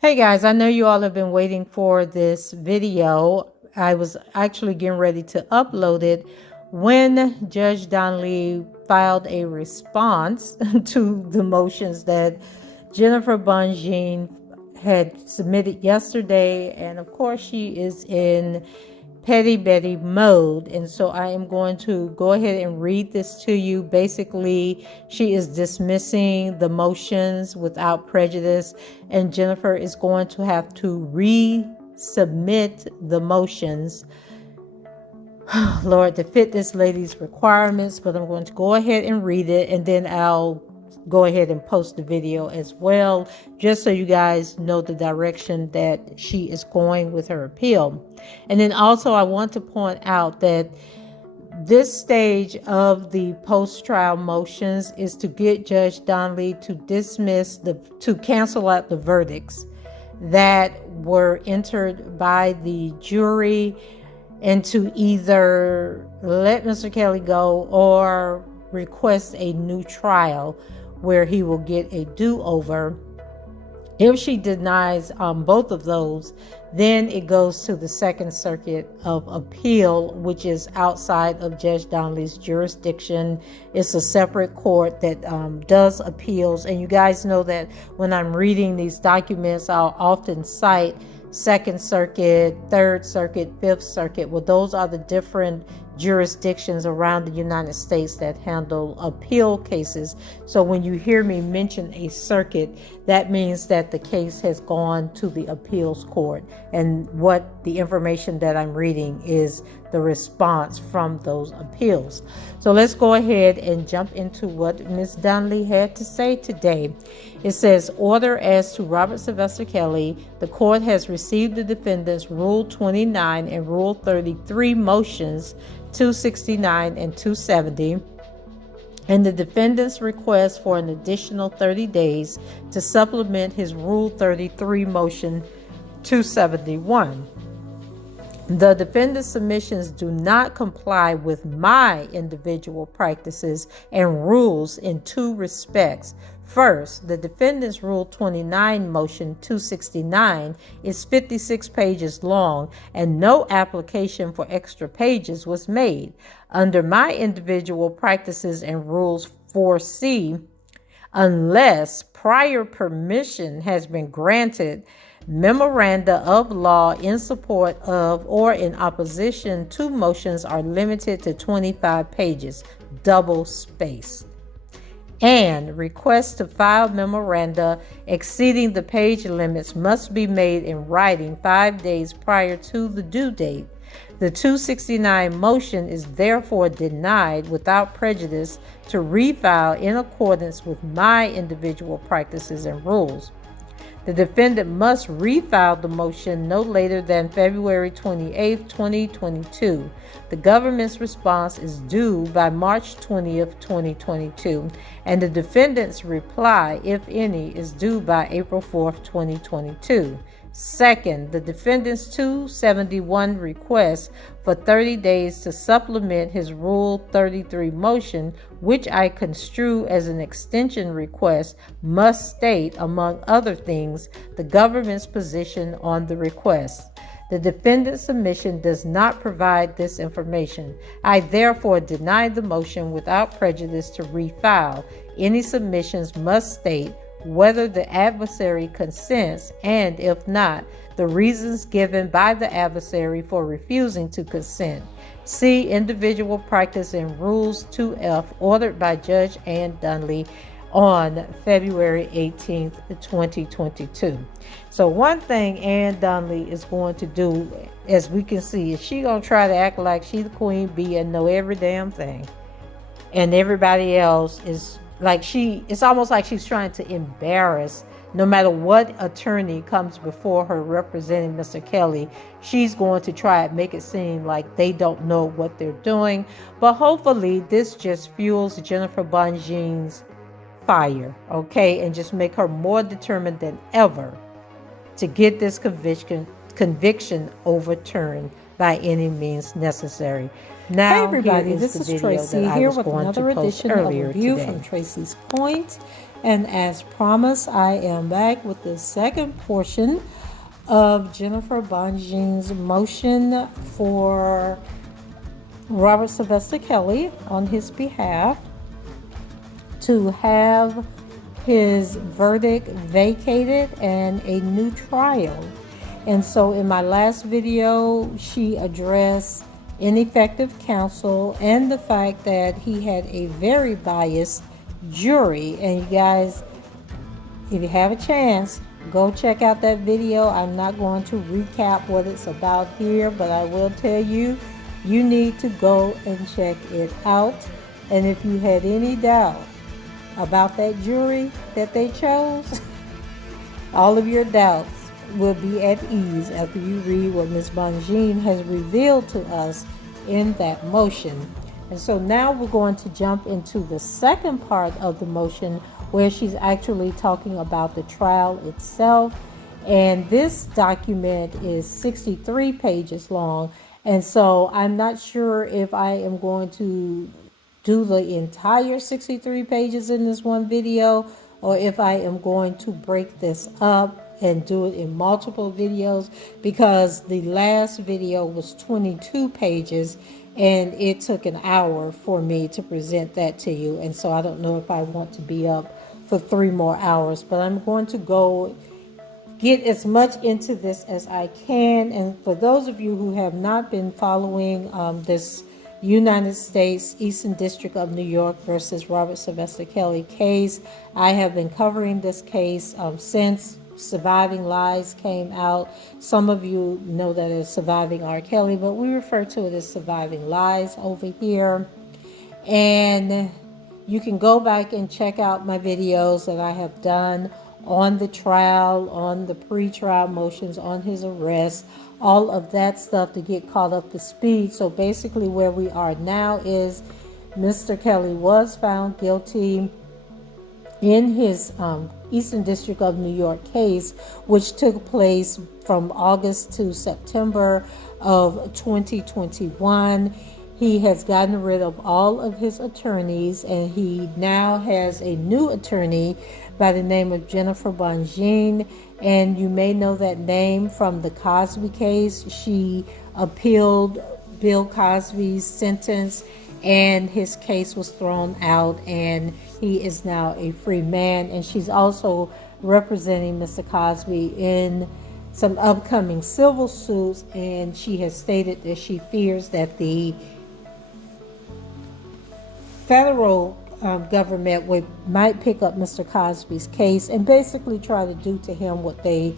Hey guys, I know you all have been waiting for this video. I was actually getting ready to upload it when Judge Donnelly filed a response to the motions that Jennifer BonJean had submitted yesterday. And of course, she is in petty Betty mode, and so I am going to go ahead and read this to you. Basically, she is dismissing the motions without prejudice, and Jennifer is going to have to resubmit the motions, Lord, to fit this lady's requirements. But I'm going to go ahead and read it, and then I'll go ahead and post the video as well, just so you guys know the direction that she is going with her appeal. And then also I want to point out that this stage of the post-trial motions is to get Judge Donnelly to to cancel out the verdicts that were entered by the jury, and to either let Mr. Kelly go or request a new trial where he will get a do-over. If she denies both of those, then it goes to the Second Circuit of Appeal, which is outside of Judge Donnelly's jurisdiction. It's a separate court that does appeals. And you guys know that when I'm reading these documents, I'll often cite Second Circuit, Third Circuit, Fifth Circuit. Well, those are the different jurisdictions around the United States that handle appeal cases. So when you hear me mention a circuit, that means that the case has gone to the appeals court, and what the information that I'm reading is the response from those appeals. So let's go ahead and jump into what Ms. Donnelly had to say today. It says, order as to Robert Sylvester Kelly. The court has received the defendant's Rule 29 and Rule 33 motions 269 and 270, and the defendant's request for an additional 30 days to supplement his Rule 33 motion 271. The defendant's submissions do not comply with my individual practices and rules in two respects. First, the defendant's Rule 29 motion 269 is 56 pages long, and no application for extra pages was made. Under my individual practices and rules 4C, unless prior permission has been granted, memoranda of law in support of or in opposition to motions are limited to 25 pages, double-spaced. And requests to file memoranda exceeding the page limits must be made in writing 5 days prior to the due date. The 269 motion is therefore denied without prejudice to refile in accordance with my individual practices and rules. The defendant must refile the motion no later than February 28, 2022. The government's response is due by March 20th, 2022, and the defendant's reply, if any, is due by April 4th, 2022. Second, the defendant's 271 request for 30 days to supplement his Rule 33 motion, which I construe as an extension request, must state, among other things, the government's position on the request. The defendant's submission does not provide this information. I therefore deny the motion without prejudice to refile. Any submissions must state whether the adversary consents, and if not, the reasons given by the adversary for refusing to consent. See Individual Practice and Rules 2F, ordered by Judge Ann Donnelly on February 18th, 2022. So one thing Ann Donnelly is going to do, as we can see, is she going to try to act like she the queen bee and know every damn thing. And everybody else is like it's almost like she's trying to embarrass, no matter what attorney comes before her representing Mr. Kelly, she's going to try and make it seem like they don't know what they're doing. But hopefully this just fuels Jennifer BonJean's fire, okay, and just make her more determined than ever to get this conviction overturned by any means necessary. Now, hey everybody, this is Tracy here with another edition of Review from Tracy's Point. And as promised, I am back with the second portion of Jennifer BonJean's motion for Robert Sylvester Kelly on his behalf to have his verdict vacated and a new trial. And so in my last video, she addressed ineffective counsel and the fact that he had a very biased jury. And you guys, if you have a chance, go check out that video. I'm not going to recap what it's about here, but I will tell you, you need to go and check it out. And if you had any doubt about that jury that they chose, all of your doubts will be at ease after you read what Ms. BonJean has revealed to us in that motion. And so now we're going to jump into the second part of the motion, where she's actually talking about the trial itself. And this document is 63 pages long. And so I'm not sure if I am going to do the entire 63 pages in this one video, or if I am going to break this up and do it in multiple videos, because the last video was 22 pages and it took an hour for me to present that to you. And so I don't know if I want to be up for 3 more hours, but I'm going to go get as much into this as I can. And for those of you who have not been following this United States Eastern District of New York versus Robert Sylvester Kelly case, I have been covering this case since Surviving Lies came out. Some of you know that it's Surviving R. Kelly, but we refer to it as Surviving Lies over here. And you can go back and check out my videos that I have done on the trial, on the pre-trial motions, on his arrest, all of that stuff to get caught up to speed. So basically where we are now is Mr. Kelly was found guilty in his Eastern District of New York case, which took place from August to September of 2021. He has gotten rid of all of his attorneys, and he now has a new attorney by the name of Jennifer BonJean. And you may know that name from the Cosby case. She appealed Bill Cosby's sentence, and his case was thrown out, and he is now a free man. And she's also representing Mr. Cosby in some upcoming civil suits, and she has stated that she fears that the federal government might pick up Mr. Cosby's case and basically try to do to him what they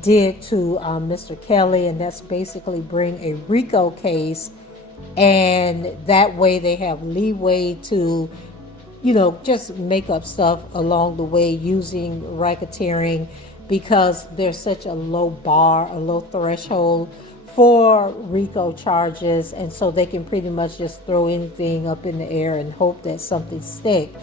did to Mr. Kelly, and that's basically bring a RICO case, and that way they have leeway to, you know, just make up stuff along the way using racketeering, because there's such a low bar, a low threshold for RICO charges, and so they can pretty much just throw anything up in the air and hope that something sticks.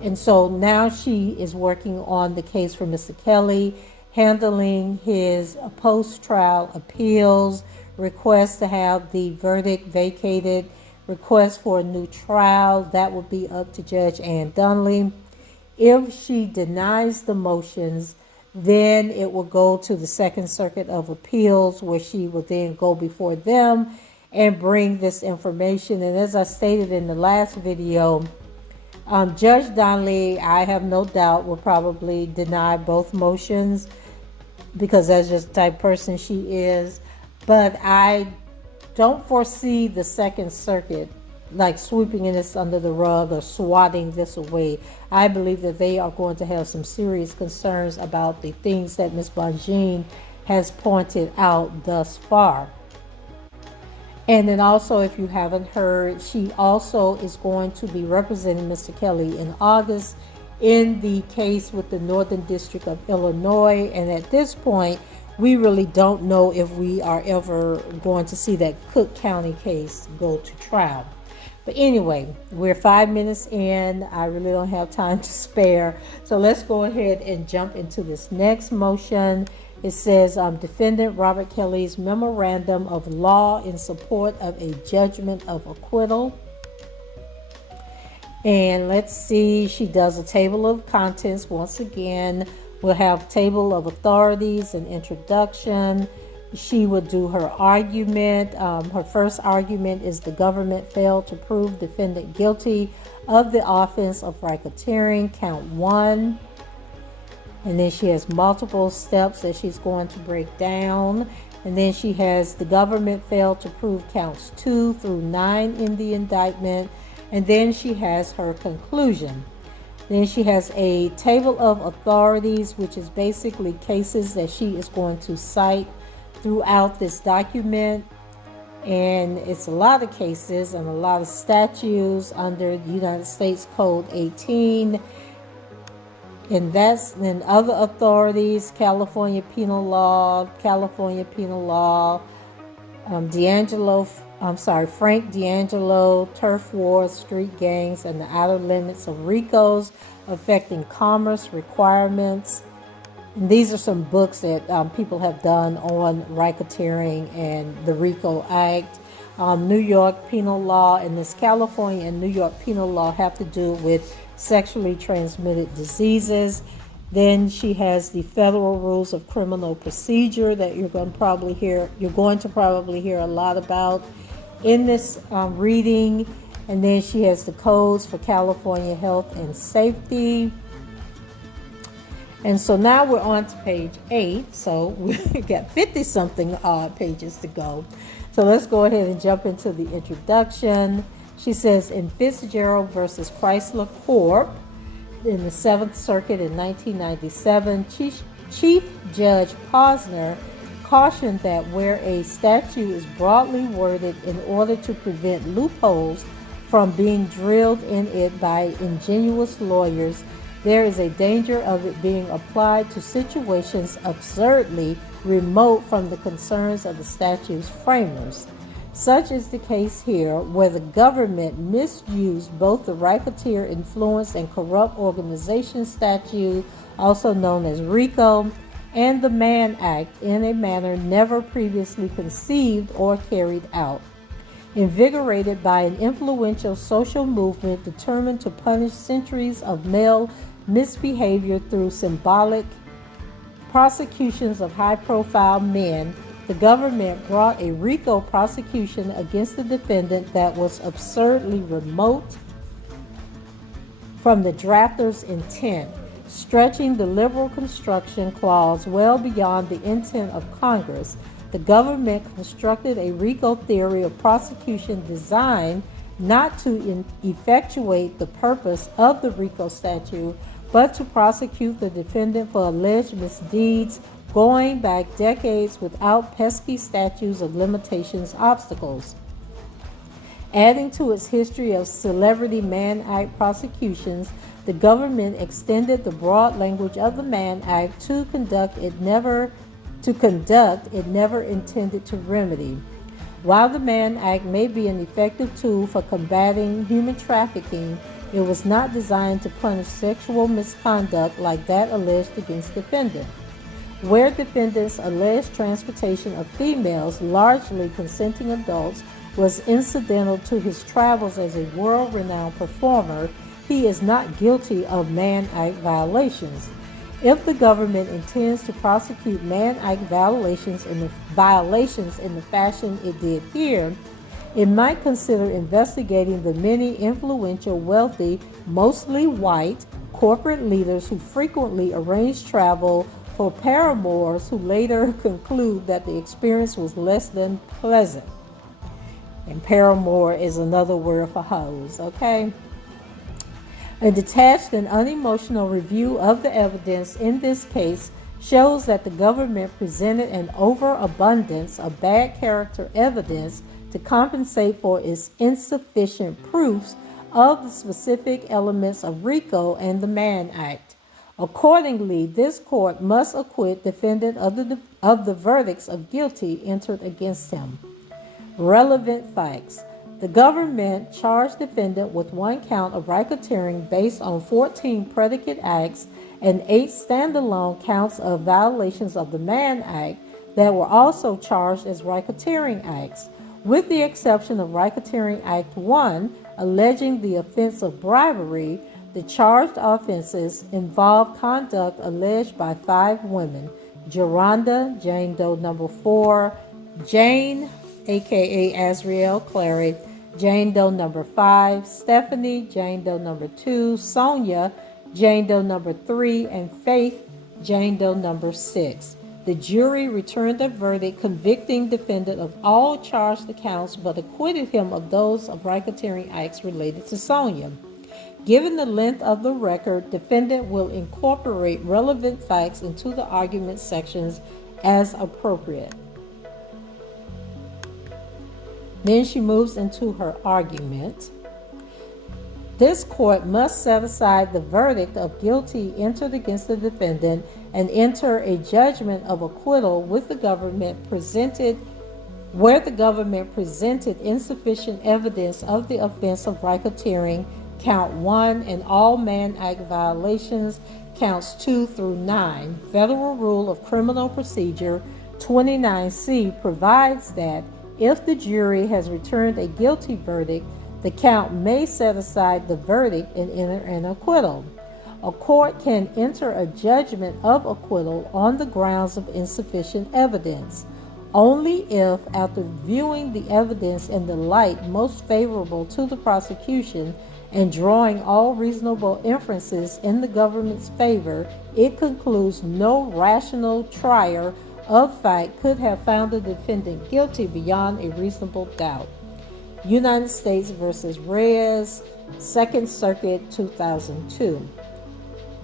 And so now she is working on the case for Mr. Kelly, handling his post-trial appeals, request to have the verdict vacated, request for a new trial. That would be up to Judge Ann Dunley. If she denies the motions, then it will go to the Second Circuit of Appeals, where she will then go before them and bring this information. And as I stated in the last video, Judge Donnelly, I have no doubt, will probably deny both motions, because that's just the type of person she is. But I don't foresee the Second Circuit like sweeping this under the rug or swatting this away. I believe that they are going to have some serious concerns about the things that Ms. BonJean has pointed out thus far. And then also, if you haven't heard, she also is going to be representing Mr. Kelly in August in the case with the Northern District of Illinois. And at this point, we really don't know if we are ever going to see that Cook County case go to trial. But anyway, we're 5 minutes in. I really don't have time to spare. So let's go ahead and jump into this next motion. It says, defendant Robert Kelly's memorandum of law in support of a judgment of acquittal. And let's see, she does a table of contents once again. We'll have table of authorities and introduction. She would do her argument. Her first argument is the government failed to prove defendant guilty of the offense of racketeering, count 1. And then she has multiple steps that she's going to break down. And then she has the government failed to prove counts 2 through 9 in the indictment. And then she has her conclusion. Then she has a table of authorities, which is basically cases that she is going to cite throughout this document. And it's a lot of cases and a lot of statutes under the United States Code 18. And that's then other authorities, California penal law, Frank D'Angelo, turf wars, street gangs, and the outer limits of RICOs affecting commerce requirements. And these are some books that people have done on racketeering and the RICO Act. New York penal law, and this California and New York penal law have to do with sexually transmitted diseases. Then she has the federal rules of criminal procedure that you're going to probably hear a lot about in this reading. And then she has the codes for California health and safety. And so now we're on to page 8. So we got 50 something pages to go. So let's go ahead and jump into the introduction. She says, in Fitzgerald versus Chrysler Corp. in the 7th Circuit in 1997, Chief Judge Posner cautioned that where a statute is broadly worded in order to prevent loopholes from being drilled in it by ingenious lawyers, there is a danger of it being applied to situations absurdly remote from the concerns of the statute's framers. Such is the case here, where the government misused both the Racketeer Influenced and Corrupt Organization Statute, also known as RICO, and the Mann Act in a manner never previously conceived or carried out. Invigorated by an influential social movement determined to punish centuries of male misbehavior through symbolic prosecutions of high-profile men, the government brought a RICO prosecution against the defendant that was absurdly remote from the drafter's intent, stretching the liberal construction clause well beyond the intent of Congress. The government constructed a RICO theory of prosecution designed not to effectuate the purpose of the RICO statute, but to prosecute the defendant for alleged misdeeds going back decades without pesky statutes of limitations obstacles. Adding to its history of celebrity Mann Act prosecutions, the government extended the broad language of the Mann Act to conduct it never intended to remedy. While the Mann Act may be an effective tool for combating human trafficking, it was not designed to punish sexual misconduct like that alleged against defendant. Where defendants alleged transportation of females, largely consenting adults, was incidental to his travels as a world-renowned performer, he is not guilty of Mann Act violations. If the government intends to prosecute Mann Act violations in the fashion it did here, it might consider investigating the many influential, wealthy, mostly white corporate leaders who frequently arrange travel for paramours who later conclude that the experience was less than pleasant. And paramour is another word for hoes, okay? A detached and unemotional review of the evidence in this case shows that the government presented an overabundance of bad character evidence to compensate for its insufficient proofs of the specific elements of RICO and the Mann Act. Accordingly, this court must acquit defendant of the verdicts of guilty entered against him. Relevant facts. The government charged defendant with 1 count of racketeering based on 14 predicate acts and 8 standalone counts of violations of the Mann Act that were also charged as racketeering acts, with the exception of Racketeering Act 1, alleging the offense of bribery. The charged offenses involve conduct alleged by 5 women: Jerhonda, Jane Doe number 4, Jane, aka Azriel Clary, Jane Doe number 5, Stephanie, Jane Doe number 2, Sonia, Jane Doe number 3, and Faith, Jane Doe number 6. The jury returned a verdict convicting defendant of all charged accounts but acquitted him of those of racketeering acts related to Sonia. Given the length of the record, defendant will incorporate relevant facts into the argument sections as appropriate. Then she moves into her argument. This court must set aside the verdict of guilty entered against the defendant and enter a judgment of acquittal where the government presented insufficient evidence of the offense of racketeering, count 1, and all Mann Act violations, counts 2 through 9. Federal Rule of Criminal Procedure 29C provides that if the jury has returned a guilty verdict, the count may set aside the verdict and enter an acquittal. A court can enter a judgment of acquittal on the grounds of insufficient evidence, only if, after viewing the evidence in the light most favorable to the prosecution and drawing all reasonable inferences in the government's favor, it concludes no rational trier of fact could have found the defendant guilty beyond a reasonable doubt. United States v. Reyes, 2nd Circuit, 2002.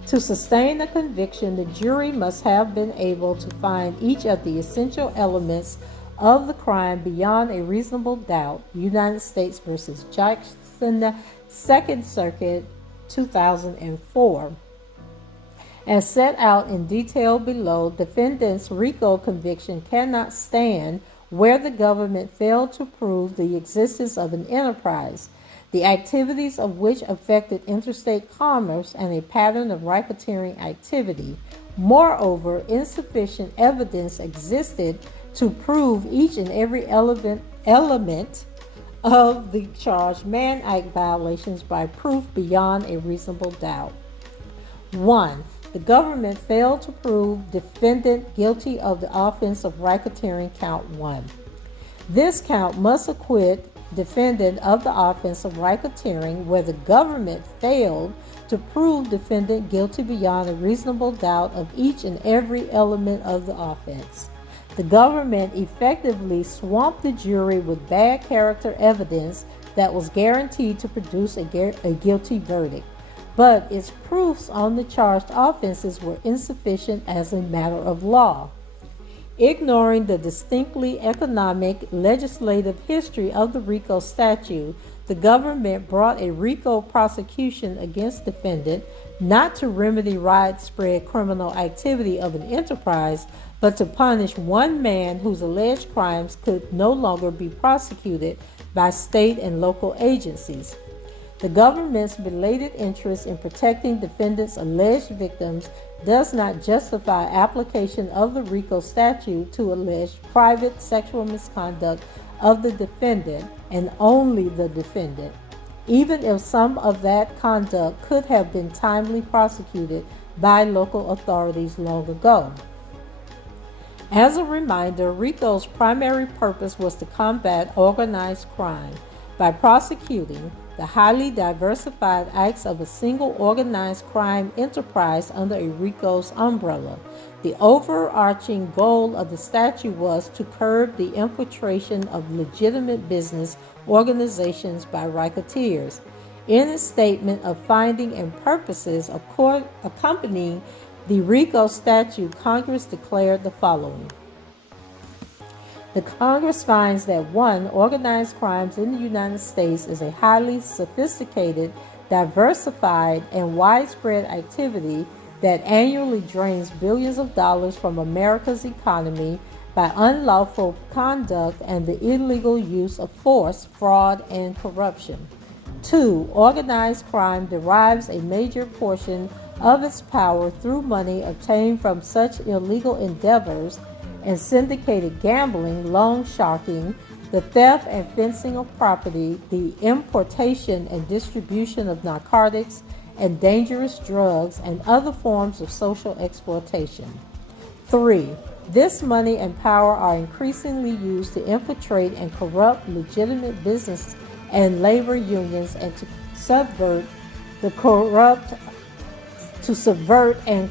To sustain a conviction, the jury must have been able to find each of the essential elements of the crime beyond a reasonable doubt. United States v. Jackson, 2nd Circuit, 2004. As set out in detail below, defendant's RICO conviction cannot stand where the government failed to prove the existence of an enterprise, the activities of which affected interstate commerce, and a pattern of racketeering activity. Moreover, insufficient evidence existed to prove each and every element of the charged Mann Act violations by proof beyond a reasonable doubt. 1. The government failed to prove defendant guilty of the offense of racketeering, count 1. This count must acquit defendant of the offense of racketeering where the government failed to prove defendant guilty beyond a reasonable doubt of each and every element of the offense. The government effectively swamped the jury with bad character evidence that was guaranteed to produce a guilty verdict, but its proofs on the charged offenses were insufficient as a matter of law. Ignoring the distinctly economic legislative history of the RICO statute, the government brought a RICO prosecution against defendant not to remedy widespread criminal activity of an enterprise, but to punish one man whose alleged crimes could no longer be prosecuted by state and local agencies. The government's belated interest in protecting defendants' alleged victims does not justify application of the RICO statute to alleged private sexual misconduct of the defendant and only the defendant, even if some of that conduct could have been timely prosecuted by local authorities long ago. As a reminder, RICO's primary purpose was to combat organized crime by prosecuting the highly diversified acts of a single organized crime enterprise under a RICO's umbrella. The overarching goal of the statute was to curb the infiltration of legitimate business organizations by racketeers. In a statement of finding and purposes accompanying the RICO statute, Congress declared the following. The Congress finds that 1. Organized crimes in the United States is a highly sophisticated, diversified, and widespread activity that annually drains billions of dollars from America's economy by unlawful conduct and the illegal use of force, fraud, and corruption. 2. Organized crime derives a major portion of its power through money obtained from such illegal endeavors and syndicated gambling, loan sharking, the theft and fencing of property, the importation and distribution of narcotics and dangerous drugs, and other forms of social exploitation. 3. This money and power are increasingly used to infiltrate and corrupt legitimate business and labor unions and to subvert and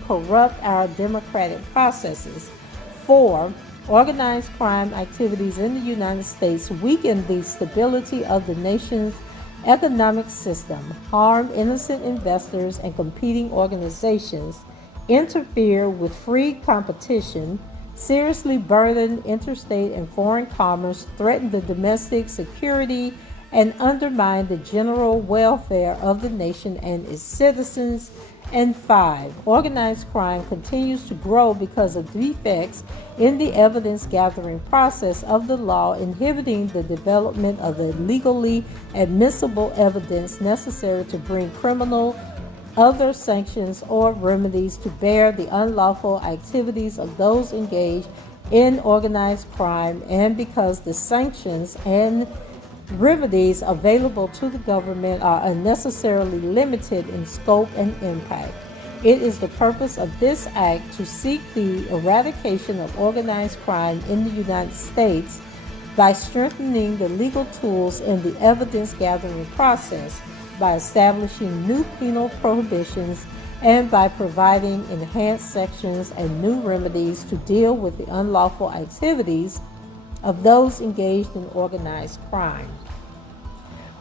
corrupt our democratic processes. 4. Organized crime activities in the United States weaken the stability of the nation's economic system, harm innocent investors and competing organizations, interfere with free competition, seriously burden interstate and foreign commerce, threaten the domestic security, and undermine the general welfare of the nation and its citizens. And 5. Organized crime continues to grow because of defects in the evidence-gathering process of the law, inhibiting the development of the legally admissible evidence necessary to bring criminal, other sanctions, or remedies to bear the unlawful activities of those engaged in organized crime, and because the sanctions and remedies available to the government are unnecessarily limited in scope and impact. It is the purpose of this act to seek the eradication of organized crime in the United States by strengthening the legal tools in the evidence-gathering process, by establishing new penal prohibitions, and by providing enhanced sections and new remedies to deal with the unlawful activities of those engaged in organized crime.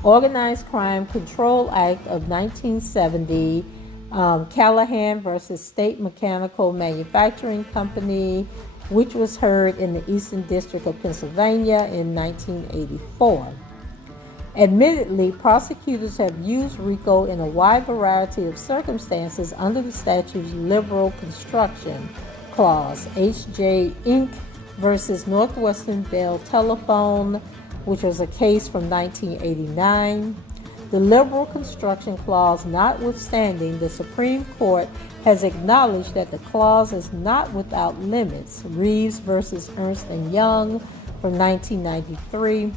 Organized Crime Control Act of 1970, Callahan versus State Mechanical Manufacturing Company, which was heard in the Eastern District of Pennsylvania in 1984. Admittedly, prosecutors have used RICO in a wide variety of circumstances under the statute's liberal construction clause. H.J. Inc. versus Northwestern Bell Telephone, which was a case from 1989. The liberal construction clause notwithstanding, the Supreme Court has acknowledged that the clause is not without limits. Reeves versus Ernst & Young from 1993.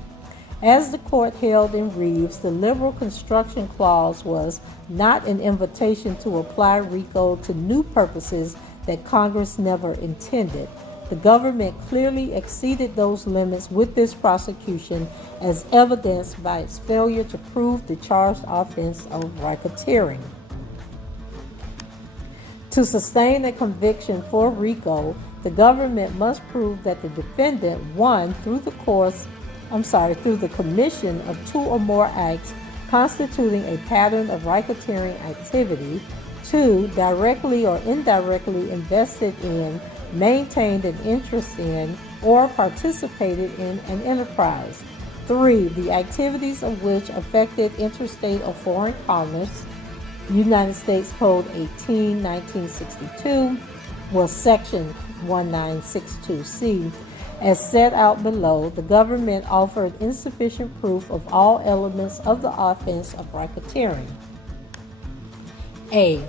As the court held in Reeves, the liberal construction clause was not an invitation to apply RICO to new purposes that Congress never intended. The government clearly exceeded those limits with this prosecution, as evidenced by its failure to prove the charged offense of racketeering. To sustain a conviction for RICO, the government must prove that the defendant, 1, through the commission of 2 or more acts constituting a pattern of racketeering activity, 2, directly or indirectly invested in, maintained an interest in, or participated in an enterprise. 3, the activities of which affected interstate or foreign commerce. United States Code 18, 1962 was Section 1962C. As set out below, the government offered insufficient proof of all elements of the offense of racketeering. A.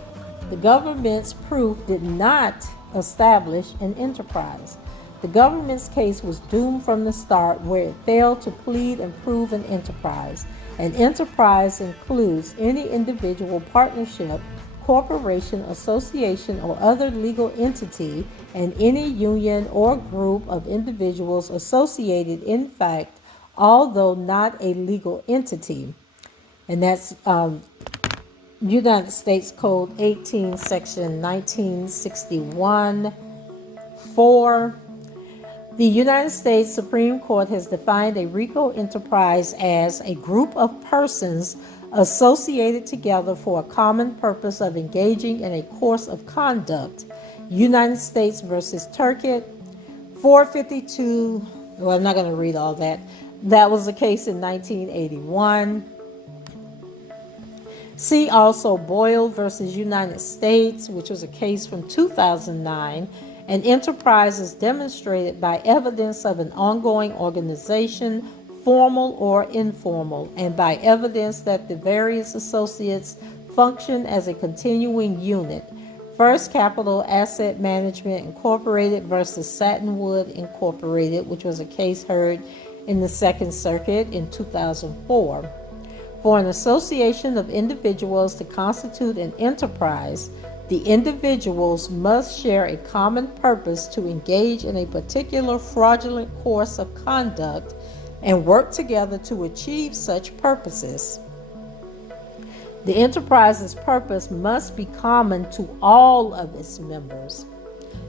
The government's proof did not establish an enterprise. The government's case was doomed from the start, where it failed to plead and prove an enterprise. An enterprise includes any individual, partnership, corporation, association, or other legal entity, and any union or group of individuals associated in fact, although not a legal entity. And that's United States Code 18, Section 1961, 4. The United States Supreme Court has defined a RICO enterprise as a group of persons associated together for a common purpose of engaging in a course of conduct. United States versus Turkett, 452 Well, I'm not going to read all that. That was the case in 1981. See also Boyle versus United States, which was a case from 2009. An enterprise is demonstrated by evidence of an ongoing organization, formal or informal, and by evidence that the various associates function as a continuing unit. First Capital Asset Management Incorporated versus Satinwood Incorporated, which was a case heard in the Second Circuit in 2004. For an association of individuals to constitute an enterprise, the individuals must share a common purpose to engage in a particular fraudulent course of conduct and work together to achieve such purposes. The enterprise's purpose must be common to all of its members.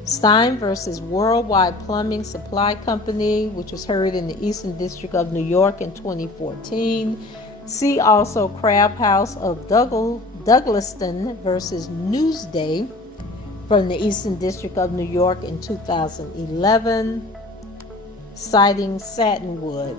Stein versus Worldwide Plumbing Supply Company, which was heard in the Eastern District of New York in 2014. See also Crab House of Douglaston versus Newsday from the Eastern District of New York in 2011, citing Satinwood.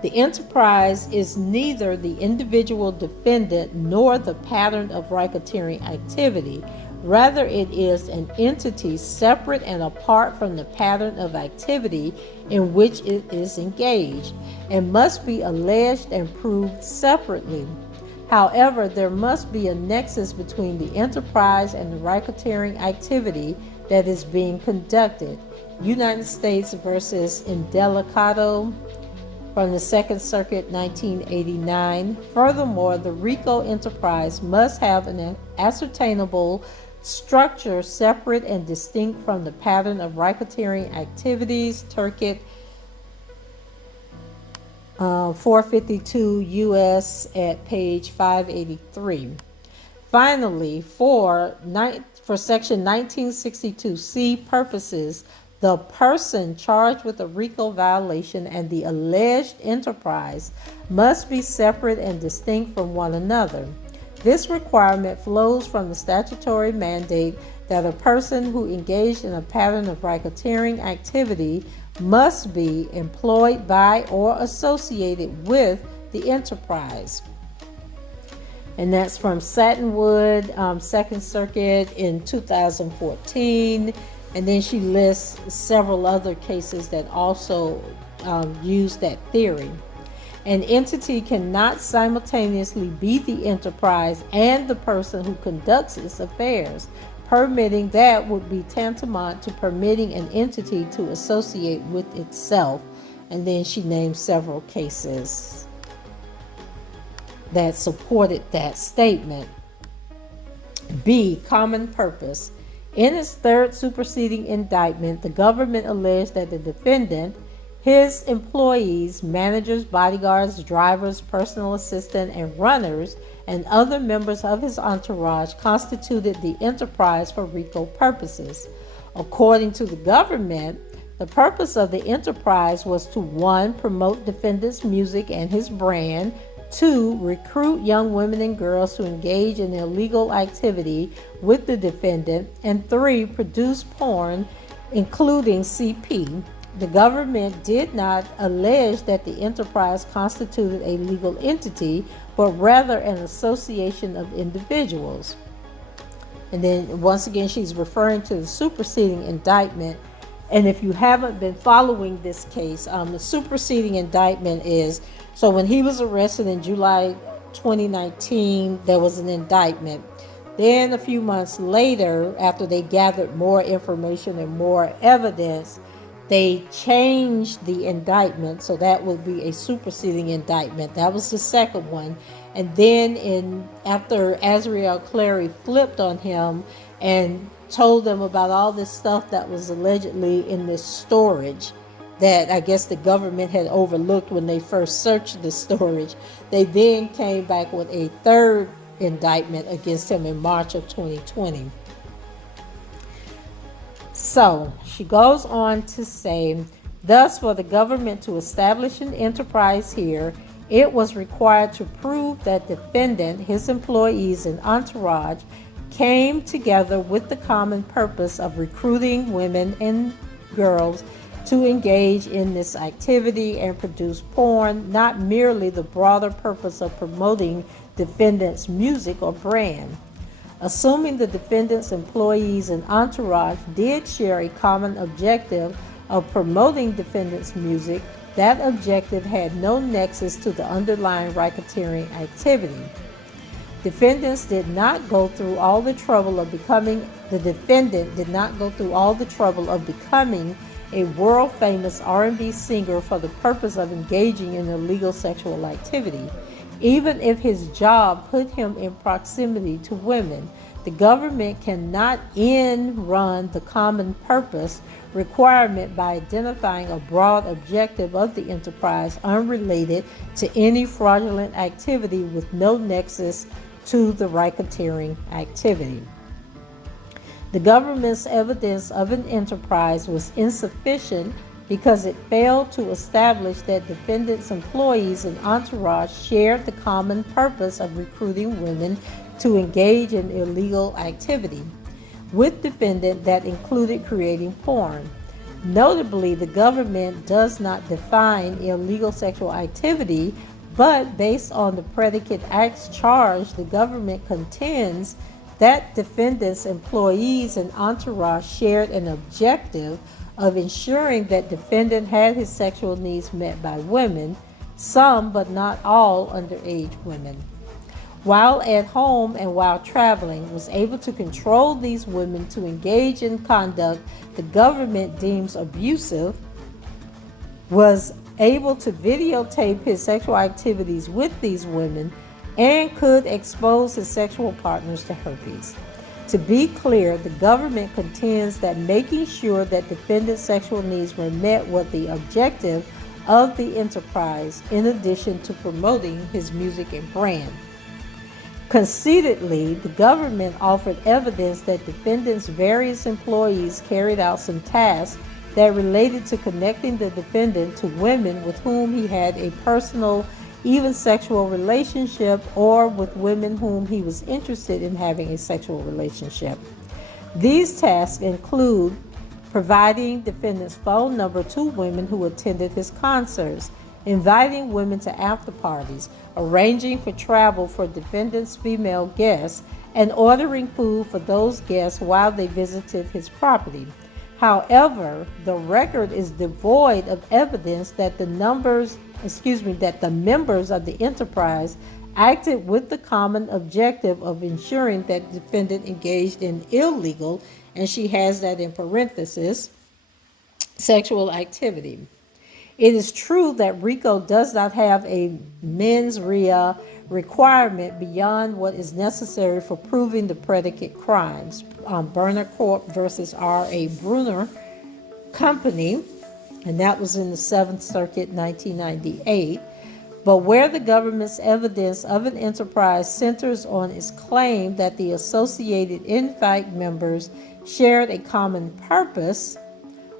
The enterprise is neither the individual defendant nor the pattern of racketeering activity. Rather, it is an entity separate and apart from the pattern of activity in which it is engaged, and must be alleged and proved separately. However, there must be a nexus between the enterprise and the racketeering activity that is being conducted. United States versus Indelicato from the Second Circuit, 1989. Furthermore, the RICO enterprise must have an ascertainable structure separate and distinct from the pattern of racketeering activities. Turkett 452 U.S. at page 583. Finally, for Section 1962C purposes, the person charged with a RICO violation and the alleged enterprise must be separate and distinct from one another. This requirement flows from the statutory mandate that a person who engaged in a pattern of racketeering activity must be employed by or associated with the enterprise. And that's from Satinwood, Second Circuit in 2014. And then she lists several other cases that also use that theory. An entity cannot simultaneously be the enterprise and the person who conducts its affairs. Permitting that would be tantamount to permitting an entity to associate with itself. And then she names several cases that supported that statement. B, common purpose. In its third superseding indictment, the government alleged that the defendant, his employees, managers, bodyguards, drivers, personal assistants, and runners, and other members of his entourage constituted the enterprise for RICO purposes. According to the government, the purpose of the enterprise was to 1. Promote defendant's music and his brand, 2. Recruit young women and girls to engage in illegal activity with the defendant, and 3. Produce porn, including CP. The government did not allege that the enterprise constituted a legal entity, but rather an association of individuals. And then once again, she's referring to the superseding indictment. And if you haven't been following this case, the superseding indictment is, so when he was arrested in July 2019, there was an indictment. Then a few months later, after they gathered more information and more evidence, they changed the indictment, so that would be a superseding indictment. That was the second one. And then after Azriel Clary flipped on him and told them about all this stuff that was allegedly in this storage that I guess the government had overlooked when they first searched the storage, they then came back with a third indictment against him in March of 2020. So she goes on to say, thus for the government to establish an enterprise here, it was required to prove that defendant, his employees, and entourage came together with the common purpose of recruiting women and girls to engage in this activity and produce porn, not merely the broader purpose of promoting defendant's music or brand. Assuming the defendant's employees and entourage did share a common objective of promoting defendant's music, that objective had no nexus to the underlying racketeering activity. Defendants did not go through all the trouble of becoming, the defendant did not go through all the trouble of becoming a world-famous R&B singer for the purpose of engaging in illegal sexual activity. Even if his job put him in proximity to women, the government cannot run the common purpose requirement by identifying a broad objective of the enterprise unrelated to any fraudulent activity with no nexus to the racketeering activity. The government's evidence of an enterprise was insufficient because it failed to establish that defendants' employees and entourage shared the common purpose of recruiting women to engage in illegal activity, with defendant that included creating porn. Notably, the government does not define illegal sexual activity, but based on the predicate acts charged, the government contends that defendants' employees and entourage shared an objective of ensuring that defendant had his sexual needs met by women, some but not all underage women. While at home and while traveling, was able to control these women to engage in conduct the government deems abusive, was able to videotape his sexual activities with these women, and could expose his sexual partners to herpes. To be clear, the government contends that making sure that defendant's sexual needs were met was the objective of the enterprise, in addition to promoting his music and brand. Conceitedly, the government offered evidence that defendant's various employees carried out some tasks that related to connecting the defendant to women with whom he had a personal, even sexual relationship, or with women whom he was interested in having a sexual relationship. These tasks include providing defendant's phone number to women who attended his concerts, inviting women to after parties, arranging for travel for defendant's female guests, and ordering food for those guests while they visited his property. However, the record is devoid of evidence that the members of the enterprise acted with the common objective of ensuring that the defendant engaged in illegal, and she has that in parentheses, sexual activity. It is true that RICO does not have a mens rea requirement beyond what is necessary for proving the predicate crimes. Berner Corp. versus R.A. Bruner Company, and that was in the 7th Circuit, 1998. But where the government's evidence of an enterprise centers on its claim that the associated in-fact members shared a common purpose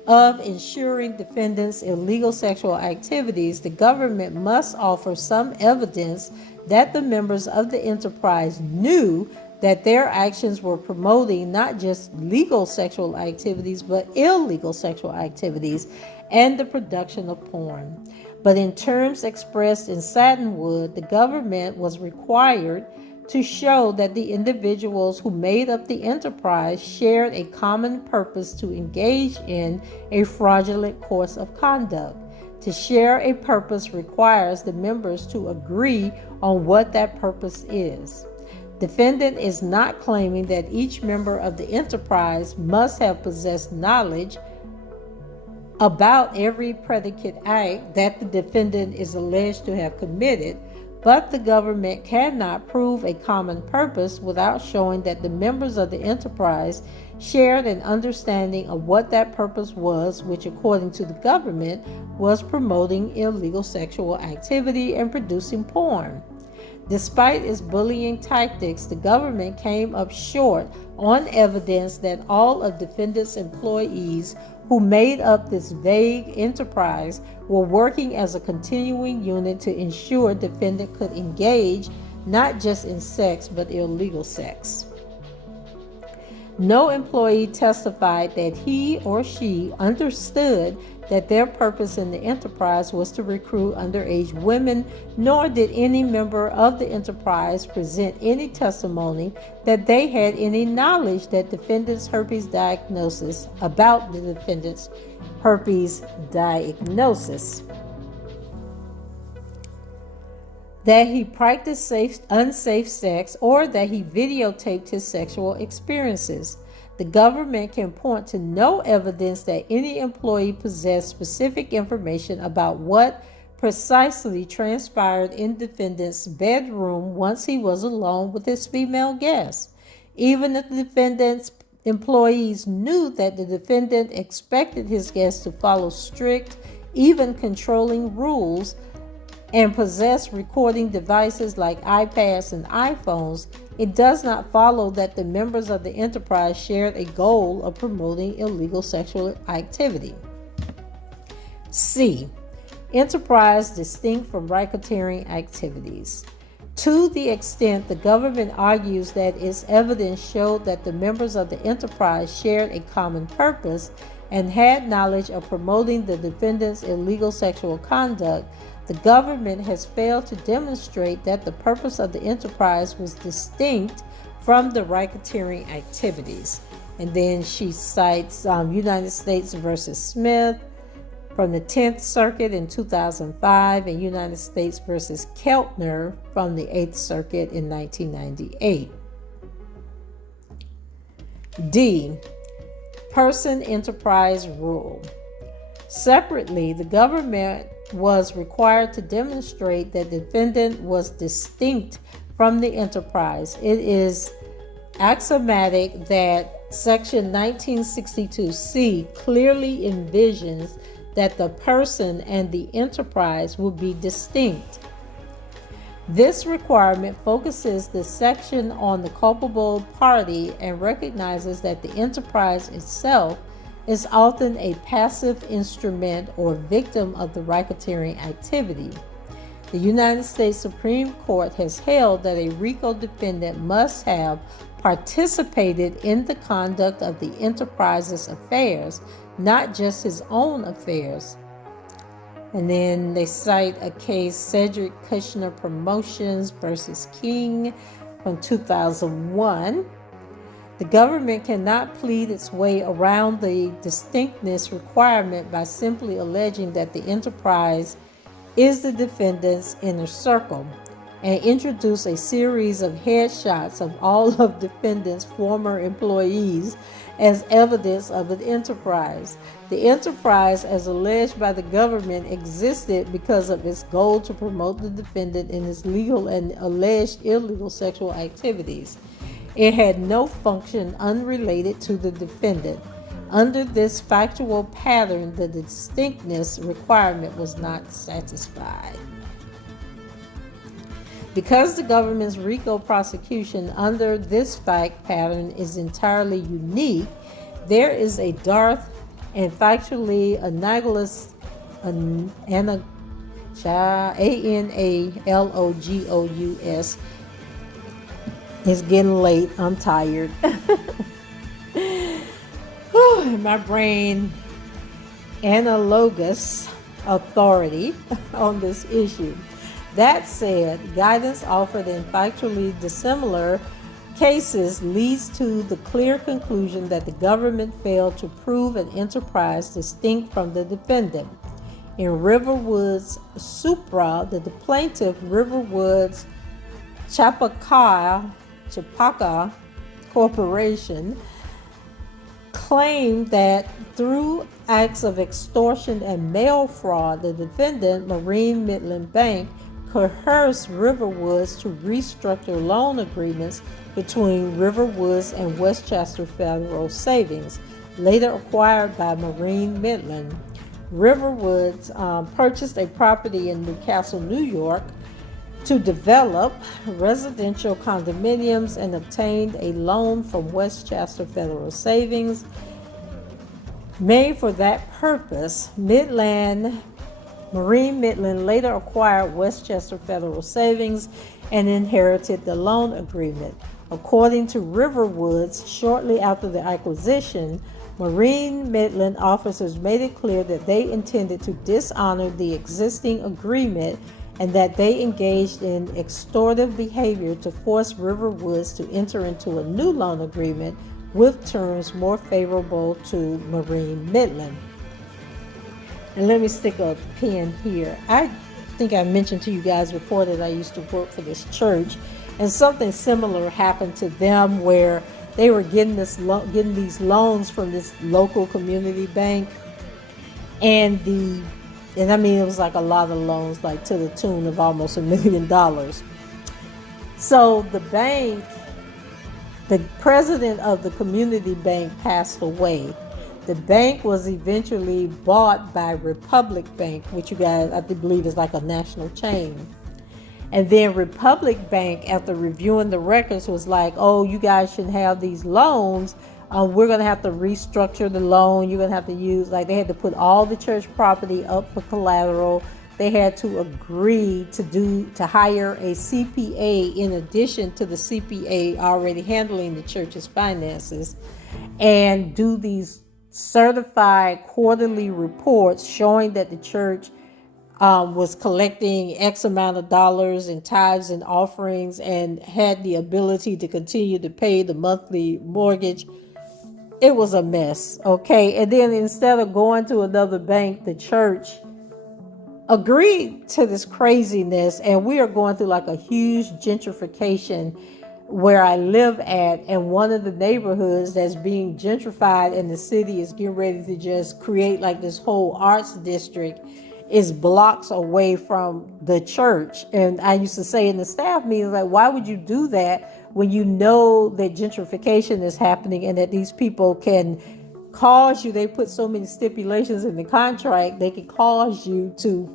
of ensuring defendants' illegal sexual activities, the government must offer some evidence that the members of the enterprise knew that their actions were promoting not just legal sexual activities, but illegal sexual activities and the production of porn. But in terms expressed in Satinwood, the government was required to show that the individuals who made up the enterprise shared a common purpose to engage in a fraudulent course of conduct. To share a purpose requires the members to agree on what that purpose is. Defendant is not claiming that each member of the enterprise must have possessed knowledge about every predicate act that the defendant is alleged to have committed, but the government cannot prove a common purpose without showing that the members of the enterprise shared an understanding of what that purpose was, which according to the government was promoting illegal sexual activity and producing porn. Despite its bullying tactics, the government came up short on evidence that all of defendants' employees who made up this vague enterprise were working as a continuing unit to ensure defendant could engage not just in sex but illegal sex. No employee testified that he or she understood that their purpose in the enterprise was to recruit underage women, nor did any member of the enterprise present any testimony that they had any knowledge that defendant's herpes diagnosis about the defendant's herpes diagnosis. That he practiced unsafe sex, or that he videotaped his sexual experiences. The government can point to no evidence that any employee possessed specific information about what precisely transpired in defendant's bedroom once he was alone with his female guests. Even if the defendant's employees knew that the defendant expected his guests to follow strict, even controlling rules, and possess recording devices like iPads and iPhones, it does not follow that the members of the enterprise shared a goal of promoting illegal sexual activity. C. Enterprise distinct from racketeering activities. To the extent the government argues that its evidence showed that the members of the enterprise shared a common purpose and had knowledge of promoting the defendant's illegal sexual conduct, the government has failed to demonstrate that the purpose of the enterprise was distinct from the racketeering activities. And then she cites United States versus Smith from the 10th Circuit in 2005 and United States versus Keltner from the 8th Circuit in 1998. D. Person enterprise rule. Separately, the government was required to demonstrate that the defendant was distinct from the enterprise. It is axiomatic that Section 1962C clearly envisions that the person and the enterprise will be distinct. This requirement focuses the section on the culpable party and recognizes that the enterprise itself is often a passive instrument or victim of the racketeering activity. The United States Supreme Court has held that a RICO defendant must have participated in the conduct of the enterprise's affairs, not just his own affairs. And then they cite a case, Cedric Kushner Promotions versus King from 2001. The government cannot plead its way around the distinctness requirement by simply alleging that the enterprise is the defendant's inner circle and introduce a series of headshots of all of defendant's former employees as evidence of an enterprise. The enterprise, as alleged by the government, existed because of its goal to promote the defendant in his legal and alleged illegal sexual activities. It had no function unrelated to the defendant. Under this factual pattern, the distinctness requirement was not satisfied. Because the government's RICO prosecution under this fact pattern is entirely unique, there is a dearth and factually analogous analogous. It's getting late. I'm tired. My brain analogous authority on this issue. That said, guidance offered in factually dissimilar cases leads to the clear conclusion that the government failed to prove an enterprise distinct from the defendant. In Riverwood's Supra, the plaintiff, Riverwood's Chapaca Corporation, claimed that through acts of extortion and mail fraud, the defendant, Marine Midland Bank, coerced Riverwoods to restructure loan agreements between Riverwoods and Westchester Federal Savings, later acquired by Marine Midland. Riverwoods purchased a property in Newcastle, New York, to develop residential condominiums and obtained a loan from Westchester Federal Savings. Made for that purpose, Marine Midland later acquired Westchester Federal Savings and inherited the loan agreement. According to Riverwoods, shortly after the acquisition, Marine Midland officers made it clear that they intended to dishonor the existing agreement and that they engaged in extortive behavior to force Riverwoods to enter into a new loan agreement with terms more favorable to Marine Midland. And let me stick a pin here. I think I mentioned to you guys before that I used to work for this church, and something similar happened to them where they were getting these loans from this local community bank, and I mean it was like a lot of loans, like to the tune of almost $1 million. So the bank, the president of the community bank passed away. The bank was eventually bought by Republic Bank, which you guys, I believe, is like a national chain. And then Republic Bank, after reviewing the records, was like, oh, you guys shouldn't have these loans. We're going to have to restructure the loan. You're going to have to use, like, they had to put all the church property up for collateral. They had to agree to hire a CPA in addition to the CPA already handling the church's finances, and do these certified quarterly reports showing that the church was collecting X amount of dollars in tithes and offerings and had the ability to continue to pay the monthly mortgage. It was a mess, okay? And then instead of going to another bank, the church agreed to this craziness, and we are going through like a huge gentrification where I live at, and one of the neighborhoods that's being gentrified in the city is getting ready to just create like this whole arts district, is blocks away from the church. And I used to say in the staff meetings, like, why would you do that when you know that gentrification is happening and that these people can cause you, they put so many stipulations in the contract, they can cause you to,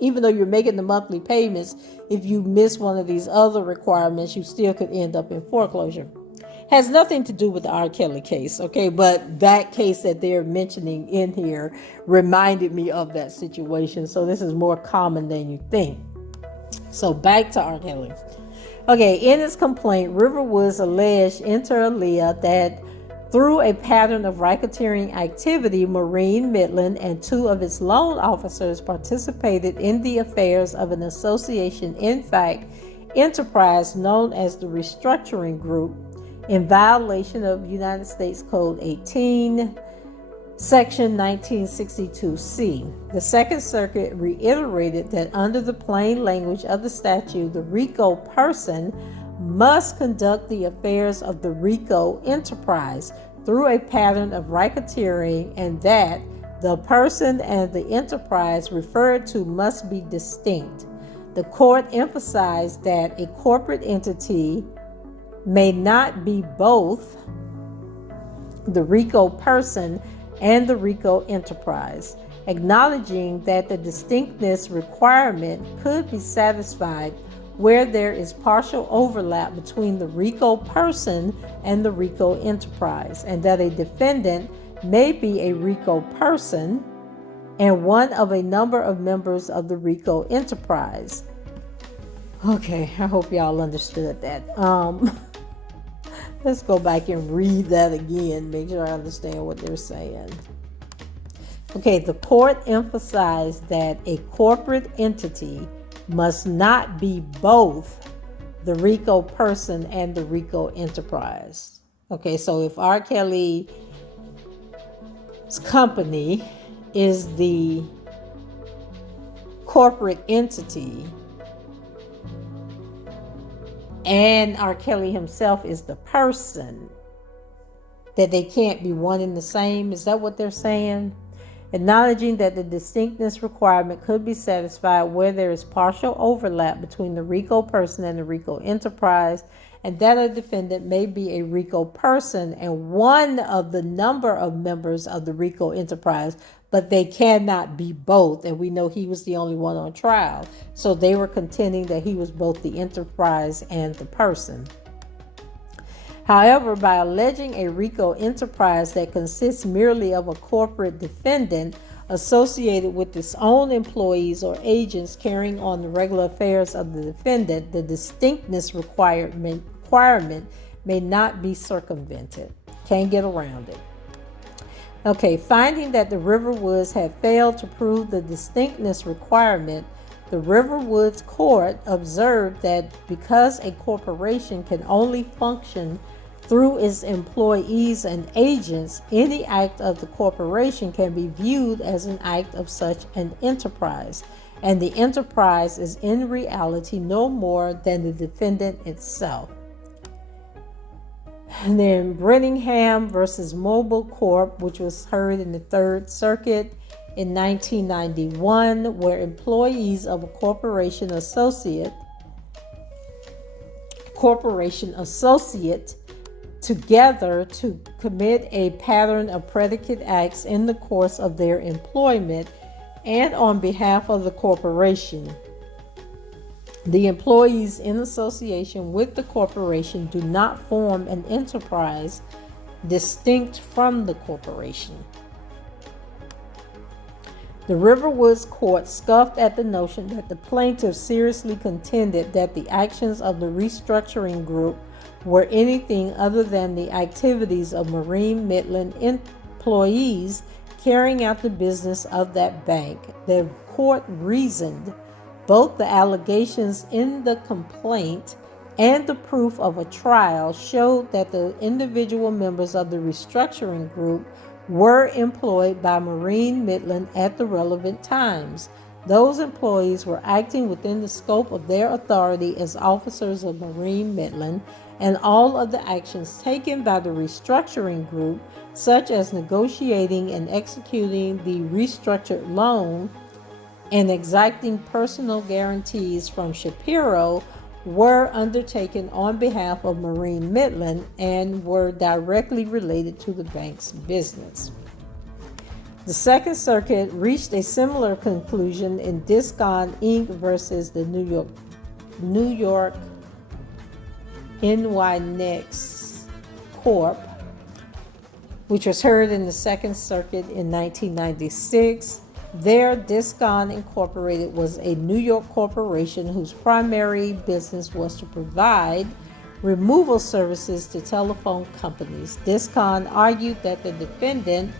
even though you're making the monthly payments, if you miss one of these other requirements, you still could end up in foreclosure. Has nothing to do with the R. Kelly case, okay? But that case that they're mentioning in here reminded me of that situation. So this is more common than you think. So back to R. Kelly. Okay, in his complaint, Riverwoods alleged inter alia that through a pattern of racketeering activity, Marine Midland and two of its loan officers participated in the affairs of an association, in fact, enterprise known as the Restructuring Group, in violation of United States Code 18, Section 1962C. The Second Circuit reiterated that under the plain language of the statute, the RICO person must conduct the affairs of the RICO enterprise through a pattern of racketeering, and that the person and the enterprise referred to must be distinct. The court emphasized that a corporate entity may not be both the RICO person and the RICO enterprise, acknowledging that the distinctness requirement could be satisfied where there is partial overlap between the RICO person and the RICO enterprise, and that a defendant may be a RICO person and one of a number of members of the RICO enterprise. Okay, I hope y'all understood that. Let's go back and read that again, make sure I understand what they're saying. Okay, the court emphasized that a corporate entity must not be both the RICO person and the RICO enterprise. Okay, so if R. Kelly's company is the corporate entity and R. Kelly himself is the person, that they can't be one and the same. Is that what they're saying? Acknowledging that the distinctness requirement could be satisfied where there is partial overlap between the RICO person and the RICO enterprise, and that a defendant may be a RICO person and one of the number of members of the RICO enterprise, but they cannot be both. And we know he was the only one on trial. So they were contending that he was both the enterprise and the person. However, by alleging a RICO enterprise that consists merely of a corporate defendant associated with its own employees or agents carrying on the regular affairs of the defendant, the distinctness requirement requirement may not be circumvented. Can't get around it. Okay, finding that the Riverwoods had failed to prove the distinctness requirement, the Riverwoods court observed that because a corporation can only function through its employees and agents, any act of the corporation can be viewed as an act of such an enterprise, and the enterprise is in reality no more than the defendant itself. And then Brenningham versus Mobile Corp., which was heard in the Third Circuit in 1991, where employees of a corporation associate together to commit a pattern of predicate acts in the course of their employment and on behalf of the corporation. The employees in association with the corporation do not form an enterprise distinct from the corporation. The Riverwoods court scoffed at the notion that the plaintiff seriously contended that the actions of the restructuring group were anything other than the activities of Marine Midland employees carrying out the business of that bank. The court reasoned both the allegations in the complaint and the proof of a trial showed that the individual members of the restructuring group were employed by Marine Midland at the relevant times. Those employees were acting within the scope of their authority as officers of Marine Midland, and all of the actions taken by the restructuring group, such as negotiating and executing the restructured loan and exacting personal guarantees from Shapiro, were undertaken on behalf of Marine Midland and were directly related to the bank's business. The Second Circuit reached a similar conclusion in Discon Inc. versus the New York NYNEX Corp., which was heard in the Second Circuit in 1996. There, Discon Incorporated was a New York corporation whose primary business was to provide removal services to telephone companies. Discon argued that the defendant,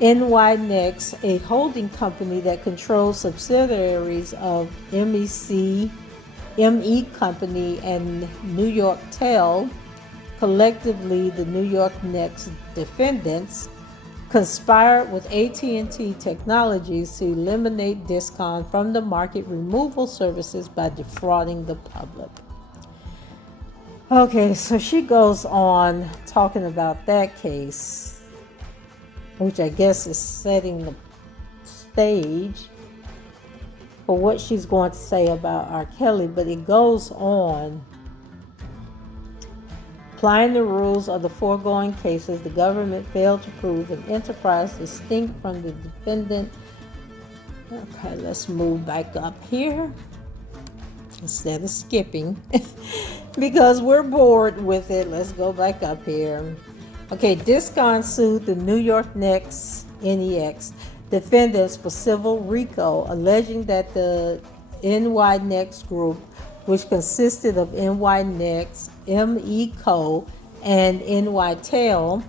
NYNEX, a holding company that controls subsidiaries of ME Company and New York Tel, collectively the New York Next defendants, conspired with AT&T Technologies to eliminate Discon from the market removal services by defrauding the public. Okay, so she goes on talking about that case, which I guess is setting the stage for what she's going to say about R. Kelly, but it goes on. Applying the rules of the foregoing cases, the government failed to prove an enterprise distinct from the defendant. Okay, let's move back up here instead of skipping because we're bored with it. Let's go back up here. Okay, Discon sued the New York NEX defendants for civil RICO, alleging that the NYNEX group, which consisted of NYNEX, MECO, and NYTEL,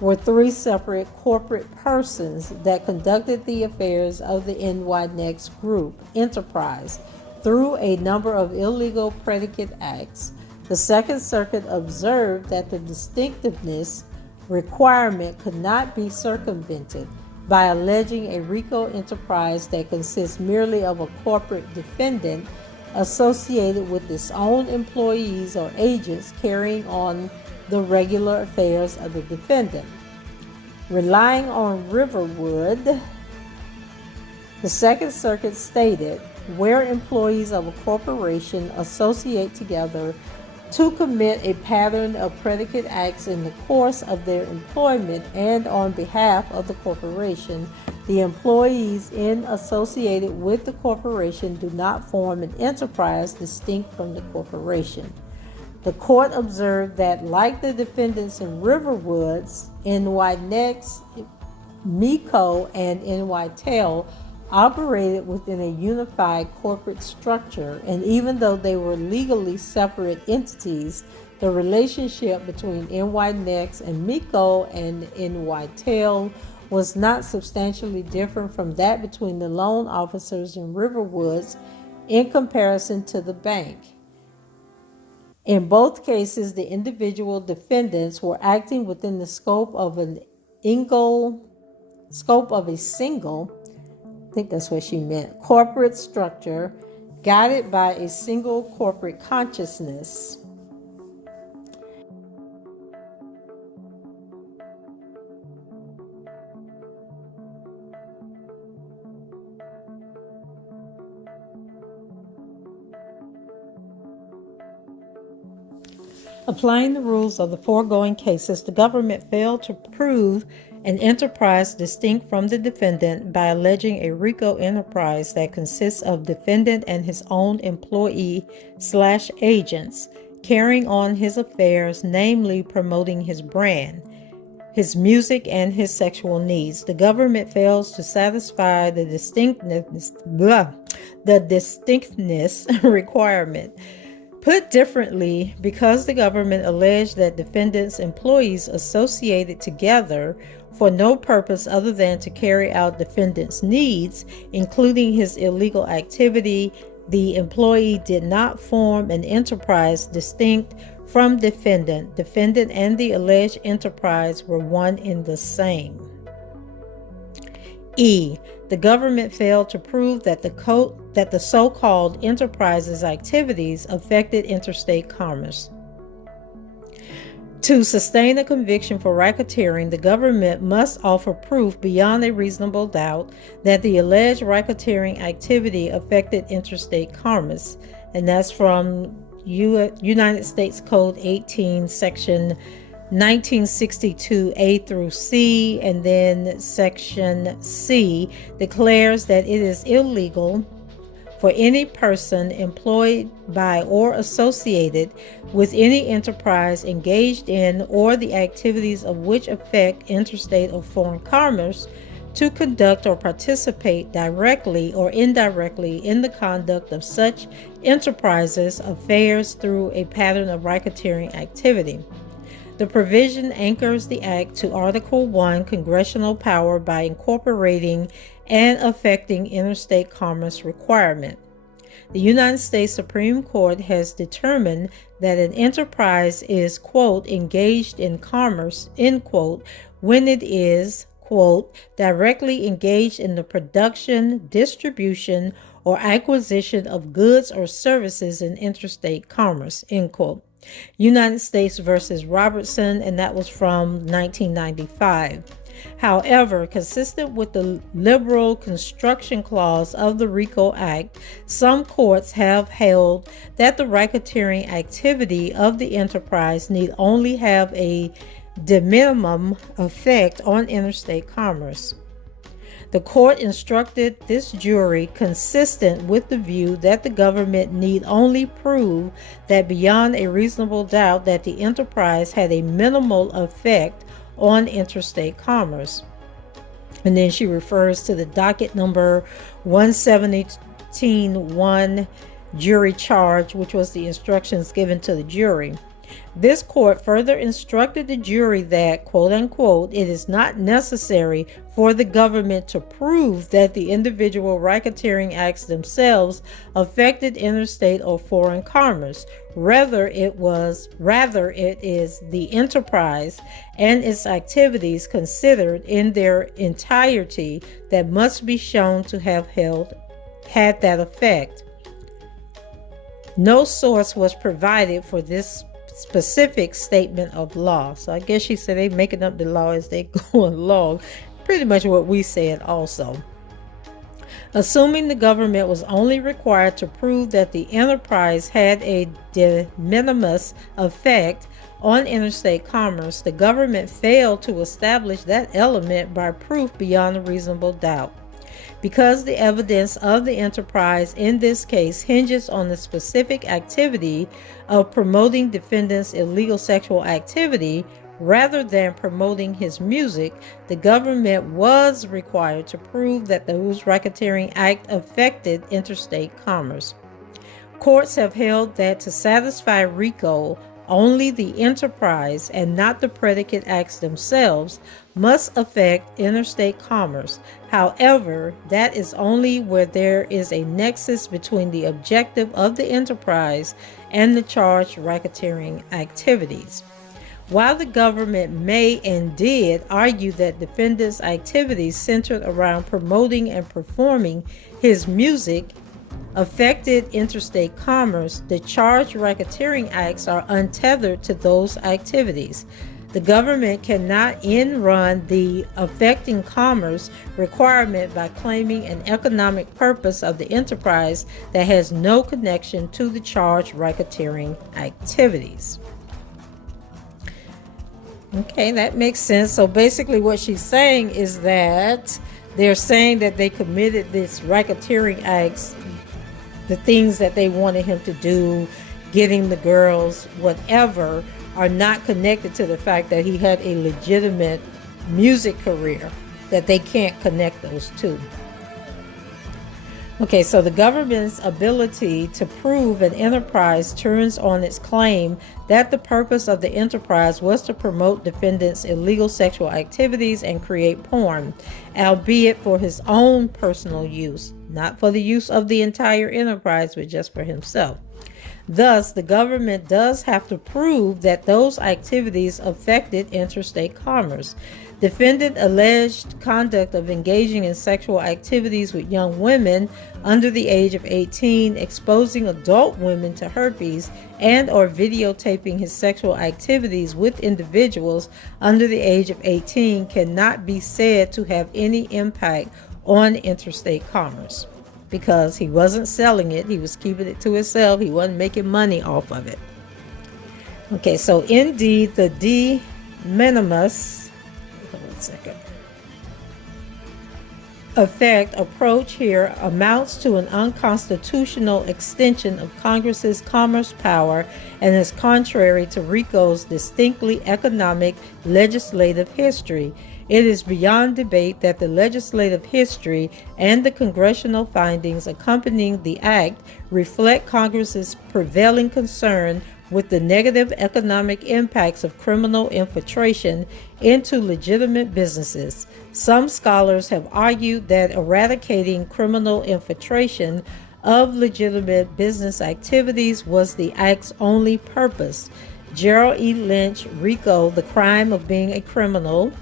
were three separate corporate persons that conducted the affairs of the NYNEX group enterprise through a number of illegal predicate acts. The Second Circuit observed that the distinctiveness requirement could not be circumvented by alleging a RICO enterprise that consists merely of a corporate defendant associated with its own employees or agents carrying on the regular affairs of the defendant. Relying on Riverwood, the Second Circuit stated, where employees of a corporation associate together to commit a pattern of predicate acts in the course of their employment and on behalf of the corporation, the employees associated with the corporation do not form an enterprise distinct from the corporation. The court observed that, like the defendants in Riverwoods, NYNEX, MECO, and NYTEL operated within a unified corporate structure, and even though they were legally separate entities, the relationship between NYNEX and MECO and NYTEL was not substantially different from that between the loan officers in Riverwoods in comparison to the bank. In both cases, the individual defendants were acting within the scope of a single, I think that's what she meant, corporate structure, guided by a single corporate consciousness. Applying the rules of the foregoing cases, the government failed to prove an enterprise distinct from the defendant by alleging a RICO enterprise that consists of defendant and his own employee/agents carrying on his affairs, namely promoting his brand, his music, and his sexual needs. The government fails to satisfy the distinctness requirement. Put differently, because the government alleged that defendants' employees associated together for no purpose other than to carry out defendant's needs, including his illegal activity, the employee did not form an enterprise distinct from defendant. Defendant and the alleged enterprise were one and the same. E. The government failed to prove that the so-called enterprise's activities affected interstate commerce. To sustain a conviction for racketeering, the government must offer proof beyond a reasonable doubt that the alleged racketeering activity affected interstate commerce, and that's from United States Code 18, Section 1962 A through C, and then Section C declares that it is illegal for any person employed by or associated with any enterprise engaged in or the activities of which affect interstate or foreign commerce to conduct or participate directly or indirectly in the conduct of such enterprises' affairs through a pattern of racketeering activity. The provision anchors the Act to Article 1 congressional power by incorporating and affecting interstate commerce requirement. The United States Supreme Court has determined that an enterprise is, quote, engaged in commerce, end quote, when it is, quote, directly engaged in the production, distribution, or acquisition of goods or services in interstate commerce, end quote. United States versus Robertson, and that was from 1995. However, consistent with the liberal construction clause of the RICO Act, some courts have held that the racketeering activity of the enterprise need only have a de minimis effect on interstate commerce. The court instructed this jury, consistent with the view that the government need only prove that beyond a reasonable doubt that the enterprise had a minimal effect on interstate commerce. And then she refers to the docket number 117-1 jury charge, which was the instructions given to the jury. This court further instructed the jury that, quote unquote, it is not necessary for the government to prove that the individual racketeering acts themselves affected interstate or foreign commerce. Rather, it is the enterprise and its activities considered in their entirety that must be shown to have had that effect. No source was provided for this specific statement of law. So I guess she said they making up the law as they go along. Pretty much what we said also. Assuming the government was only required to prove that the enterprise had a de minimis effect on interstate commerce, the government failed to establish that element by proof beyond a reasonable doubt. Because the evidence of the enterprise in this case hinges on the specific activity of promoting defendants' illegal sexual activity Rather than promoting his music, the government was required to prove that those racketeering acts affected interstate commerce. Courts have held that to satisfy RICO, only the enterprise and not the predicate acts themselves must affect interstate commerce. However, that is only where there is a nexus between the objective of the enterprise and the charged racketeering activities. While the government may and did argue that defendant's activities centered around promoting and performing his music affected interstate commerce, the charged racketeering acts are untethered to those activities. The government cannot end-run the affecting commerce requirement by claiming an economic purpose of the enterprise that has no connection to the charged racketeering activities. Okay, that makes sense. So basically what she's saying is that they're saying that they committed this racketeering acts, the things that they wanted him to do, getting the girls, whatever, are not connected to the fact that he had a legitimate music career, that they can't connect those two. Okay, so the government's ability to prove an enterprise turns on its claim that the purpose of the enterprise was to promote defendant's illegal sexual activities and create porn, albeit for his own personal use, not for the use of the entire enterprise, but just for himself. Thus, the government does have to prove that those activities affected interstate commerce. Defendant alleged conduct of engaging in sexual activities with young women under the age of 18, exposing adult women to herpes, and or videotaping his sexual activities with individuals under the age of 18 cannot be said to have any impact on interstate commerce, because he wasn't selling it, he was keeping it to himself, he wasn't making money off of it. Okay, so indeed the de minimis effect approach here amounts to an unconstitutional extension of Congress's commerce power and is contrary to RICO's distinctly economic legislative history. It is beyond debate that the legislative history and the congressional findings accompanying the act reflect Congress's prevailing concern with the negative economic impacts of criminal infiltration into legitimate businesses. Some scholars have argued that eradicating criminal infiltration of legitimate business activities was the act's only purpose. Gerald E. Lynch, RICO, The Crime of Being a Criminal,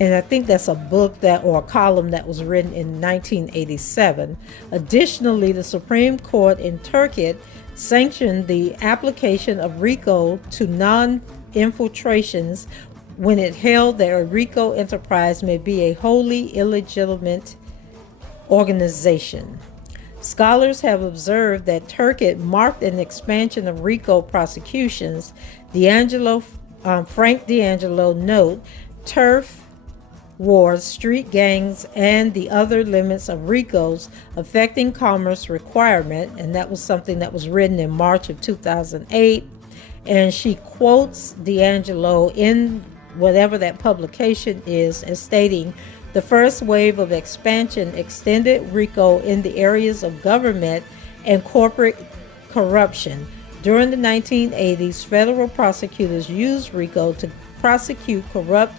and I think that's a book that, or a column that was written in 1987. Additionally, the Supreme Court in Turkey sanctioned the application of RICO to non-infiltrations when it held that a RICO enterprise may be a wholly illegitimate organization. Scholars have observed that Turkey marked an expansion of RICO prosecutions. Frank D'Angelo note, turf wars, street gangs, and the other limits of RICO's affecting commerce requirement, and that was something that was written in March of 2008. And she quotes D'Angelo in whatever that publication is as stating, the first wave of expansion extended RICO in the areas of government and corporate corruption. During the 1980s, federal prosecutors used RICO to prosecute corrupt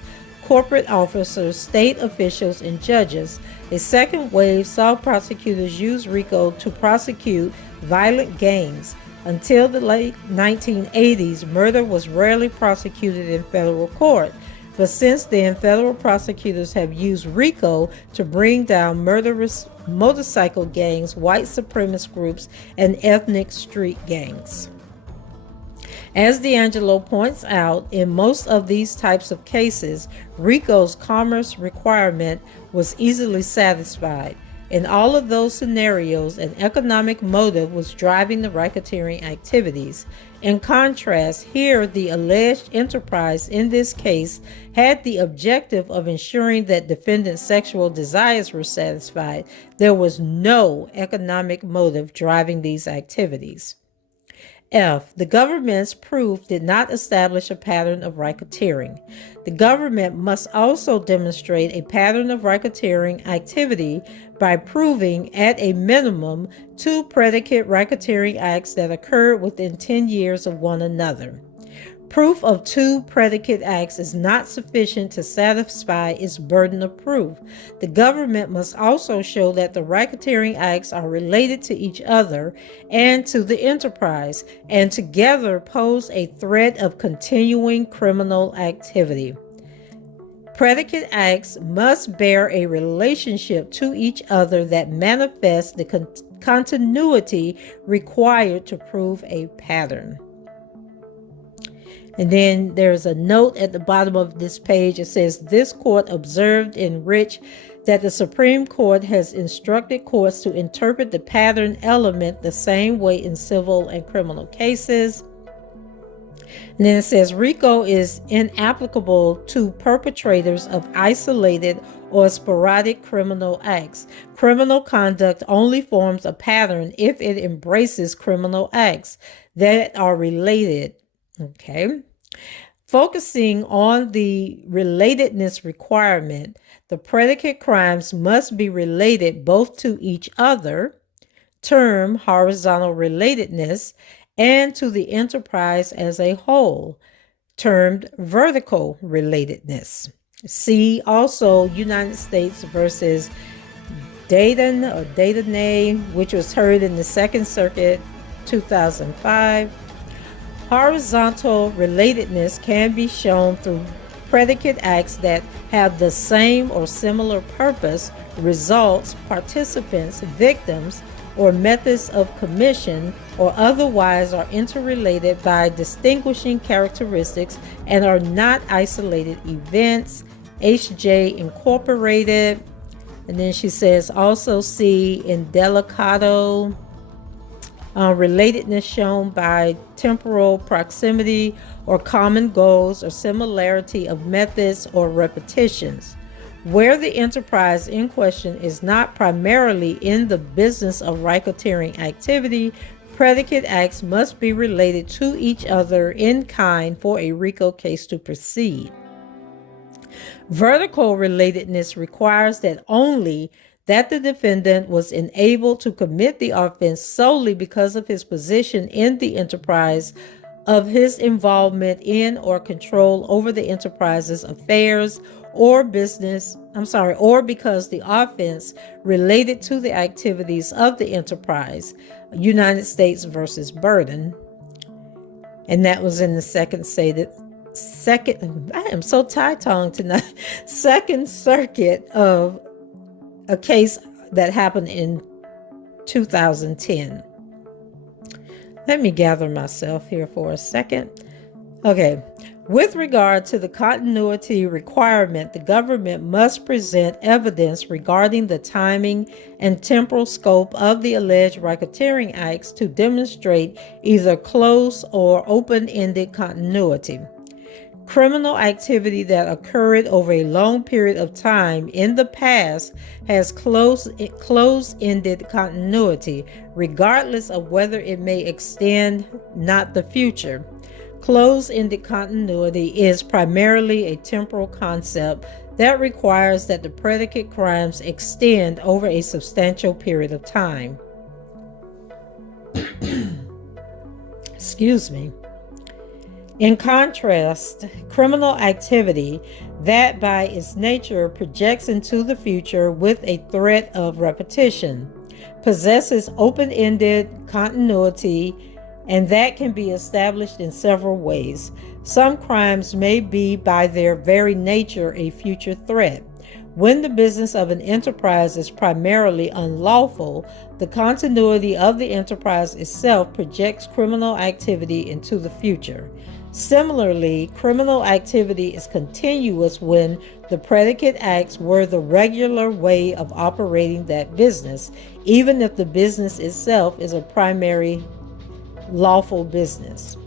corporate officers, state officials, and judges. A second wave saw prosecutors use RICO to prosecute violent gangs. Until the late 1980s, murder was rarely prosecuted in federal court. But since then, federal prosecutors have used RICO to bring down murderous motorcycle gangs, white supremacist groups, and ethnic street gangs. As D'Angelo points out, in most of these types of cases, RICO's commerce requirement was easily satisfied. In all of those scenarios, an economic motive was driving the racketeering activities. In contrast, here the alleged enterprise in this case had the objective of ensuring that defendant's sexual desires were satisfied. There was no economic motive driving these activities. F. The government's proof did not establish a pattern of racketeering. The government must also demonstrate a pattern of racketeering activity by proving, at a minimum, 2 predicate racketeering acts that occurred within 10 years of one another. Proof of 2 predicate acts is not sufficient to satisfy its burden of proof. The government must also show that the racketeering acts are related to each other and to the enterprise, and together pose a threat of continuing criminal activity. Predicate acts must bear a relationship to each other that manifests the continuity required to prove a pattern. And then there's a note at the bottom of this page. It says, this court observed in Rich that the Supreme Court has instructed courts to interpret the pattern element the same way in civil and criminal cases. And then it says, RICO is inapplicable to perpetrators of isolated or sporadic criminal acts. Criminal conduct only forms a pattern if it embraces criminal acts that are related. Okay. Focusing on the relatedness requirement, the predicate crimes must be related both to each other, term horizontal relatedness, and to the enterprise as a whole, termed vertical relatedness. See also United States versus Dayton or Daytonay, which was heard in the Second Circuit, 2005. Horizontal relatedness can be shown through predicate acts that have the same or similar purpose, results, participants, victims, or methods of commission, or otherwise are interrelated by distinguishing characteristics and are not isolated events. HJ Incorporated. And then she says also see in Delicado, relatedness shown by temporal proximity or common goals or similarity of methods or repetitions. Where the enterprise in question is not primarily in the business of racketeering activity, predicate acts must be related to each other in kind for a RICO case to proceed. Vertical relatedness requires that only that the defendant was enabled to commit the offense solely because of his position in the enterprise, of his involvement in or control over the enterprise's affairs or business, or because the offense related to the activities of the enterprise. United States versus Burden. And that was in the Second, I am so tie-tongued tonight, Second Circuit of a case that happened in 2010. Let me gather myself here for a second. Okay. With regard to the continuity requirement, the government must present evidence regarding the timing and temporal scope of the alleged racketeering acts to demonstrate either close or open-ended continuity. Criminal activity that occurred over a long period of time in the past has close-ended continuity, regardless of whether it may extend not the future. Close-ended continuity is primarily a temporal concept that requires that the predicate crimes extend over a substantial period of time. Excuse me. In contrast, criminal activity that by its nature projects into the future with a threat of repetition possesses open-ended continuity, and that can be established in several ways. Some crimes may be by their very nature a future threat. When the business of an enterprise is primarily unlawful, the continuity of the enterprise itself projects criminal activity into the future. Similarly, criminal activity is continuous when the predicate acts were the regular way of operating that business, even if the business itself is a primary lawful business.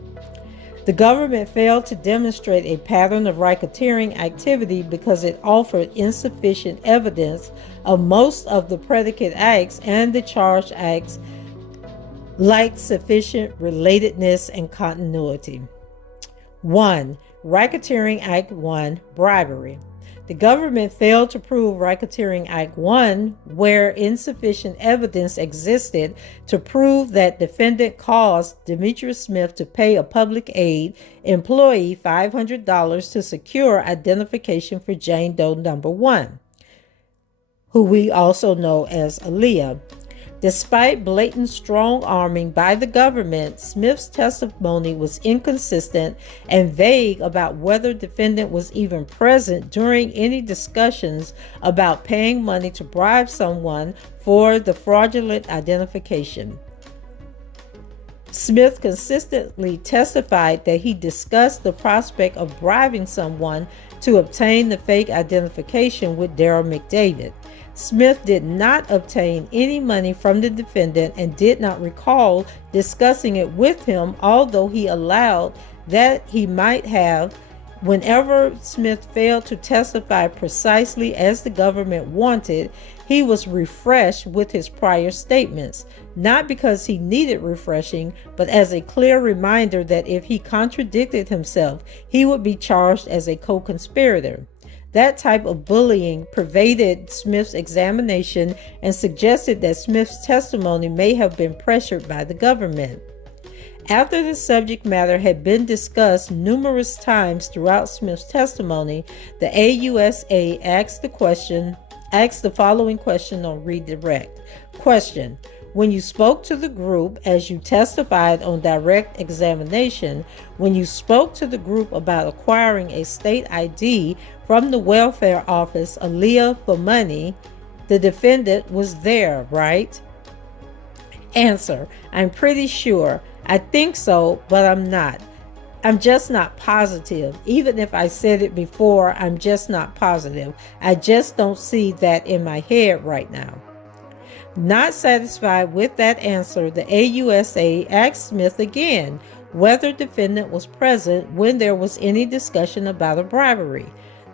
The government failed to demonstrate a pattern of racketeering activity because it offered insufficient evidence of most of the predicate acts and the charged acts lacked sufficient relatedness and continuity. 1. Racketeering Act 1, bribery. The government failed to prove Racketeering Act 1 where insufficient evidence existed to prove that defendant caused Demetrius Smith to pay a public aid employee $500 to secure identification for Jane Doe number 1, who we also know as Aaliyah. Despite blatant strong-arming by the government, Smith's testimony was inconsistent and vague about whether defendant was even present during any discussions about paying money to bribe someone for the fraudulent identification. Smith consistently testified that he discussed the prospect of bribing someone to obtain the fake identification with Darryl McDavid. Smith did not obtain any money from the defendant and did not recall discussing it with him, although he allowed that he might have. Whenever Smith failed to testify precisely as the government wanted, he was refreshed with his prior statements, not because he needed refreshing, but as a clear reminder that if he contradicted himself, he would be charged as a co-conspirator. That type of bullying pervaded Smith's examination and suggested that Smith's testimony may have been pressured by the government. After the subject matter had been discussed numerous times throughout Smith's testimony, the AUSA asked the following question on redirect. Question: when you spoke to the group as you testified on direct examination, when you spoke to the group about acquiring a state ID from the welfare office, Aaliyah, for money, the defendant was there, right? Answer: I'm pretty sure. I think so, but I'm not. I'm just not positive. Even if I said it before, I'm just not positive. I just don't see that in my head right now. Not satisfied with that answer, the AUSA asked Smith again whether defendant was present when there was any discussion about a bribery.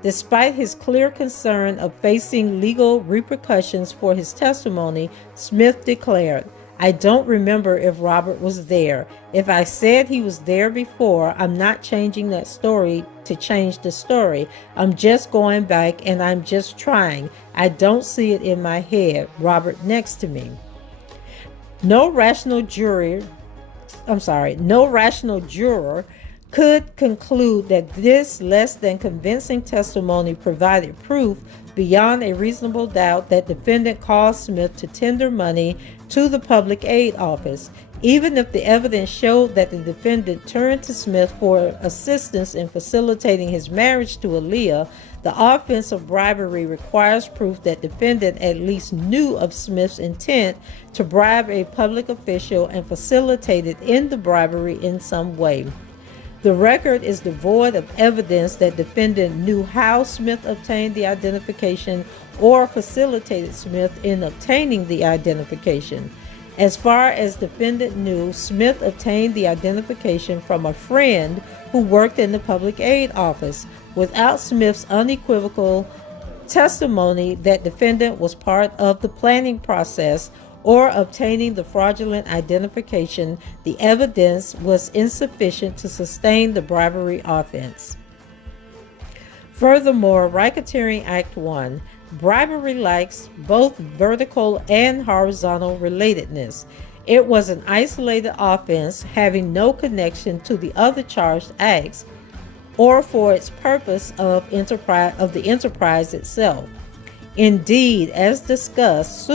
Despite his clear concern of facing legal repercussions for his testimony, Smith declared, I don't remember if Robert was there. If I said he was there before, I'm not changing that story to change the story. I'm just going back and I'm just trying. I don't see it in my head. Robert next to me. No rational juror could conclude that this less than convincing testimony provided proof beyond a reasonable doubt that defendant caused Smith to tender money to the public aid office. Even if the evidence showed that the defendant turned to Smith for assistance in facilitating his marriage to Aaliyah, the offense of bribery requires proof that defendant at least knew of Smith's intent to bribe a public official and facilitated in the bribery in some way. The record is devoid of evidence that defendant knew how Smith obtained the identification or facilitated Smith in obtaining the identification. As far as defendant knew, Smith obtained the identification from a friend who worked in the public aid office, without Smith's unequivocal testimony that defendant was part of the planning process or obtaining the fraudulent identification. The evidence was insufficient to sustain the bribery offense. Furthermore, Racketeering Act 1, bribery lacks both vertical and horizontal relatedness. It was an isolated offense having no connection to the other charged acts or for its purpose of the enterprise itself. Indeed, as discussed,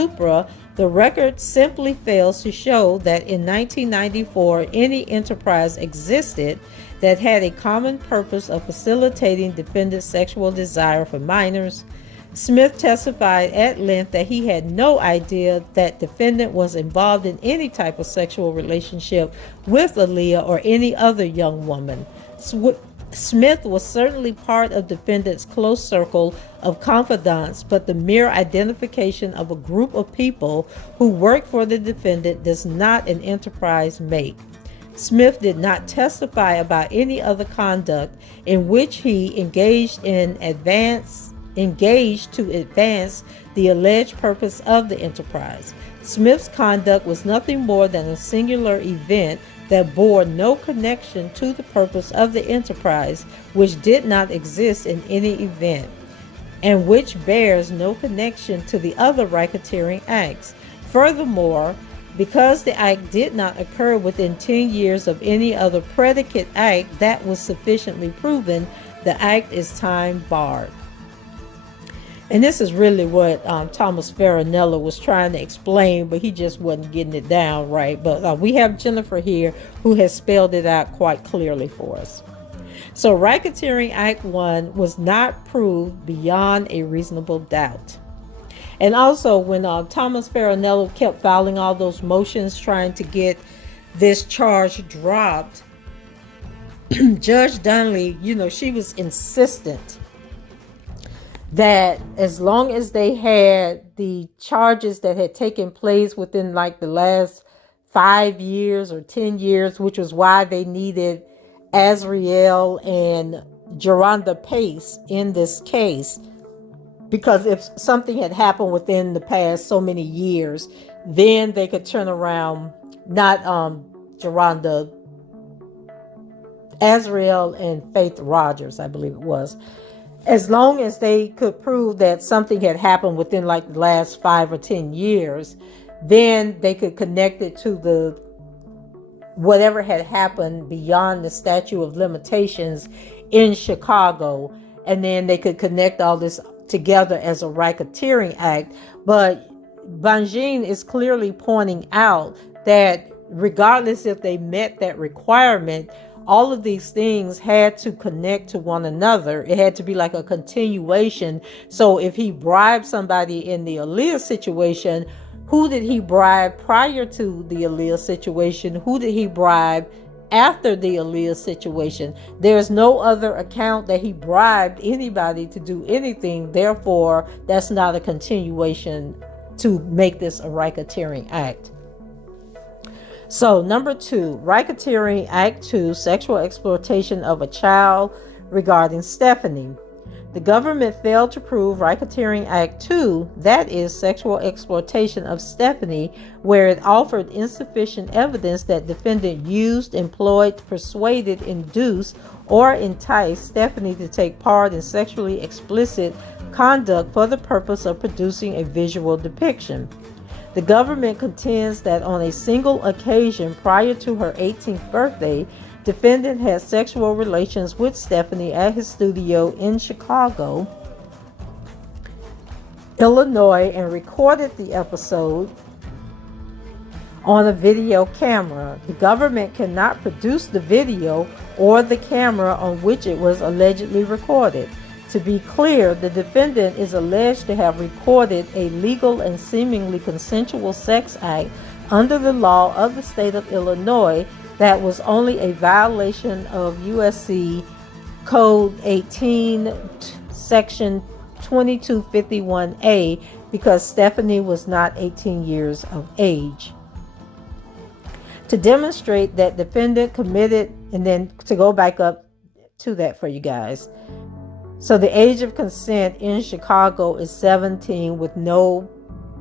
the record simply fails to show that in 1994 any enterprise existed that had a common purpose of facilitating defendant's sexual desire for minors. Smith testified at length that he had no idea that defendant was involved in any type of sexual relationship with Aaliyah or any other young woman. Smith was certainly part of defendant's close circle of confidants, but the mere identification of a group of people who worked for the defendant does not an enterprise make. Smith did not testify about any other conduct in which he engaged to advance the alleged purpose of the enterprise. Smith's conduct was nothing more than a singular event that bore no connection to the purpose of the enterprise, which did not exist in any event, and which bears no connection to the other racketeering acts. Furthermore, because the act did not occur within 10 years of any other predicate act that was sufficiently proven, the act is time barred. And this is really what Thomas Farinello was trying to explain, but he just wasn't getting it down right. But we have Jennifer here who has spelled it out quite clearly for us. So Racketeering Act 1 was not proved beyond a reasonable doubt. And also, when Thomas Farinello kept filing all those motions trying to get this charge dropped, Judge Donnelly, she was insistent that as long as they had the charges that had taken place within like the last 5 years or 10 years, which was why they needed Azriel and Jerhonda Pace in this case, because if something had happened within the past so many years, then they could turn around, not Jerhonda, Azriel and Faith Rogers, I believe it was. As long as they could prove that something had happened within like the last 5 or 10 years, then they could connect it to the whatever had happened beyond the statute of limitations in Chicago, and then they could connect all this together as a racketeering act. But BonJean is clearly pointing out that regardless if they met that requirement, all of these things had to connect to one another. It had to be like a continuation. So if he bribed somebody in the Aaliyah situation, who did he bribe prior to the Aaliyah situation? Who did he bribe after the Aaliyah situation? There's no other account that he bribed anybody to do anything. Therefore, that's not a continuation to make this a racketeering act. So, number 2, Racketeering Act 2, Sexual Exploitation of a Child regarding Stephanie. The government failed to prove Racketeering Act 2, that is, sexual exploitation of Stephanie, where it offered insufficient evidence that defendant used, employed, persuaded, induced, or enticed Stephanie to take part in sexually explicit conduct for the purpose of producing a visual depiction. The government contends that on a single occasion prior to her 18th birthday, defendant had sexual relations with Stephanie at his studio in Chicago, Illinois, and recorded the episode on a video camera. The government cannot produce the video or the camera on which it was allegedly recorded. To be clear, the defendant is alleged to have recorded a legal and seemingly consensual sex act under the law of the state of Illinois that was only a violation of USC Code 18, Section 2251A, because Stephanie was not 18 years of age. To demonstrate that defendant committed, and then to go back up to that for you guys. So the age of consent in Chicago is 17 with no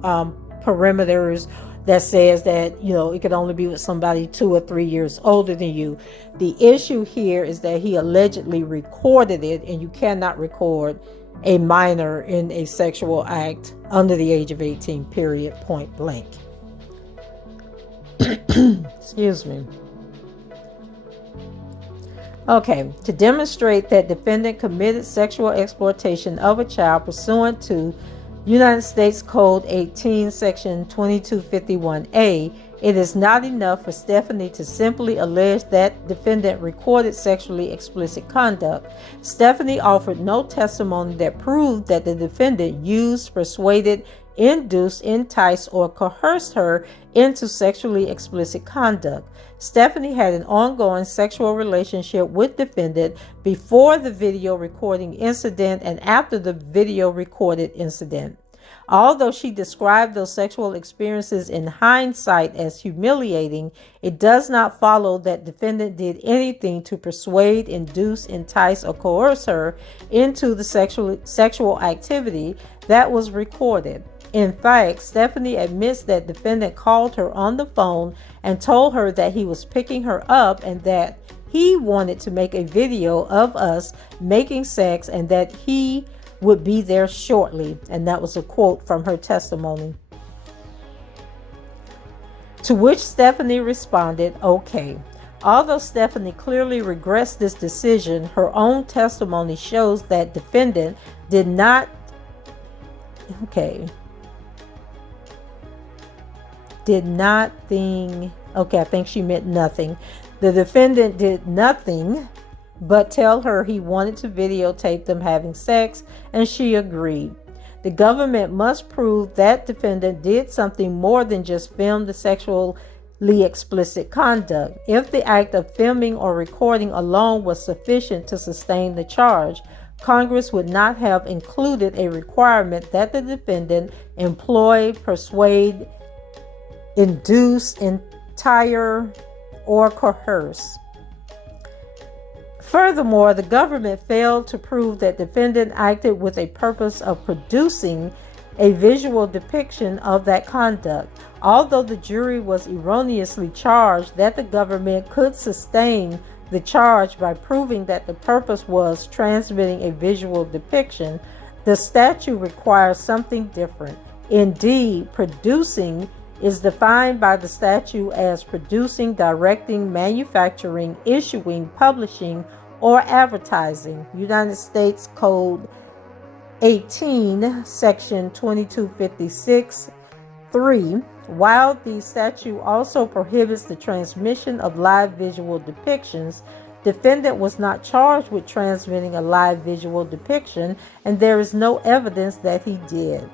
perimeters that says that, it could only be with somebody 2 or 3 years older than you. The issue here is that he allegedly recorded it, and you cannot record a minor in a sexual act under the age of 18, period, point blank. Excuse me. Okay, to demonstrate that defendant committed sexual exploitation of a child pursuant to United States Code 18, Section 2251A, it is not enough for Stephanie to simply allege that defendant recorded sexually explicit conduct. Stephanie offered no testimony that proved that the defendant used, persuaded, induced, enticed, or coerced her into sexually explicit conduct. Stephanie had an ongoing sexual relationship with defendant before the video recording incident and after the video recorded incident. Although she described those sexual experiences in hindsight as humiliating, it does not follow that defendant did anything to persuade, induce, entice, or coerce her into the sexual activity that was recorded. In fact, Stephanie admits that defendant called her on the phone and told her that he was picking her up and that he wanted to make a video of us making sex and that he would be there shortly. And that was a quote from her testimony. To which Stephanie responded, okay. Although Stephanie clearly regrets this decision, her own testimony shows that defendant did not, I think she meant nothing. The defendant did nothing but tell her he wanted to videotape them having sex, and she agreed. The government must prove that defendant did something more than just film the sexually explicit conduct. If the act of filming or recording alone was sufficient to sustain the charge, Congress would not have included a requirement that the defendant employ, persuade, induce, entice, or coerce. Furthermore, the government failed to prove that defendant acted with a purpose of producing a visual depiction of that conduct. Although the jury was erroneously charged that the government could sustain the charge by proving that the purpose was transmitting a visual depiction, the statute requires something different. Indeed, producing is defined by the statute as producing, directing, manufacturing, issuing, publishing, or advertising. United States Code 18, Section 2256, 3. While the statute also prohibits the transmission of live visual depictions, defendant was not charged with transmitting a live visual depiction, and there is no evidence that he did.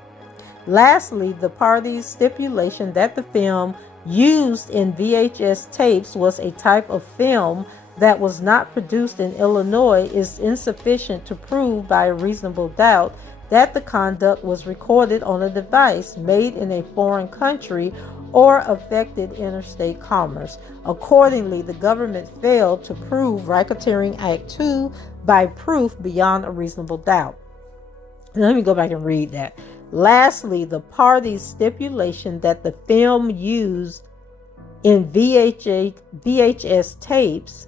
Lastly, the parties' stipulation that the film used in VHS tapes was a type of film that was not produced in Illinois is insufficient to prove by a reasonable doubt that the conduct was recorded on a device made in a foreign country or affected interstate commerce. Accordingly, the government failed to prove Racketeering Act 2 by proof beyond a reasonable doubt. Let me go back and read that. Lastly, the parties' stipulation that the film used in VHS tapes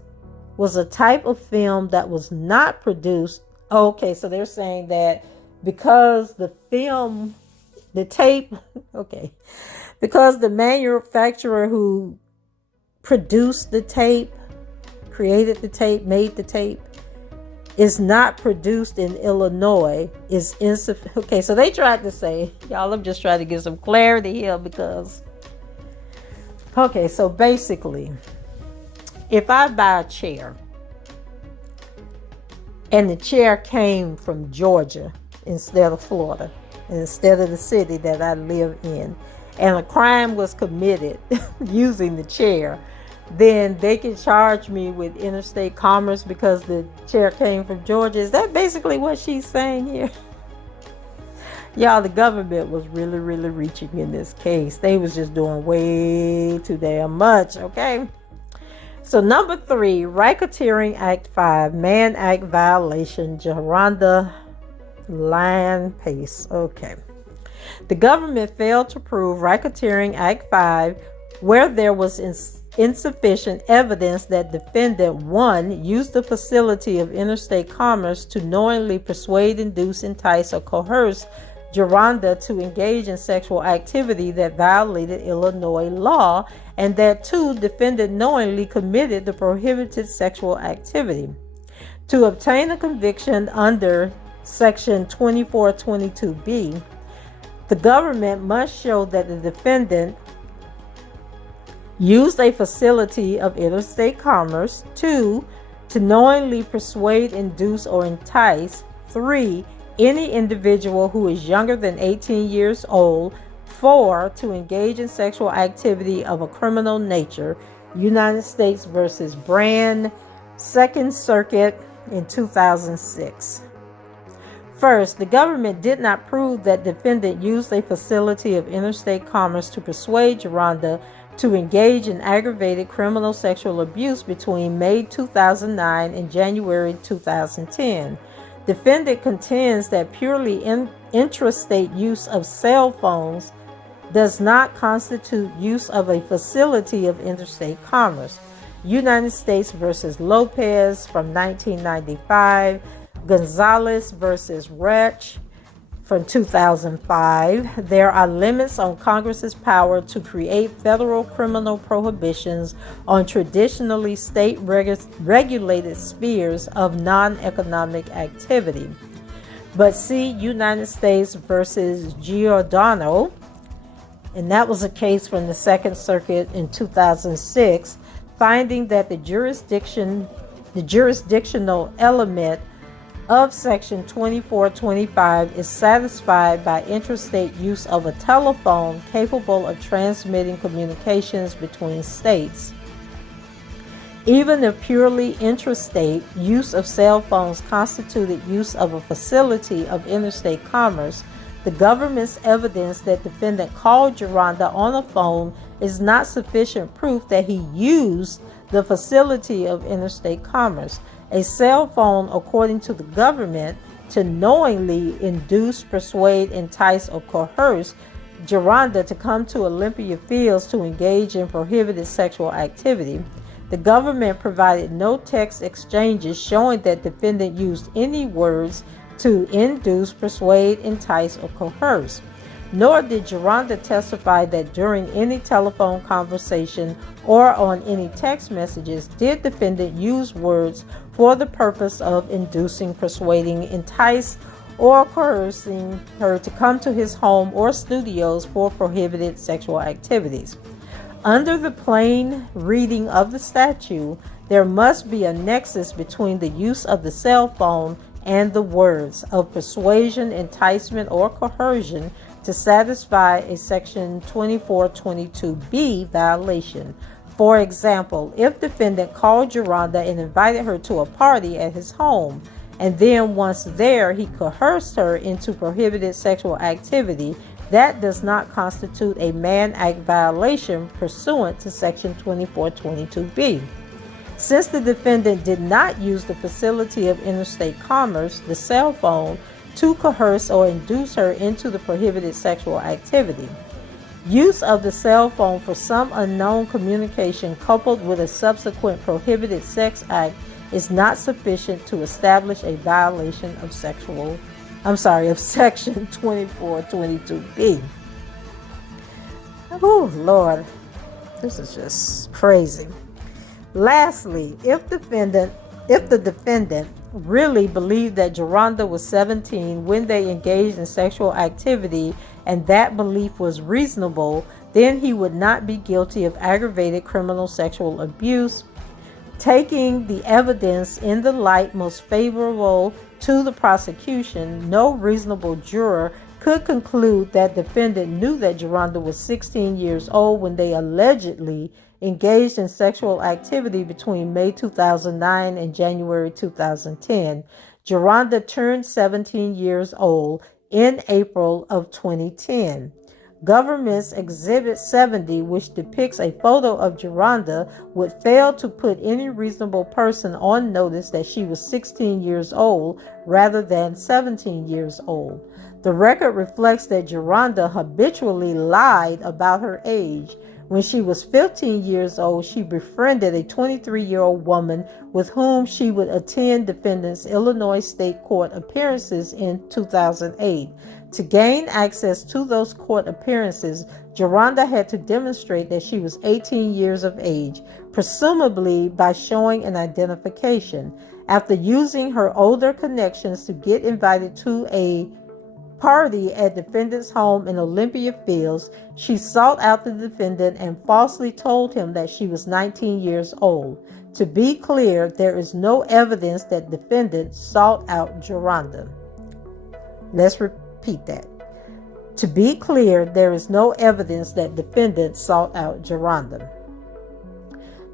was a type of film that was not produced. Okay, so they're saying that because the tape, because the manufacturer who produced the tape, created the tape, made the tape, is not produced in Illinois is insufficient. Okay, so they tried to say, y'all, I'm just trying to get some clarity here because, okay, so basically, if I buy a chair and the chair came from Georgia instead of Florida, instead of the city that I live in, and a crime was committed using the chair, then they can charge me with interstate commerce because the chair came from Georgia. Is that basically what she's saying here? Y'all, the government was really, really reaching in this case. They was just doing way too damn much, okay? So number 3, Racketeering Act 5, Mann Act violation, Jerhonda Land Pace. Okay. The government failed to prove Racketeering Act 5 where there was insufficient evidence that defendant 1 used the facility of interstate commerce to knowingly persuade, induce, entice, or coerce Jerhonda to engage in sexual activity that violated Illinois law, and that 2, defendant knowingly committed the prohibited sexual activity. To obtain a conviction under Section 2422B, the government must show that the defendant used a facility of interstate commerce. 2, to knowingly persuade, induce, or entice. 3, any individual who is younger than 18 years old. 4, to engage in sexual activity of a criminal nature. United States versus Brand, 2nd Circuit in 2006. First, the government did not prove that defendant used a facility of interstate commerce to persuade Jerhonda to engage in aggravated criminal sexual abuse between May 2009 and January 2010. Defendant contends that purely intrastate use of cell phones does not constitute use of a facility of interstate commerce. United States versus Lopez from 1995, Gonzalez versus Rech from 2005. There are limits on Congress's power to create federal criminal prohibitions on traditionally state-regulated spheres of non-economic activity. But see United States versus Jerhonda, and that was a case from the Second Circuit in 2006, finding that the jurisdictional element of Section 2425 is satisfied by interstate use of a telephone capable of transmitting communications between states. Even if purely intrastate use of cell phones constituted use of a facility of interstate commerce, the government's evidence that defendant called Jerhonda on a phone is not sufficient proof that he used the facility of interstate commerce. A cell phone, according to the government, to knowingly induce, persuade, entice, or coerce Jerhonda to come to Olympia Fields to engage in prohibited sexual activity. The government provided no text exchanges showing that defendant used any words to induce, persuade, entice, or coerce. Nor did Jerhonda testify that during any telephone conversation or on any text messages did defendant use words for the purpose of inducing, persuading, entice, or coercing her to come to his home or studios for prohibited sexual activities. Under the plain reading of the statute, there must be a nexus between the use of the cell phone and the words of persuasion, enticement, or coercion to satisfy a Section 2422B violation. For example, if defendant called Jerhonda and invited her to a party at his home, and then once there he coerced her into prohibited sexual activity, that does not constitute a Mann Act violation pursuant to Section 2422B. Since the defendant did not use the facility of interstate commerce, the cell phone, to coerce or induce her into the prohibited sexual activity, use of the cell phone for some unknown communication coupled with a subsequent prohibited sex act is not sufficient to establish a violation of Section 2422B. Oh, Lord, this is just crazy. Lastly, if the defendant really believed that Jerhonda was 17 when they engaged in sexual activity and that belief was reasonable, then he would not be guilty of aggravated criminal sexual abuse. Taking the evidence in the light most favorable to the prosecution, no reasonable juror could conclude that defendant knew that Jerhonda was 16 years old when they allegedly engaged in sexual activity between May 2009 and January 2010. Jerhonda turned 17 years old in April of 2010. Government's Exhibit 70, which depicts a photo of Jerhonda, would fail to put any reasonable person on notice that she was 16 years old rather than 17 years old. The record reflects that Jerhonda habitually lied about her age. When she was 15 years old, she befriended a 23-year-old woman with whom she would attend defendant's Illinois State Court appearances in 2008. To gain access to those court appearances, Jerhonda had to demonstrate that she was 18 years of age, presumably by showing an identification. After using her older connections to get invited to a party at defendant's home in Olympia Fields, she sought out the defendant and falsely told him that she was 19 years old. To be clear, there is no evidence that defendant sought out Jerhonda. Let's repeat that. To be clear, there is no evidence that defendant sought out Jerhonda.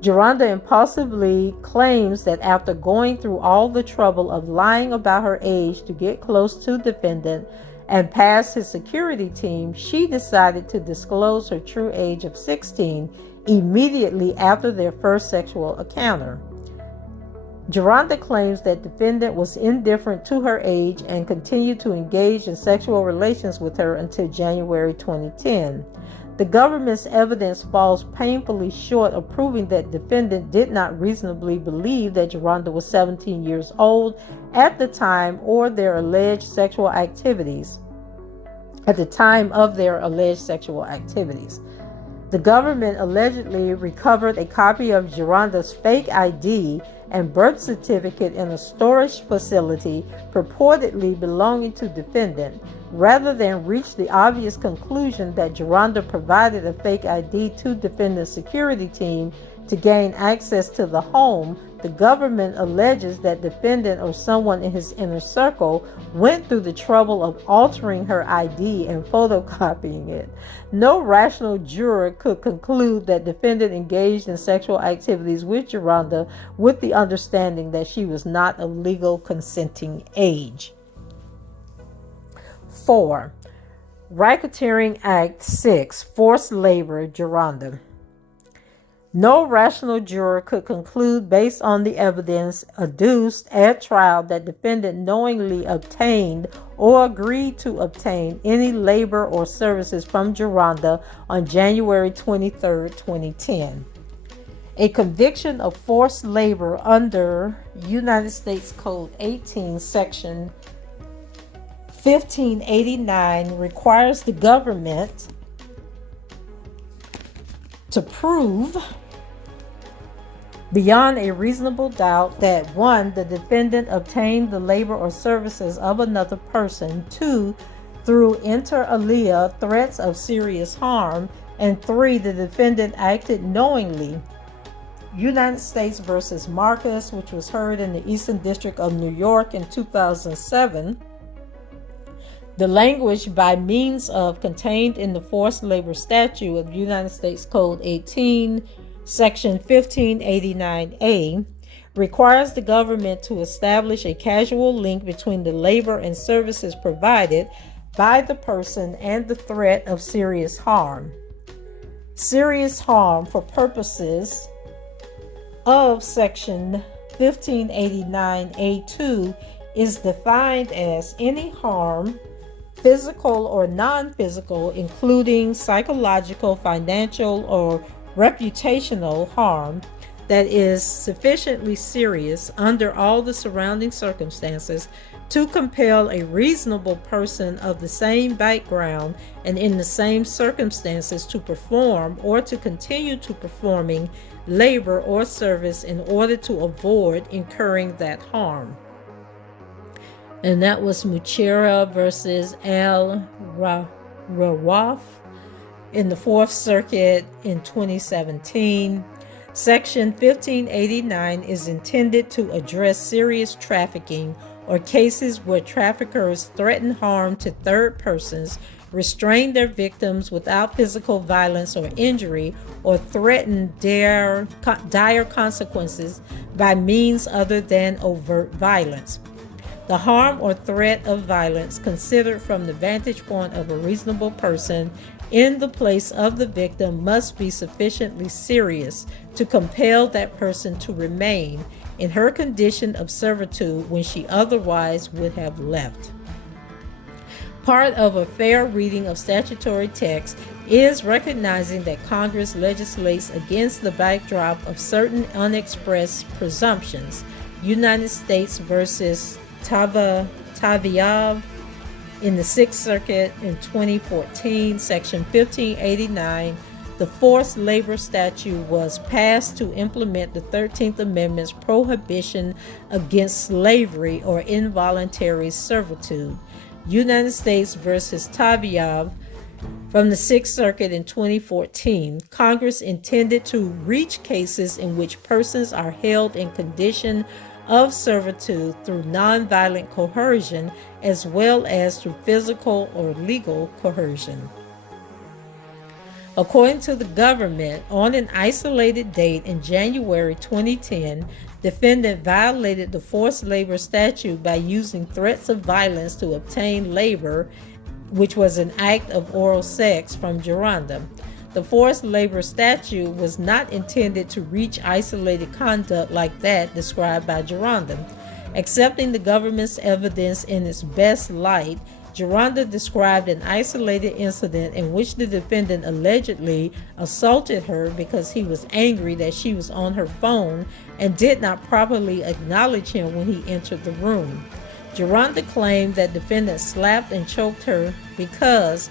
Jerhonda impulsively claims that after going through all the trouble of lying about her age to get close to defendant and past his security team, she decided to disclose her true age of 16 immediately after their first sexual encounter. Jerhonda claims that defendant was indifferent to her age and continued to engage in sexual relations with her until January 2010. The government's evidence falls painfully short of proving that defendant did not reasonably believe that Jerhonda was 17 years old at the time of their alleged sexual activities. The government allegedly recovered a copy of Jerhonda's fake ID and birth certificate in a storage facility purportedly belonging to defendant, rather than reach the obvious conclusion that Jerhonda provided a fake ID to defendant's security team to gain access to the home. The government alleges that defendant or someone in his inner circle went through the trouble of altering her ID and photocopying it. No rational juror could conclude that defendant engaged in sexual activities with Jerhonda with the understanding that she was not of legal consenting age. 4. Racketeering Act 6, Forced Labor, Jerhonda. No rational juror could conclude based on the evidence adduced at trial that defendant knowingly obtained or agreed to obtain any labor or services from Jerhonda on January 23, 2010. A conviction of forced labor under United States Code 18, Section 1589 requires the government to prove beyond a reasonable doubt that 1. The defendant obtained the labor or services of another person, 2. Through inter alia threats of serious harm, and 3. The defendant acted knowingly. United States versus Marcus, which was heard in the Eastern District of New York in 2007. The language by means of contained in the forced labor statute of United States Code 18, Section 1589A, requires the government to establish a causal link between the labor and services provided by the person and the threat of serious harm. Serious harm for purposes of Section 1589A2 is defined as any harm, physical or non-physical, including psychological, financial, or reputational harm, that is sufficiently serious under all the surrounding circumstances to compel a reasonable person of the same background and in the same circumstances to perform or to continue to performing labor or service in order to avoid incurring that harm. And that was Muchera versus Al-Rawaf in the Fourth Circuit in 2017. Section 1589 is intended to address serious trafficking or cases where traffickers threaten harm to third persons, restrain their victims without physical violence or injury, or threaten dire consequences by means other than overt violence. The harm or threat of violence, considered from the vantage point of a reasonable person in the place of the victim, must be sufficiently serious to compel that person to remain in her condition of servitude when she otherwise would have left. Part of a fair reading of statutory text is recognizing that Congress legislates against the backdrop of certain unexpressed presumptions. United States versus Taviav in the Sixth Circuit in 2014, Section 1589, the forced labor statute was passed to implement the 13th Amendment's prohibition against slavery or involuntary servitude. United States versus Taviav from the Sixth Circuit in 2014, Congress intended to reach cases in which persons are held in condition of servitude through nonviolent coercion as well as through physical or legal coercion. According to the government, on an isolated date in January 2010, defendant violated the forced labor statute by using threats of violence to obtain labor, which was an act of oral sex, from Jerhonda. The forced labor statute was not intended to reach isolated conduct like that described by Jerhonda. Accepting the government's evidence in its best light, Jerhonda described an isolated incident in which the defendant allegedly assaulted her because he was angry that she was on her phone and did not properly acknowledge him when he entered the room. Jerhonda claimed that defendant slapped and choked her because,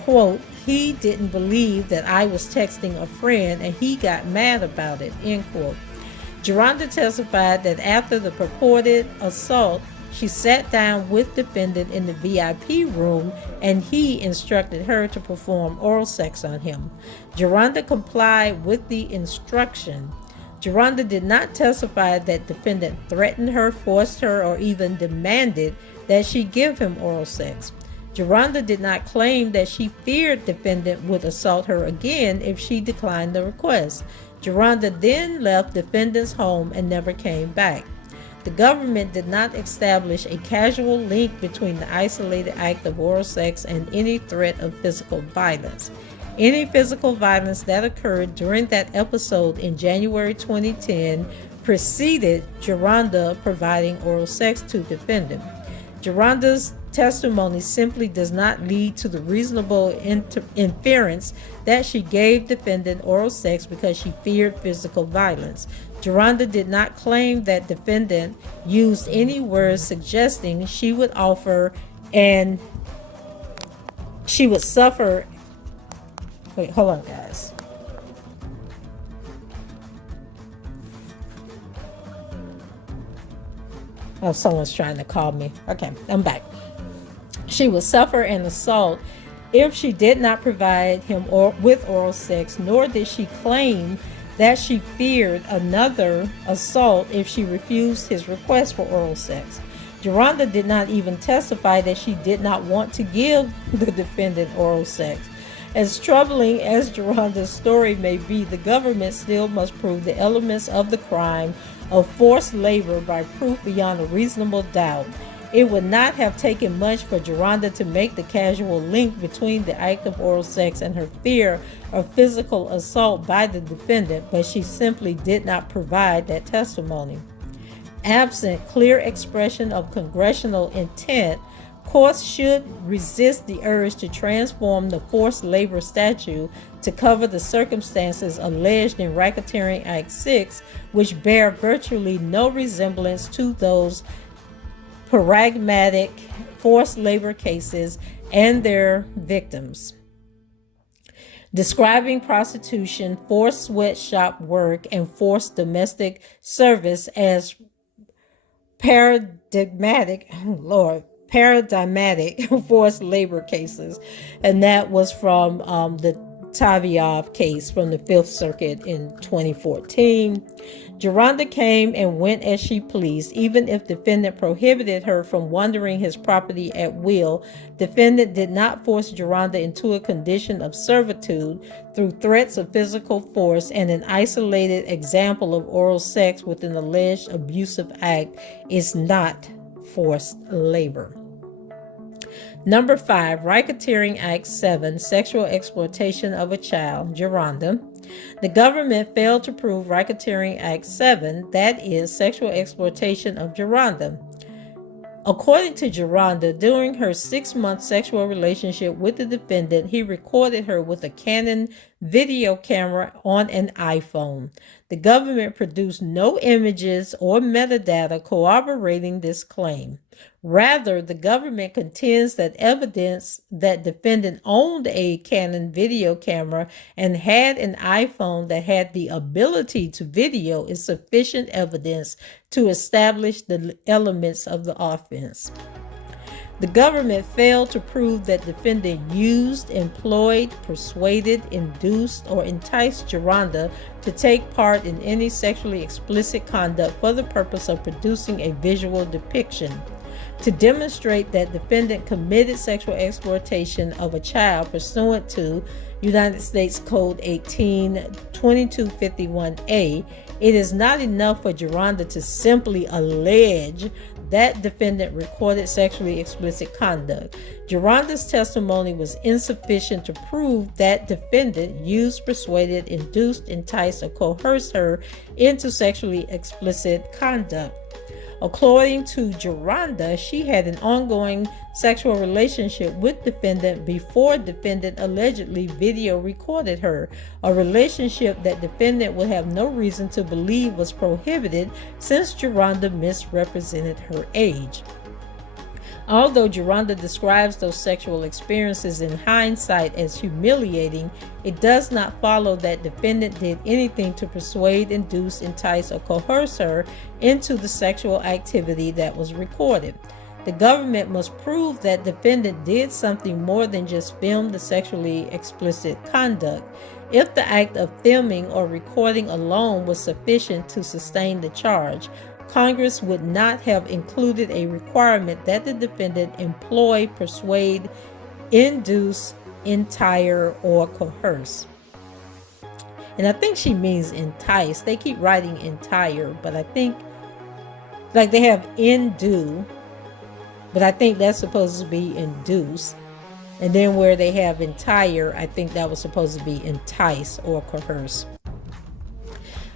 quote, he didn't believe that I was texting a friend and he got mad about it, end quote. Jerhonda testified that after the purported assault, she sat down with defendant in the VIP room and he instructed her to perform oral sex on him. Jerhonda complied with the instruction. Jerhonda did not testify that defendant threatened her, forced her, or even demanded that she give him oral sex. Jerhonda did not claim that she feared defendant would assault her again if she declined the request. Jerhonda then left defendant's home and never came back. The government did not establish a causal link between the isolated act of oral sex and any threat of physical violence. Any physical violence that occurred during that episode in January 2010 preceded Jerhonda providing oral sex to defendant. Jerhonda's testimony simply does not lead to the reasonable inference that she gave defendant oral sex because she feared physical violence. Jerhonda did not claim that defendant used any words suggesting she would offer and she would suffer. Wait, hold on, guys. Oh, someone's trying to call me. Okay, I'm back. She would suffer an assault if she did not provide him with oral sex, nor did she claim that she feared another assault if she refused his request for oral sex. Jerhonda did not even testify that she did not want to give the defendant oral sex. As troubling as Jerhonda's story may be, the government still must prove the elements of the crime of forced labor by proof beyond a reasonable doubt. It would not have taken much for Jerhonda to make the causal link between the act of oral sex and her fear of physical assault by the defendant, but she simply did not provide that testimony. Absent clear expression of congressional intent, courts should resist the urge to transform the forced labor statute to cover the circumstances alleged in Racketeering Act 6, which bear virtually no resemblance to those pragmatic forced labor cases and their victims. Describing prostitution, forced sweatshop work, and forced domestic service as paradigmatic forced labor cases. And that was from the Taviov case from the Fifth Circuit in 2014. Jerhonda came and went as she pleased, even if defendant prohibited her from wandering his property at will. Defendant did not force Jerhonda into a condition of servitude through threats of physical force, and an isolated example of oral sex with an alleged abusive act is not forced labor. Number 5, Racketeering Act 7, sexual exploitation of a child, Jerhonda. The government failed to prove Racketeering Act 7, that is, sexual exploitation of Jerhonda. According to Jerhonda, during her 6-month sexual relationship with the defendant, he recorded her with a Canon video camera on an iPhone. The government produced no images or metadata corroborating this claim. Rather, the government contends that evidence that defendant owned a Canon video camera and had an iPhone that had the ability to video is sufficient evidence to establish the elements of the offense. The government failed to prove that defendant used, employed, persuaded, induced, or enticed Jerhonda to take part in any sexually explicit conduct for the purpose of producing a visual depiction. to demonstrate that defendant committed sexual exploitation of a child pursuant to United States Code 18-2251A, it is not enough for Jerhonda to simply allege that defendant recorded sexually explicit conduct. Jerhonda's testimony was insufficient to prove that defendant used, persuaded, induced, enticed, or coerced her into sexually explicit conduct. According to Jerhonda, she had an ongoing sexual relationship with defendant before defendant allegedly video recorded her, a relationship that defendant would have no reason to believe was prohibited since Jerhonda misrepresented her age. Although Jerhonda describes those sexual experiences in hindsight as humiliating, it does not follow that defendant did anything to persuade, induce, entice, or coerce her into the sexual activity that was recorded. The government must prove that defendant did something more than just film the sexually explicit conduct. If the act of filming or recording alone was sufficient to sustain the charge, Congress would not have included a requirement that the defendant employ, persuade, induce, entire, or coerce. And I think she means entice. They keep writing entire, but I think like they have indue, but I think that's supposed to be induce. And then where they have entire, I think that was supposed to be entice or coerce.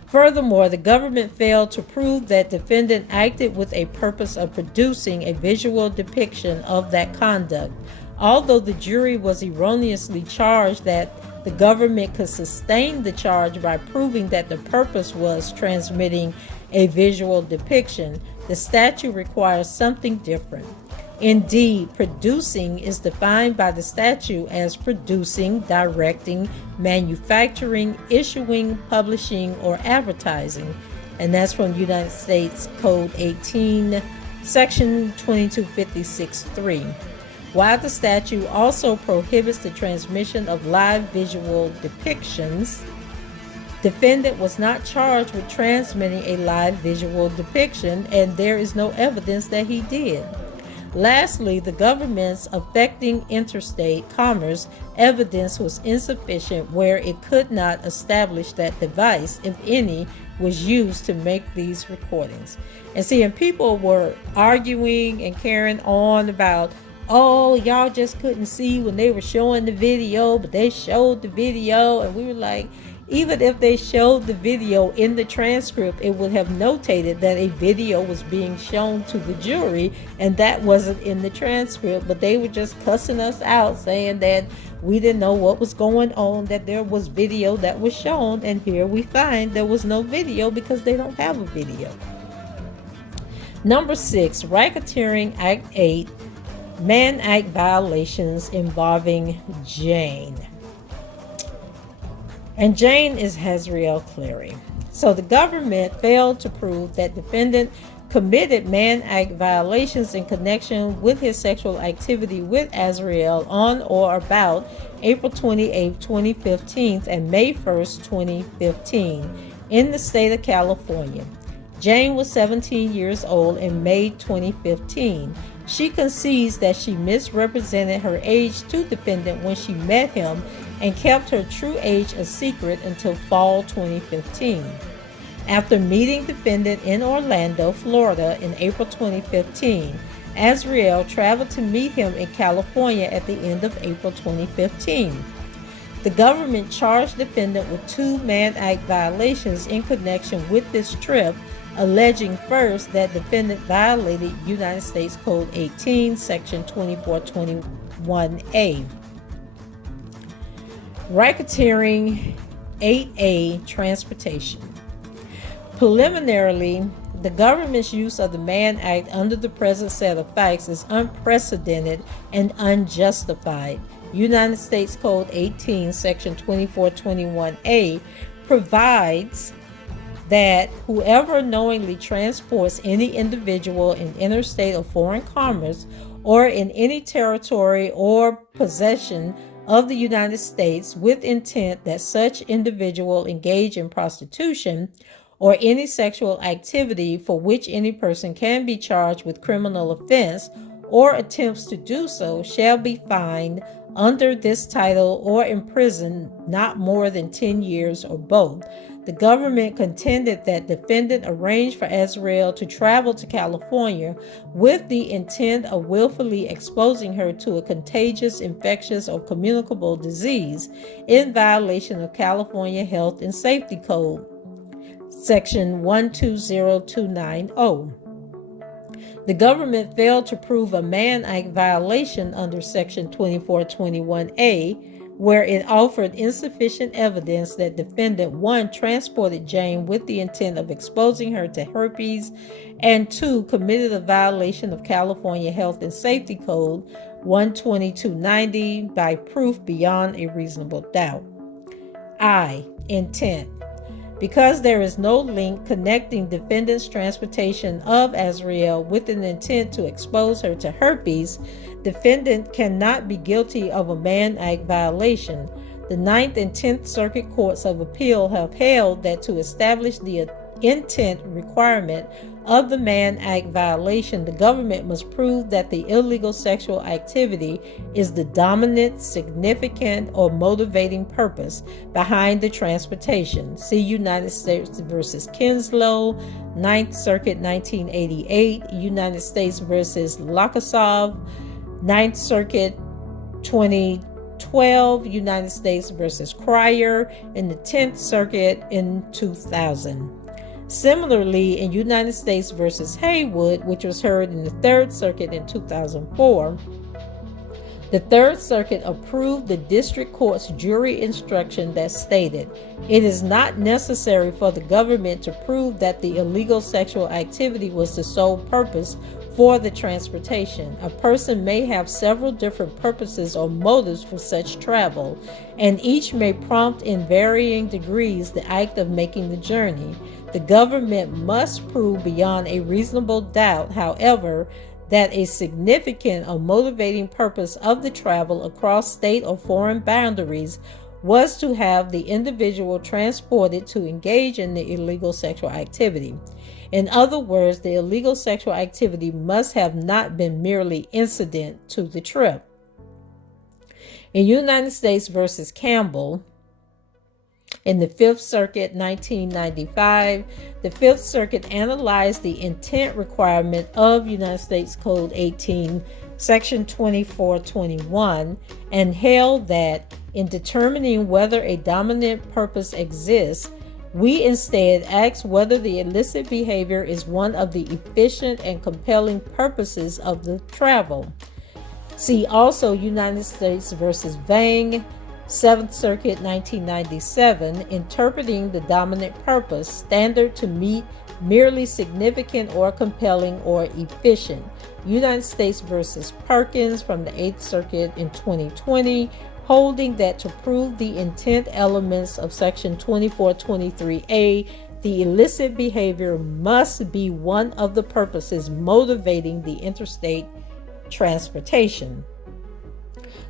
Furthermore, the government failed to prove that defendant acted with a purpose of producing a visual depiction of that conduct. Although the jury was erroneously charged that the government could sustain the charge by proving that the purpose was transmitting a visual depiction, the statute requires something different. Indeed, producing is defined by the statute as producing, directing, manufacturing, issuing, publishing, or advertising. And that's from United States Code 18, Section 2256(3). While the statute also prohibits the transmission of live visual depictions, defendant was not charged with transmitting a live visual depiction, and there is no evidence that he did. Lastly, the government's affecting interstate commerce evidence was insufficient where it could not establish that device, if any, was used to make these recordings. And see, and people were arguing and carrying on about, oh, y'all just couldn't see when they were showing the video, but they showed the video. And we were like, even if they showed the video in the transcript, it would have notated that a video was being shown to the jury, and that wasn't in the transcript. But they were just cussing us out, saying that we didn't know what was going on, that there was video that was shown, and here we find there was no video because they don't have a video. Number 6, Racketeering Act 8, Mann Act violations involving Jane. And Jane is Azriel Clary. So the government failed to prove that defendant committed Mann Act violations in connection with his sexual activity with Azriel on or about April 28, 2015 and May 1st, 2015 in the state of California. Jane was 17 years old in May 2015. She concedes that she misrepresented her age to defendant when she met him and kept her true age a secret until fall 2015. After meeting defendant in Orlando, Florida in April 2015, Azriel traveled to meet him in California at the end of April 2015. The government charged defendant with 2 Mann Act violations in connection with this trip, alleging first that defendant violated United States Code 18, Section 2421A. Racketeering 8A, transportation. Preliminarily, the government's use of the Mann Act under the present set of facts is unprecedented and unjustified. United States Code 18, Section 2421A provides that whoever knowingly transports any individual in interstate or foreign commerce or in any territory or possession of the United States with intent that such individual engage in prostitution or any sexual activity for which any person can be charged with criminal offense or attempts to do so shall be fined under this title or imprisoned not more than 10 years or both. The government contended that defendant arranged for Azriel to travel to California with the intent of willfully exposing her to a contagious, infectious, or communicable disease in violation of California Health and Safety Code, Section 120290. The government failed to prove a Mann Act violation under Section 2421A, where it offered insufficient evidence that defendant 1 transported Jane with the intent of exposing her to herpes, and 2 committed a violation of California Health and Safety Code 12290 by proof beyond a reasonable doubt. I. Intent. Because there is no link connecting defendant's transportation of Azriel with an intent to expose her to herpes, defendant cannot be guilty of a Mann Act violation. The 9th and 10th Circuit Courts of Appeal have held that to establish the intent requirement of the Mann Act violation, the government must prove that the illegal sexual activity is the dominant, significant, or motivating purpose behind the transportation. See United States v. Kinslow, 9th Circuit, 1988, United States v. Lakasov, 9th Circuit, 2012, United States v. Cryer, in the 10th Circuit in 2000. Similarly, in United States v. Haywood, which was heard in the 3rd Circuit in 2004, the 3rd Circuit approved the district court's jury instruction that stated, "It is not necessary for the government to prove that the illegal sexual activity was the sole purpose for the transportation. A person may have several different purposes or motives for such travel, and each may prompt in varying degrees the act of making the journey. The government must prove beyond a reasonable doubt, however, that a significant or motivating purpose of the travel across state or foreign boundaries was to have the individual transported to engage in the illegal sexual activity. In other words, the illegal sexual activity must have not been merely incident to the trip." In United States v. Campbell, in the 5th Circuit, 1995, the 5th Circuit analyzed the intent requirement of United States Code 18, Section 2421, and held that in determining whether a dominant purpose exists, we instead ask whether the illicit behavior is one of the efficient and compelling purposes of the travel. See also United States v. Vang, 7th Circuit, 1997, interpreting the dominant purpose standard to meet merely significant or compelling or efficient. United States v. Perkins from the 8th Circuit in 2020, holding that to prove the intent elements of Section 2423A, the illicit behavior must be one of the purposes motivating the interstate transportation.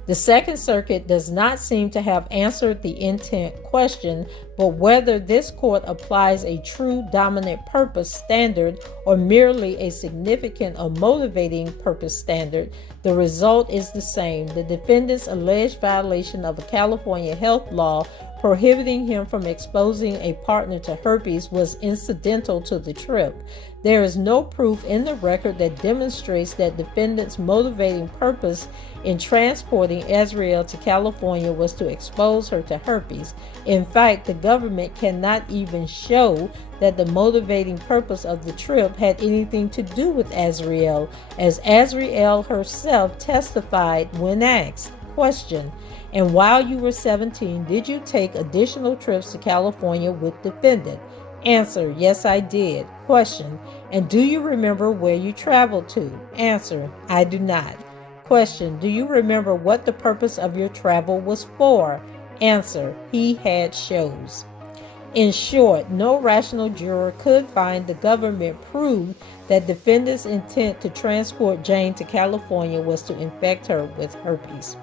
The 2nd Circuit does not seem to have answered the intent question, but whether this court applies a true dominant purpose standard or merely a significant or motivating purpose standard, the result is the same. The defendant's alleged violation of a California health law prohibiting him from exposing a partner to herpes was incidental to the trip. There is no proof in the record that demonstrates that defendant's motivating purpose in transporting Azriel to California was to expose her to herpes. In fact, the government cannot even show that the motivating purpose of the trip had anything to do with Azriel, as Azriel herself testified when asked. Question: "And while you were 17, did you take additional trips to California with defendant?" Answer: "Yes, I did." Question: "And do you remember where you traveled to?" Answer: "I do not." Question: "Do you remember what the purpose of your travel was for?" Answer: "He had shows." In short, no rational juror could find the government proved that defendant's intent to transport Jane to California was to infect her with herpes.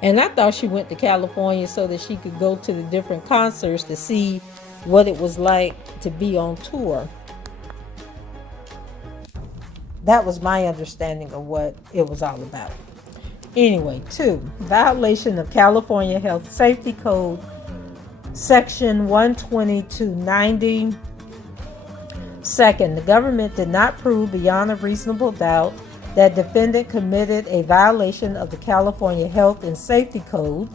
And I thought she went to California so that she could go to the different concerts to see what it was like to be on tour. That was my understanding of what it was all about. Anyway, 2, violation of California Health Safety Code, Section 12290. Second, the government did not prove beyond a reasonable doubt that defendant committed a violation of the California Health and Safety Code.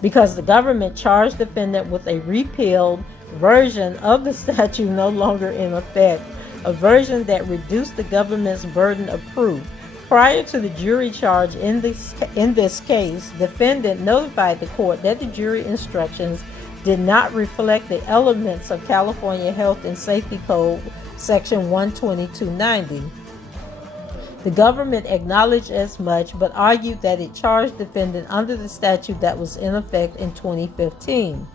Because the government charged defendant with a repealed version of the statute no longer in effect, a version that reduced the government's burden of proof. Prior to the jury charge in this case, defendant notified the court that the jury instructions did not reflect the elements of California Health and Safety Code, Section 12290. The government acknowledged as much, but argued that it charged defendant under the statute that was in effect in 2015.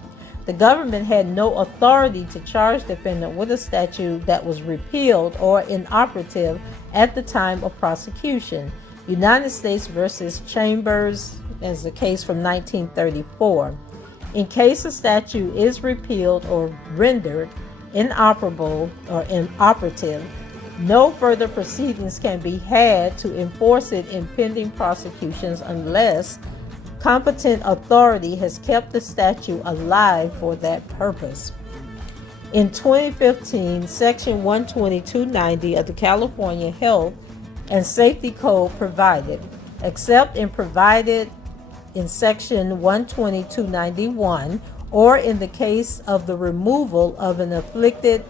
The government had no authority to charge defendant with a statute that was repealed or inoperative at the time of prosecution. United States versus Chambers is a case from 1934. In case a statute is repealed or rendered inoperable or inoperative, no further proceedings can be had to enforce it in pending prosecutions unless competent authority has kept the statute alive for that purpose. In 2015, Section 12290 of the California Health and Safety Code provided, except in provided in Section 12291, or in the case of the removal of an afflicted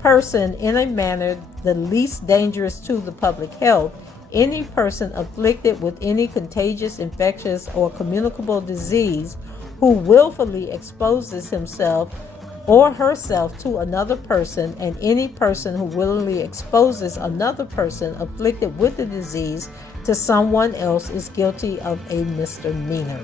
person in a manner the least dangerous to the public health, any person afflicted with any contagious, infectious, or communicable disease who willfully exposes himself or herself to another person, and any person who willingly exposes another person afflicted with the disease to someone else is guilty of a misdemeanor.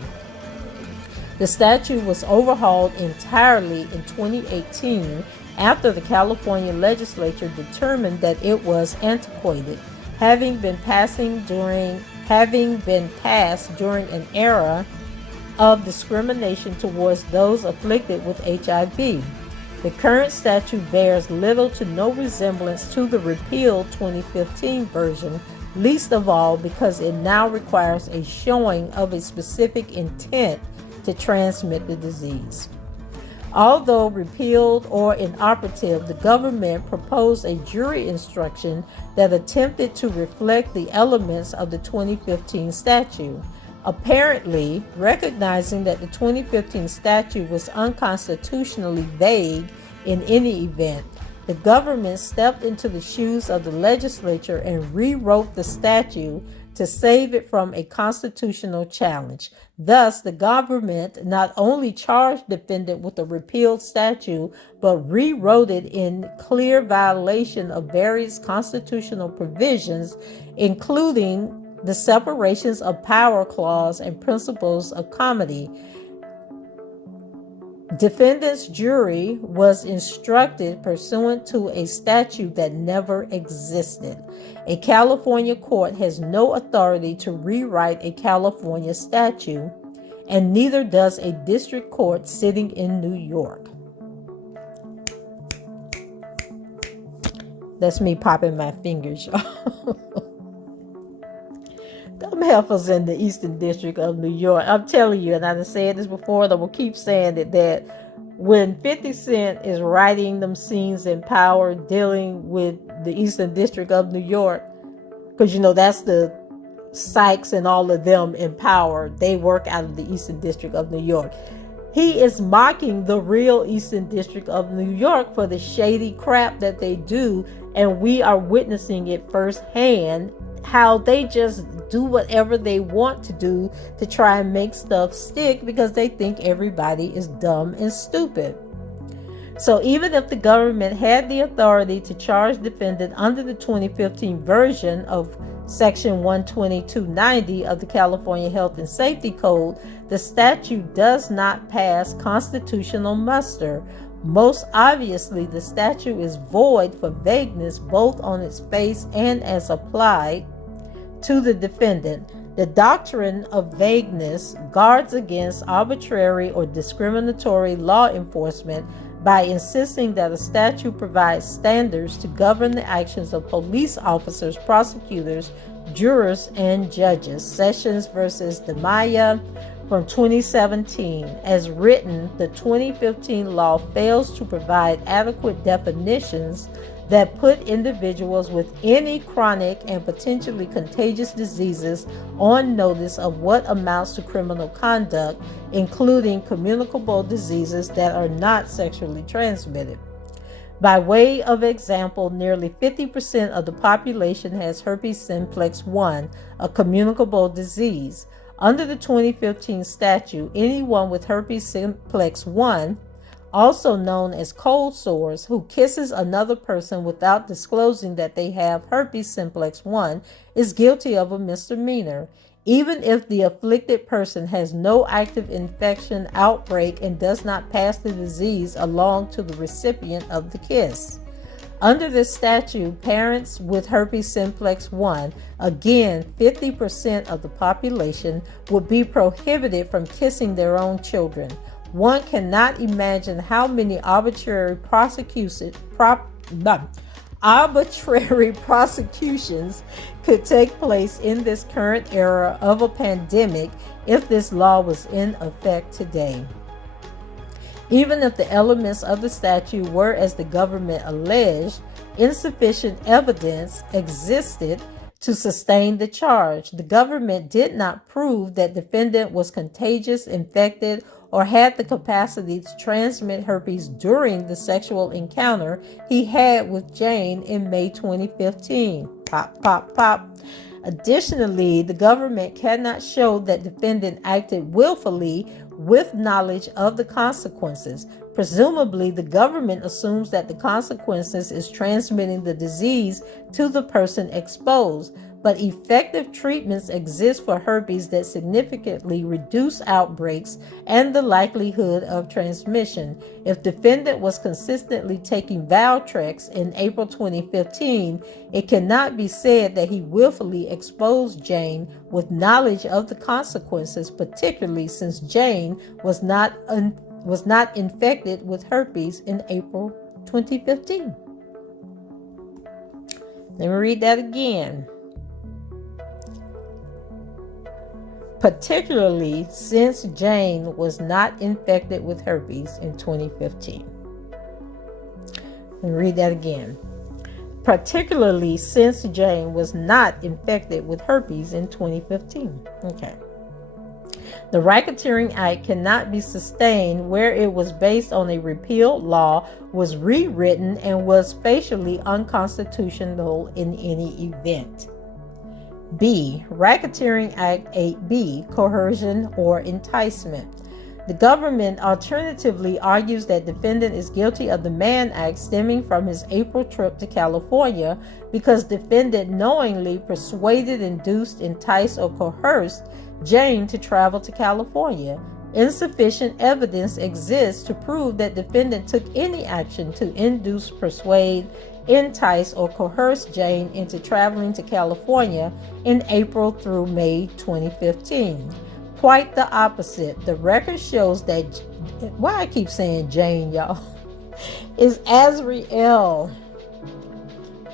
The statute was overhauled entirely in 2018 after the California legislature determined that it was antiquated, having been passed during an era of discrimination towards those afflicted with HIV. The current statute bears little to no resemblance to the repealed 2015 version, least of all because it now requires a showing of a specific intent to transmit the disease. Although repealed or inoperative, the government proposed a jury instruction that attempted to reflect the elements of the 2015 statute. Apparently, recognizing that the 2015 statute was unconstitutionally vague in any event, the government stepped into the shoes of the legislature and rewrote the statute to save it from a constitutional challenge. Thus, the government not only charged defendant with a repealed statute, but rewrote it in clear violation of various constitutional provisions, including the separations of power clause and principles of comity. Defendant's jury was instructed pursuant to a statute that never existed. A California court has no authority to rewrite a California statute, and neither does a district court sitting in New York. That's me popping my fingers, y'all. Them heifers in the Eastern District of New York. I'm telling you, and I've said this before, and I will keep saying it, that when 50 Cent is writing them scenes in Power dealing with the Eastern District of New York, because that's the Sykes and all of them in Power, they work out of the Eastern District of New York. He is mocking the real Eastern District of New York for the shady crap that they do, and we are witnessing it firsthand, how they just do whatever they want to do to try and make stuff stick because they think everybody is dumb and stupid. So even if the government had the authority to charge defendant under the 2015 version of Section 12290 of the California Health and Safety Code, the statute does not pass constitutional muster. Most obviously, the statute is void for vagueness both on its face and as applied to the defendant. The doctrine of vagueness guards against arbitrary or discriminatory law enforcement by insisting that a statute provides standards to govern the actions of police officers, prosecutors, jurors, and judges. Sessions versus DeMaya from 2017. As written, the 2015 law fails to provide adequate definitions that put individuals with any chronic and potentially contagious diseases on notice of what amounts to criminal conduct, including communicable diseases that are not sexually transmitted. By way of example, nearly 50% of the population has herpes simplex 1, a communicable disease. Under the 2015 statute, anyone with herpes simplex 1, also known as cold sores, who kisses another person without disclosing that they have herpes simplex 1 is guilty of a misdemeanor, even if the afflicted person has no active infection outbreak and does not pass the disease along to the recipient of the kiss. Under this statute, parents with herpes simplex 1, again 50% of the population, would be prohibited from kissing their own children. One cannot imagine how many arbitrary prosecutions could take place in this current era of a pandemic if this law was in effect today. Even if the elements of the statute were, as the government alleged, insufficient evidence existed to sustain the charge. The government did not prove that defendant was contagious, infected, or had the capacity to transmit herpes during the sexual encounter he had with Jane in May 2015. Pop, pop, pop. Additionally, the government cannot show that defendant acted willfully with knowledge of the consequences. Presumably, the government assumes that the consequences is transmitting the disease to the person exposed, but effective treatments exist for herpes that significantly reduce outbreaks and the likelihood of transmission. If defendant was consistently taking Valtrex in April 2015, it cannot be said that he willfully exposed Jane with knowledge of the consequences, particularly since Jane was not infected with herpes in April 2015. Let me read that again. Particularly since Jane was not infected with herpes in 2015. Let me read that again. Particularly since Jane was not infected with herpes in 2015. Okay. The Racketeering Act cannot be sustained where it was based on a repealed law, was rewritten, and was facially unconstitutional in any event. B. Racketeering Act 8B, coercion or enticement. The government alternatively argues that defendant is guilty of the Mann Act stemming from his April trip to California because defendant knowingly persuaded, induced, enticed, or coerced Jane to travel to California. Insufficient evidence exists to prove that defendant took any action to induce, persuade, entice, or coerce Jane into traveling to California in April through May 2015. Quite the opposite. The record shows that, why I keep saying Jane, y'all, is Azriel.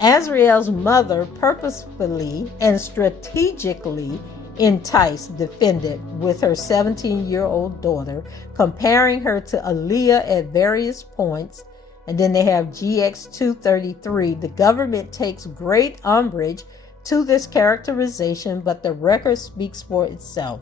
Azriel's mother purposefully and strategically enticed defendant with her 17-year-old daughter, comparing her to Aaliyah at various points. And then they have GX 233. The government takes great umbrage to this characterization, but the record speaks for itself.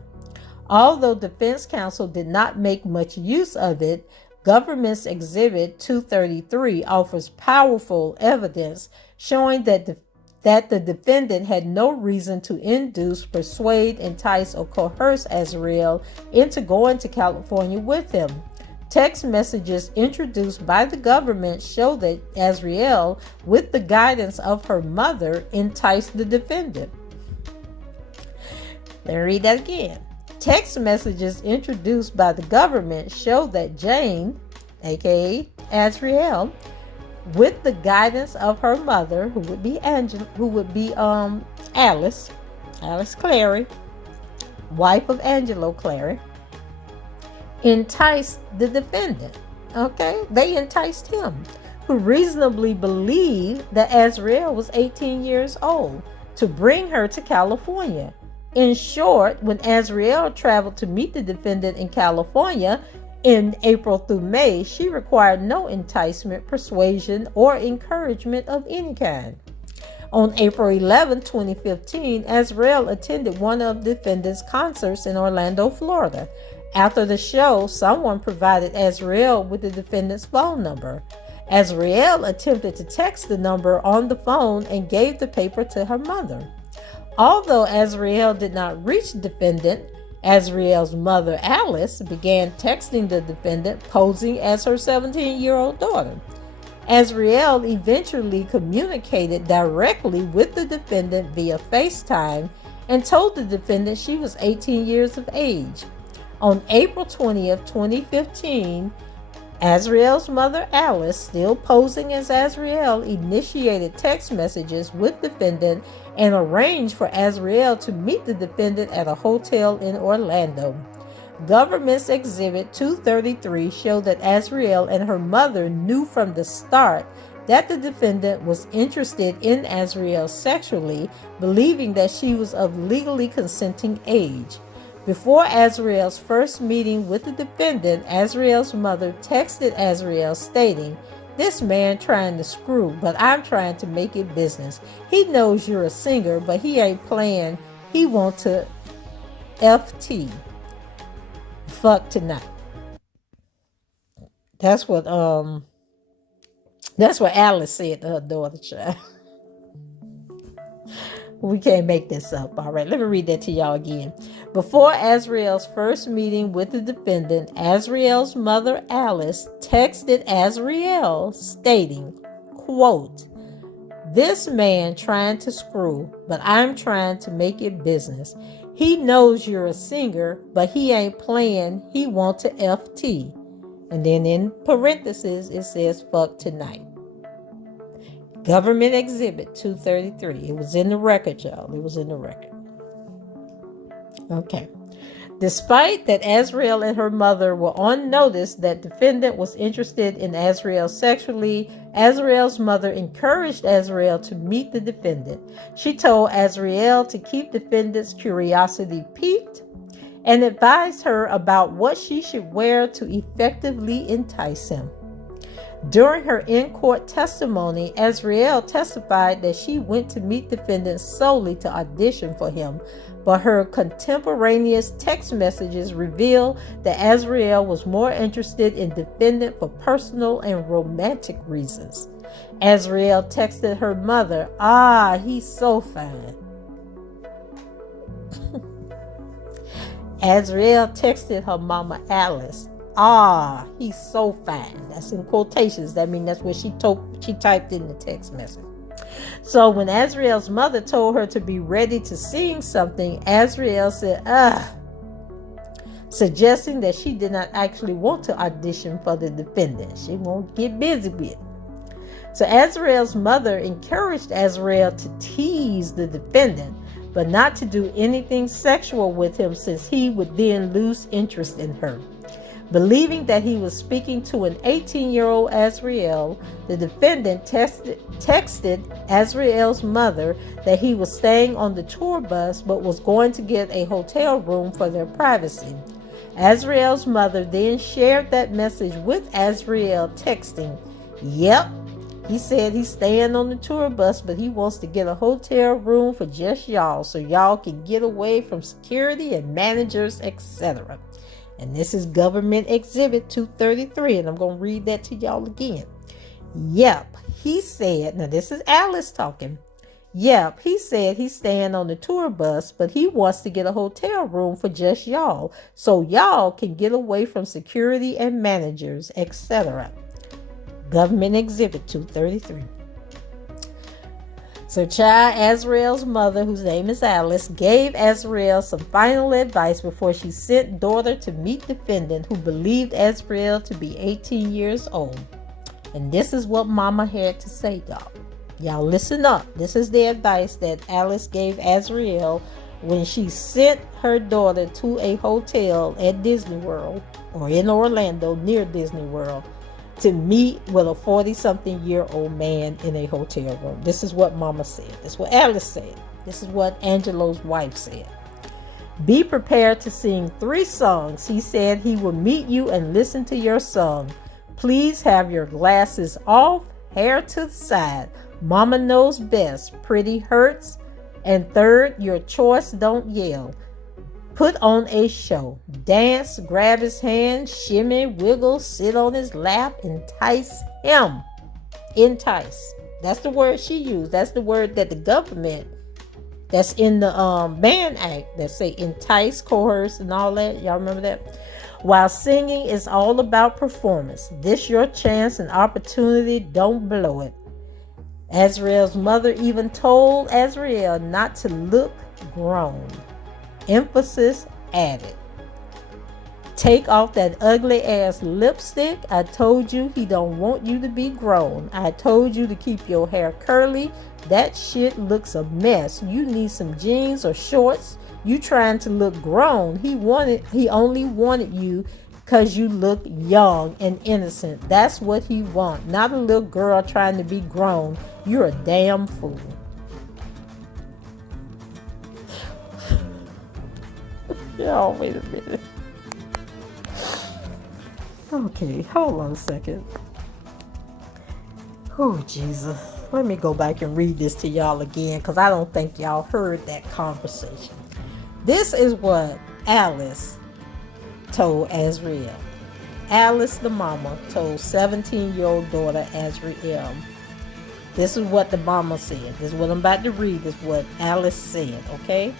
Although defense counsel did not make much use of it, government's exhibit 233 offers powerful evidence showing that the defendant had no reason to induce, persuade, entice, or coerce Azriel into going to California with him. Text messages introduced by the government show that Azriel, with the guidance of her mother, enticed the defendant. Let me read that again. Text messages introduced by the government show that Jane, aka Azriel, with the guidance of her mother, who would be Alice Clary, wife of Angelo Clary, enticed the defendant. Okay, they enticed him, who reasonably believed that Azriel was 18 years old, to bring her to California. In short, when Azriel traveled to meet the defendant in California in April through May, she required no enticement, persuasion, or encouragement of any kind. On April 11, 2015, Azriel attended one of the defendant's concerts in Orlando, Florida. After the show, someone provided Azriel with the defendant's phone number. Azriel attempted to text the number on the phone and gave the paper to her mother. Although Azriel did not reach the defendant, Azriel's mother, Alice, began texting the defendant, posing as her 17-year-old daughter. Azriel eventually communicated directly with the defendant via FaceTime and told the defendant she was 18 years of age. On April 20th, 2015, Azriel's mother, Alice, still posing as Azriel, initiated text messages with the defendant and arranged for Azriel to meet the defendant at a hotel in Orlando. Government's Exhibit 233 showed that Azriel and her mother knew from the start that the defendant was interested in Azriel sexually, believing that she was of legally consenting age. Before Azriel's first meeting with the defendant, Azriel's mother texted Azriel stating, "This man trying to screw, but I'm trying to make it business. He knows you're a singer, but he ain't playing. He want to FT. Fuck tonight." That's what Alice said to her daughter, child. We can't make this up. All right, let me read that to y'all again. Before Azriel's first meeting with the defendant, Azriel's mother, Alice, texted Azriel stating, quote, "This man trying to screw, but I'm trying to make it business. He knows you're a singer, but he ain't playing. He want to FT." And then in parentheses, it says, "fuck tonight." Government Exhibit 233. It was in the record, y'all. It was in the record. Okay. Despite that Azriel and her mother were on notice that defendant was interested in Azriel sexually, Azriel's mother encouraged Azriel to meet the defendant. She told Azriel to keep defendant's curiosity piqued and advised her about what she should wear to effectively entice him. During her in-court testimony, Azriel testified that she went to meet defendant solely to audition for him, but her contemporaneous text messages reveal that Azriel was more interested in defendant for personal and romantic reasons. Azriel texted her mother, "Ah, he's so fine." Azriel texted her mama, Alice, "Ah, he's so fine." That's in quotations. That means that's what she typed in the text message. So when Azriel's mother told her to be ready to sing something, Azriel said, suggesting that she did not actually want to audition for the defendant. She won't get busy with it. So Azriel's mother encouraged Azriel to tease the defendant, but not to do anything sexual with him, since he would then lose interest in her. Believing that he was speaking to an 18-year-old Azriel, the defendant texted Azriel's mother that he was staying on the tour bus but was going to get a hotel room for their privacy. Azriel's mother then shared that message with Azriel, texting, "Yep, he said he's staying on the tour bus, but he wants to get a hotel room for just y'all, so y'all can get away from security and managers, etc." And this is Government Exhibit 233, and I'm going to read that to y'all again. "Yep, he said," now this is Alice talking. "Yep, he said he's staying on the tour bus, but he wants to get a hotel room for just y'all, so y'all can get away from security and managers, etc." Government Exhibit 233. So child, Azriel's mother, whose name is Alice, gave Azriel some final advice before she sent daughter to meet defendant, who believed Azriel to be 18 years old. And this is what mama had to say, y'all. Y'all listen up. This is the advice that Alice gave Azriel when she sent her daughter to a hotel at Disney World or in Orlando near Disney World to meet with a 40-something-year-old man in a hotel room. This is what Mama said. This is what Alice said. This is what Angelo's wife said. Be prepared to sing 3 songs. He said he will meet you and listen to your song. Please have your glasses off, hair to the side. Mama knows best. Pretty hurts. And third, your choice, don't yell. Put on a show. Dance, grab his hand, shimmy, wiggle, sit on his lap, entice him. Entice. That's the word she used. That's the word that the government, that's in the Ban Act, that say entice, coerce, and all that. Y'all remember that? While singing is all about performance. This your chance and opportunity. Don't blow it. Azriel's mother even told Azriel not to look grown. Emphasis added. Take off that ugly ass lipstick. I told you he don't want you to be grown. I told you to keep your hair curly. That shit looks a mess. You need some jeans or shorts. You trying to look grown. He only wanted you because you look young and innocent. That's what he want. Not a little girl trying to be grown. You're a damn fool. Y'all, wait a minute. Okay, hold on a second. Oh, Jesus. Let me go back and read this to y'all again, because I don't think y'all heard that conversation. This is what Alice told Azriel. Alice, the mama, told 17-year-old daughter Azriel. This is what the mama said. This is what I'm about to read. This is what Alice said, okay?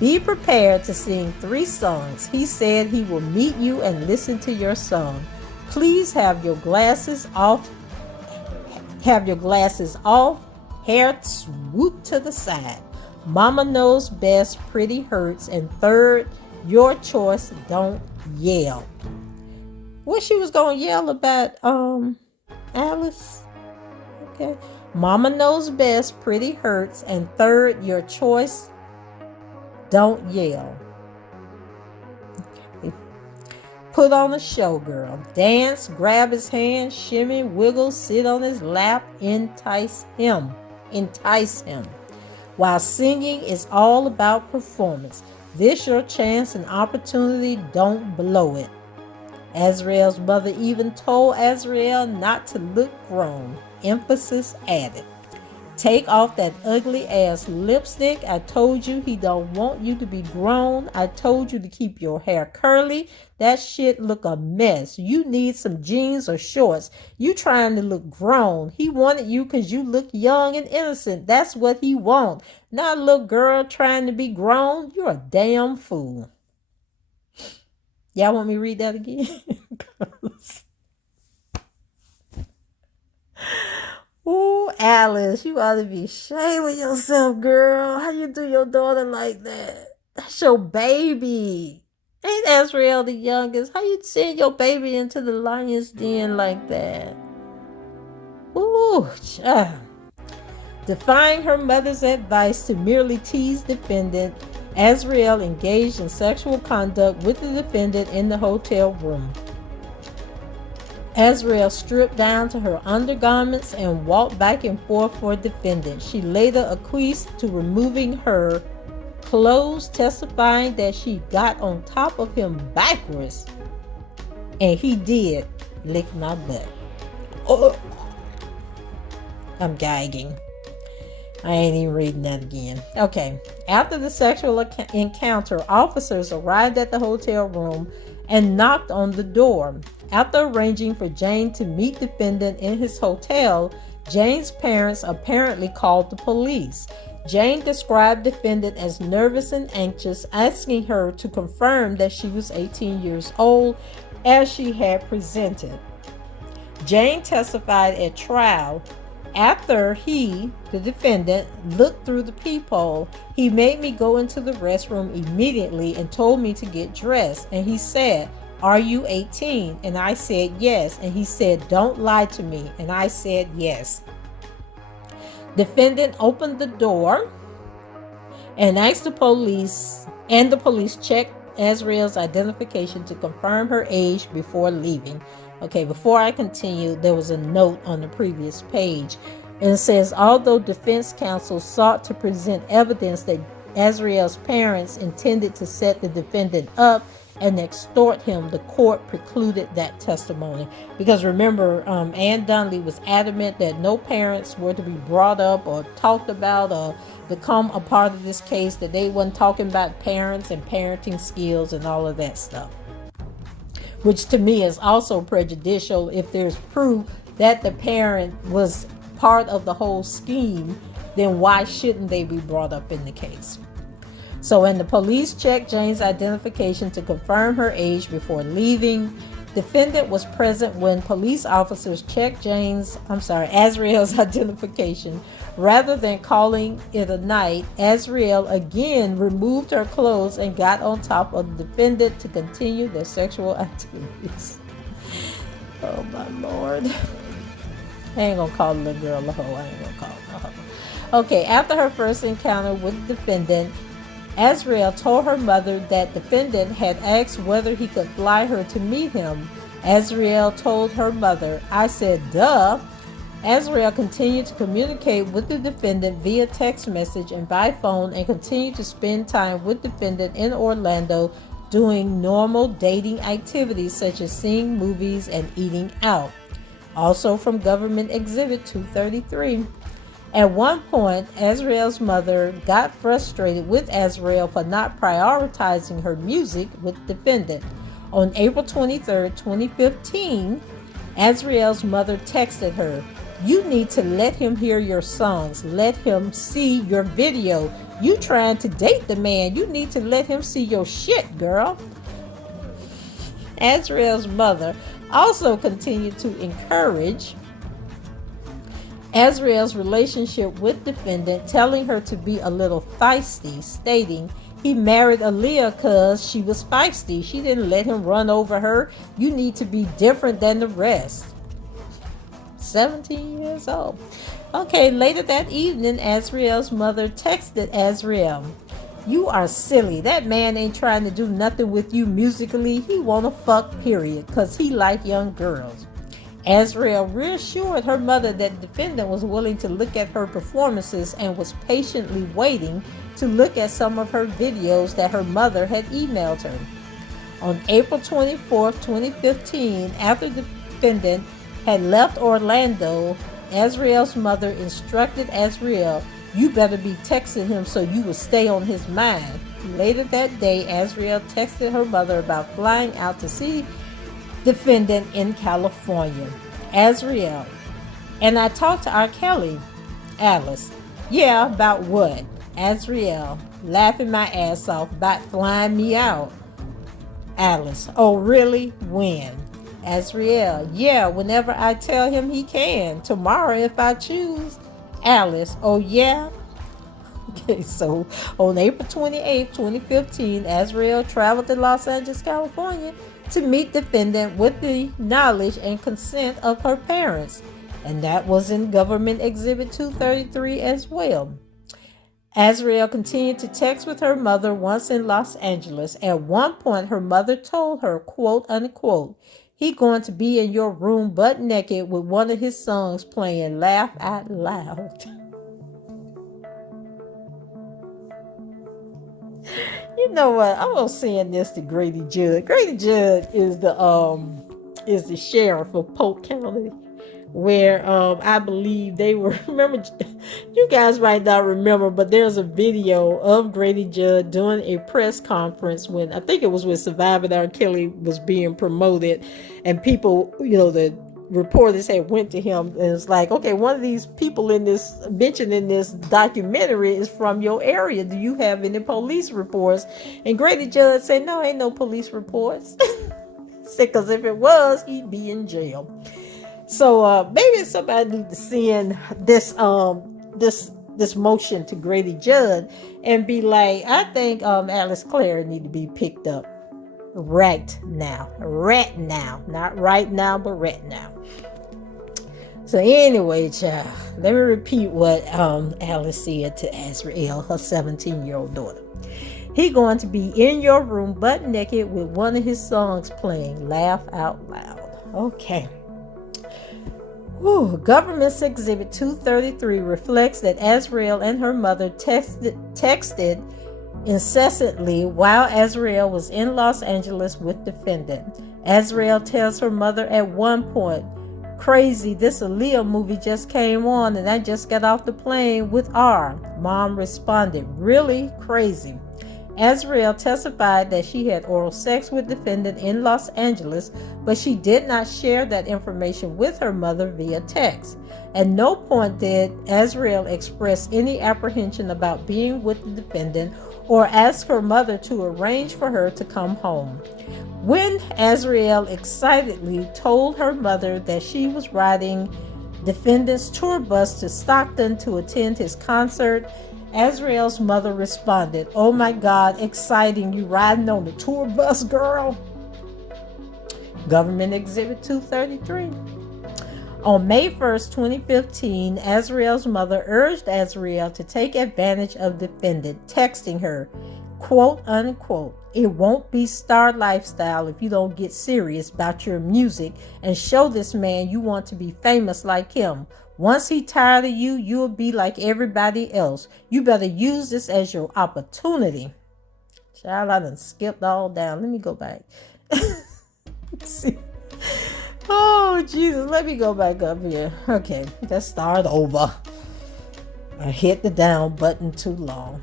Be prepared to sing 3 songs. He said he will meet you and listen to your song. Please have your glasses off. Have your glasses off. Hair swoop to the side. Mama knows best. Pretty hurts. And third, your choice. Don't yell. What she was gonna yell about? Alice. Okay. Mama knows best. Pretty hurts. And third, your choice. Don't yell. Okay. Put on a show, girl. Dance, grab his hand, shimmy, wiggle, sit on his lap, entice him. Entice him. While singing is all about performance. This your chance and opportunity. Don't blow it. Azriel's mother even told Azriel not to look grown. Emphasis added. Take off that ugly ass lipstick. I told you he don't want you to be grown. I told you to keep your hair curly. That shit look a mess. You need some jeans or shorts. You trying to look grown. He wanted you because you look young and innocent. That's what he want. Not a little girl trying to be grown. You're a damn fool. Y'all want me to read that again? Ooh, Alice, you ought to be ashamed of yourself, girl. How you do your daughter like that? That's your baby. Ain't Azriel the youngest? How you send your baby into the lion's den like that? Ooh, child. Defying her mother's advice to merely tease defendant, Azriel engaged in sexual conduct with the defendant in the hotel room. Azriel stripped down to her undergarments and walked back and forth for defendant. She later acquiesced to removing her clothes, testifying that she got on top of him backwards. And he did lick my butt. Oh, I'm gagging. I ain't even reading that again. Okay. After the sexual encounter, officers arrived at the hotel room and knocked on the door. After arranging for Jane to meet defendant in his hotel, Jane's parents apparently called the police. Jane described defendant as nervous and anxious, asking her to confirm that she was 18 years old as she had presented. Jane testified at trial. After he, the defendant, looked through the peephole, he made me go into the restroom immediately and told me to get dressed. And he said, "Are you 18?" And I said, "Yes." And he said, "Don't lie to me." And I said, "Yes." Defendant opened the door and asked the police, and the police checked Azriel's identification to confirm her age before leaving. Okay, before I continue, there was a note on the previous page, and it says, although defense counsel sought to present evidence that Azriel's parents intended to set the defendant up and extort him, the court precluded that testimony. Because remember, Ann Donnelly was adamant that no parents were to be brought up or talked about or become a part of this case, that they wasn't talking about parents and parenting skills and all of that stuff. Which to me is also prejudicial. If there's proof that the parent was part of the whole scheme, then why shouldn't they be brought up in the case? So when the police checked Jane's identification to confirm her age before leaving, defendant was present when police officers checked Azriel's identification. Rather than calling it a night, Azriel again removed her clothes and got on top of the defendant to continue their sexual activities. Oh my Lord. I ain't gonna call the little girl a hoe. I ain't gonna call her a hoe. Okay, after her first encounter with the defendant, Azriel told her mother that the defendant had asked whether he could fly her to meet him. Azriel told her mother, I said, duh. Azriel continued to communicate with the defendant via text message and by phone and continued to spend time with the defendant in Orlando doing normal dating activities such as seeing movies and eating out. Also from Government Exhibit 233. At one point, Azriel's mother got frustrated with Azriel for not prioritizing her music with the defendant. On April 23, 2015, Azriel's mother texted her, you need to let him hear your songs. Let him see your video. You trying to date the man. You need to let him see your shit, girl. Azriel's mother also continued to encourage Azriel's relationship with defendant, telling her to be a little feisty, stating, he married Aaliyah because she was feisty. She didn't let him run over her. You need to be different than the rest. 17 years old. Okay, later that evening, Azriel's mother texted Azriel, you are silly. That man ain't trying to do nothing with you musically. He wanna fuck, period, because he like young girls. Azriel reassured her mother that the defendant was willing to look at her performances and was patiently waiting to look at some of her videos that her mother had emailed her. On April 24, 2015, after the defendant had left Orlando, Azriel's mother instructed Azriel, you better be texting him so you will stay on his mind. Later that day, Azriel texted her mother about flying out to see defendant in California. Azriel, and I talked to R. Kelly. Alice, yeah, about what? Azriel, laughing my ass off about flying me out. Alice, oh really? When? Azriel, yeah, whenever I tell him he can. Tomorrow if I choose. Alice, oh yeah? Okay, so on April 28, 2015, Azriel traveled to Los Angeles, California to meet defendant with the knowledge and consent of her parents. And that was in Government Exhibit 233 as well. Azriel continued to text with her mother once in Los Angeles. At one point, her mother told her, quote unquote, he going to be in your room butt naked with one of his songs playing, laugh out loud. You know what? I'm gonna send this to Grady Judd. Grady Judd is the sheriff of Polk County, where I believe they were. Remember, you guys might not remember, but there's a video of Grady Judd doing a press conference when I think it was when Surviving R. Kelly was being promoted, and people, the reporters had went to him and it's like, okay, one of these people mentioned in this documentary is from your area. Do you have any police reports? And Grady Judd said, no, ain't no police reports. Said, because if it was, he'd be in jail. So maybe somebody need to send this motion to Grady Judd and be like, I think Alice Clare need to be picked up right now, not right now, but right now. So anyway, child, let me repeat what Alice said to Azriel, her 17-year-old daughter. He going to be in your room butt naked with one of his songs playing. Laugh out loud. Okay. Government's Exhibit 233 reflects that Azriel and her mother texted incessantly while Azriel was in Los Angeles with defendant. Azriel tells her mother at one point, "Crazy, this Aaliyah movie just came on and I just got off the plane with R." Mom responded, "Really crazy." Azriel testified that she had oral sex with defendant in Los Angeles, but she did not share that information with her mother via text. At no point did Azriel express any apprehension about being with the defendant or ask her mother to arrange for her to come home. When Azriel excitedly told her mother that she was riding defendant's tour bus to Stockton to attend his concert, Azriel's mother responded, "Oh my God, exciting, you riding on the tour bus, girl?" Government Exhibit 233. On May 1st, 2015, Azriel's mother urged Azriel to take advantage of defendant, texting her, quote unquote, "It won't be star lifestyle if you don't get serious about your music and show this man you want to be famous like him. Once he tired of you, you'll be like everybody else. You better use this as your opportunity." Child, I done skipped all down. Let me go back. See. Oh, Jesus. Let me go back up here. Okay, let's start over. I hit the down button too long.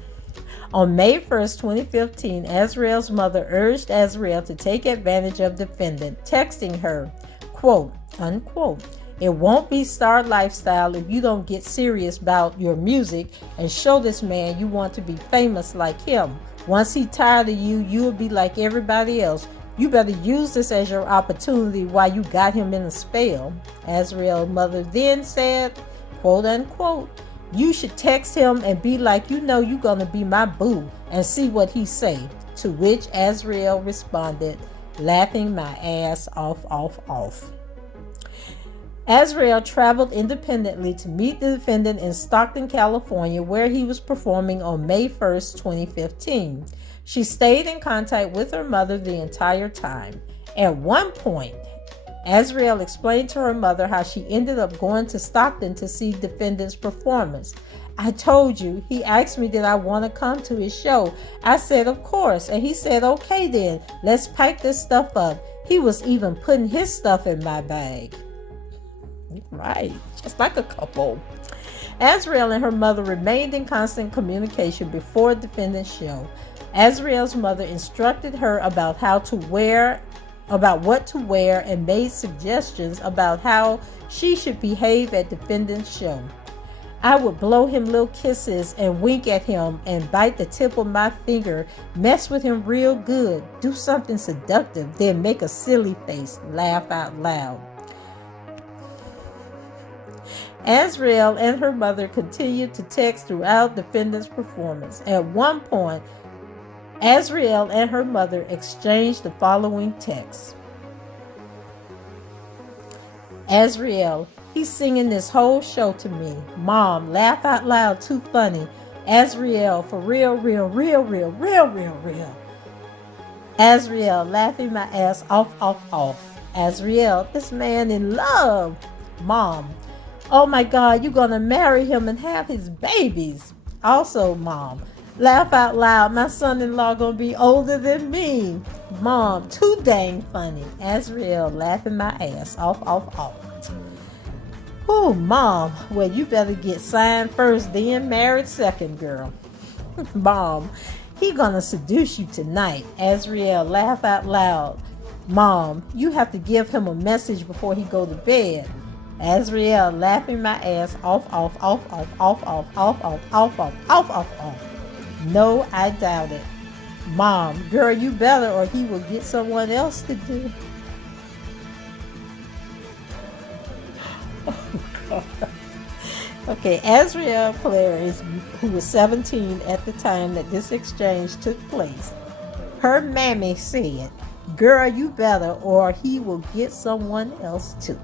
On May 1st, 2015, Azriel's mother urged Azriel to take advantage of defendant, texting her, quote unquote, "It won't be star lifestyle if you don't get serious about your music and show this man you want to be famous like him. Once he tired of you, you'll be like everybody else. You better use this as your opportunity while you got him in a spell." Azriel's mother then said, quote unquote, "You should text him and be like, you know you gonna be my boo, and see what he say." To which Azriel responded, "Laughing my ass off. Azriel traveled independently to meet the defendant in Stockton, California, where he was performing on May 1st, 2015. She stayed in contact with her mother the entire time. At one point, Azriel explained to her mother how she ended up going to Stockton to see defendant's performance. "I told you, he asked me did I want to come to his show. I said of course, and he said okay then, let's pack this stuff up. He was even putting his stuff in my bag." Right, just like a couple. Azriel and her mother remained in constant communication before the defendant's show. Azriel's mother instructed her about what to wear and made suggestions about how she should behave at defendant's show. "I would blow him little kisses and wink at him and bite the tip of my finger, mess with him real good, do something seductive, then make a silly face, laugh out loud." Azriel and her mother continued to text throughout defendant's performance. At one point, Azriel and her mother exchanged the following text. Azriel, "He's singing this whole show to me. Mom, laugh out loud, too funny. Azriel, for real. Azriel, laughing my ass off. Azriel, this man in love. Mom, oh my God, you're gonna marry him and have his babies. Also, Mom, laugh out loud, my son-in-law gonna be older than me. Mom, too dang funny. Azriel, laughing my ass off. Oh, Mom, well, you better get signed first, then married second, girl. Mom, he gonna seduce you tonight. Azriel, laugh out loud. Mom, you have to give him a message before he go to bed. Azriel, laughing my ass off. No, I doubt it. Mom, girl, you better or he will get someone else to do. Oh, God. Okay, Azriel Clary, who was 17 at the time that this exchange took place, her mammy said, "Girl, you better or he will get someone else too."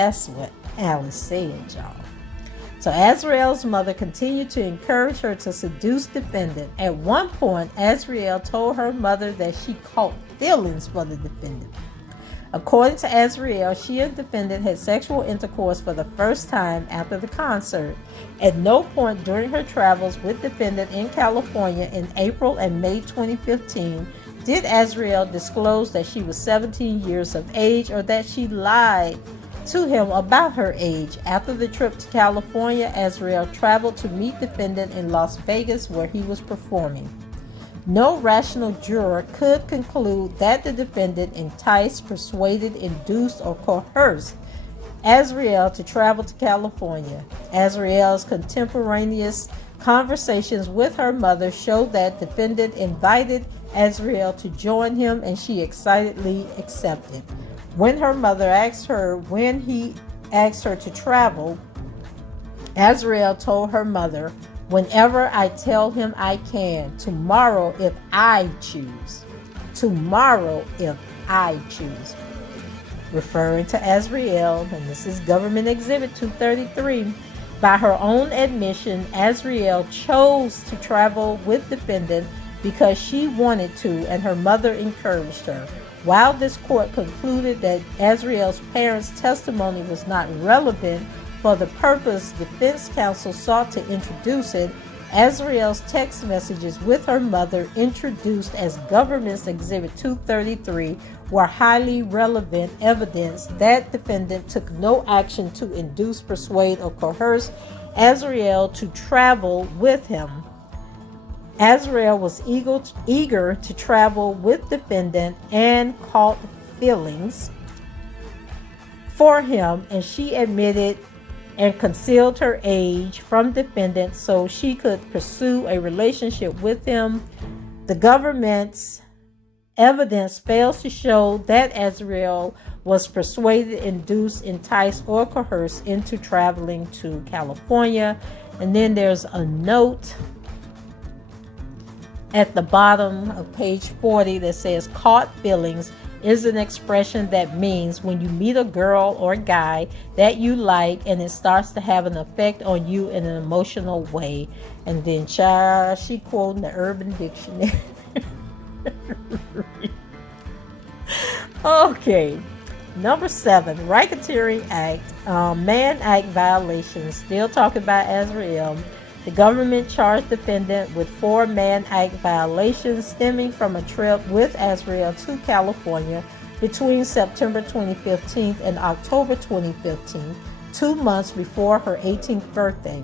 That's what Alice said, y'all. So Azriel's mother continued to encourage her to seduce defendant. At one point, Azriel told her mother that she caught feelings for the defendant. According to Azriel, she and defendant had sexual intercourse for the first time after the concert. At no point during her travels with defendant in California in April and May 2015 did Azriel disclose that she was 17 years of age or that she lied to him about her age. After the trip to California, Azriel traveled to meet defendant in Las Vegas where he was performing. No rational juror could conclude that the defendant enticed, persuaded, induced, or coerced Azriel to travel to California. Azriel's contemporaneous conversations with her mother showed that defendant invited Azriel to join him and she excitedly accepted. When her mother asked her when he asked her to travel, Azriel told her mother, "Whenever I tell him I can, tomorrow if I choose. Tomorrow if I choose." Referring to Azriel, and this is Government Exhibit 233, by her own admission, Azriel chose to travel with defendant because she wanted to and her mother encouraged her. While this court concluded that Azriel's parents' testimony was not relevant for the purpose defense counsel sought to introduce it, Azriel's text messages with her mother, introduced as Government's Exhibit 233, were highly relevant evidence that defendant took no action to induce, persuade, or coerce Azriel to travel with him. Azriel was eager to travel with defendant and caught feelings for him, and she admitted and concealed her age from defendant so she could pursue a relationship with him. The government's evidence fails to show that Azriel was persuaded, induced, enticed, or coerced into traveling to California. And then there's a note at the bottom of page 40 that says caught feelings is an expression that means when you meet a girl or guy that you like and it starts to have an effect on you in an emotional way. And then she quoting the Urban Dictionary. Okay, number 7, racketeering act, Mann Act violations. Still talking about Azriel. The government charged defendant with 4 Mann Act violations stemming from a trip with Azriel to California between September 2015 and October 2015, 2 months before her 18th birthday.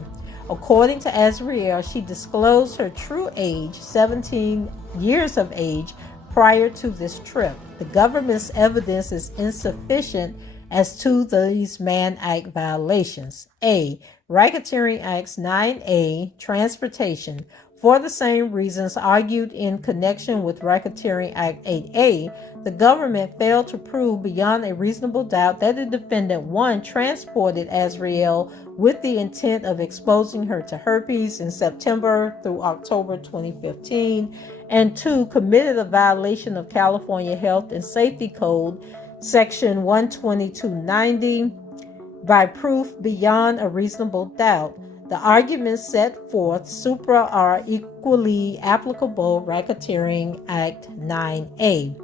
According to Azriel, she disclosed her true age, 17 years of age, prior to this trip. The government's evidence is insufficient as to these Mann Act violations. A. Racketeering Acts 9A, transportation. For the same reasons argued in connection with Racketeering Act 8A, the government failed to prove beyond a reasonable doubt that the defendant, 1, transported Azriel with the intent of exposing her to herpes in September through October 2015, and 2, committed a violation of California Health and Safety Code, Section 12290, by proof beyond a reasonable doubt. The arguments set forth supra are equally applicable Racketeering Act 9A.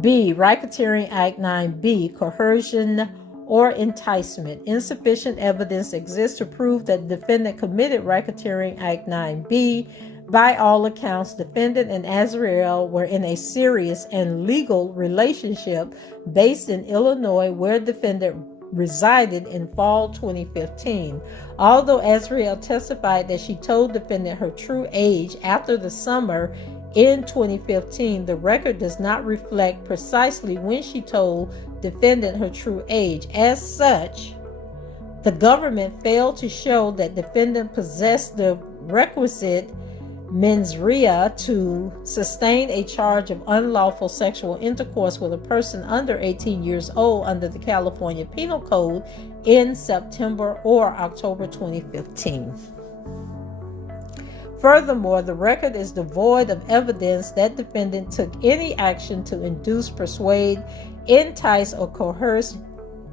B. Racketeering Act 9B, coercion or enticement. Insufficient evidence exists to prove that the defendant committed Racketeering Act 9B. By all accounts, defendant and Azriel were in a serious and legal relationship based in Illinois, where defendant resided in fall 2015. Although Azriel testified that she told defendant her true age after the summer in 2015, the record does not reflect precisely when she told defendant her true age. As such, the government failed to show that defendant possessed the requisite mens rea to sustain a charge of unlawful sexual intercourse with a person under 18 years old under the California Penal Code in September or October 2015. Furthermore, the record is devoid of evidence that defendant took any action to induce, persuade, entice, or coerce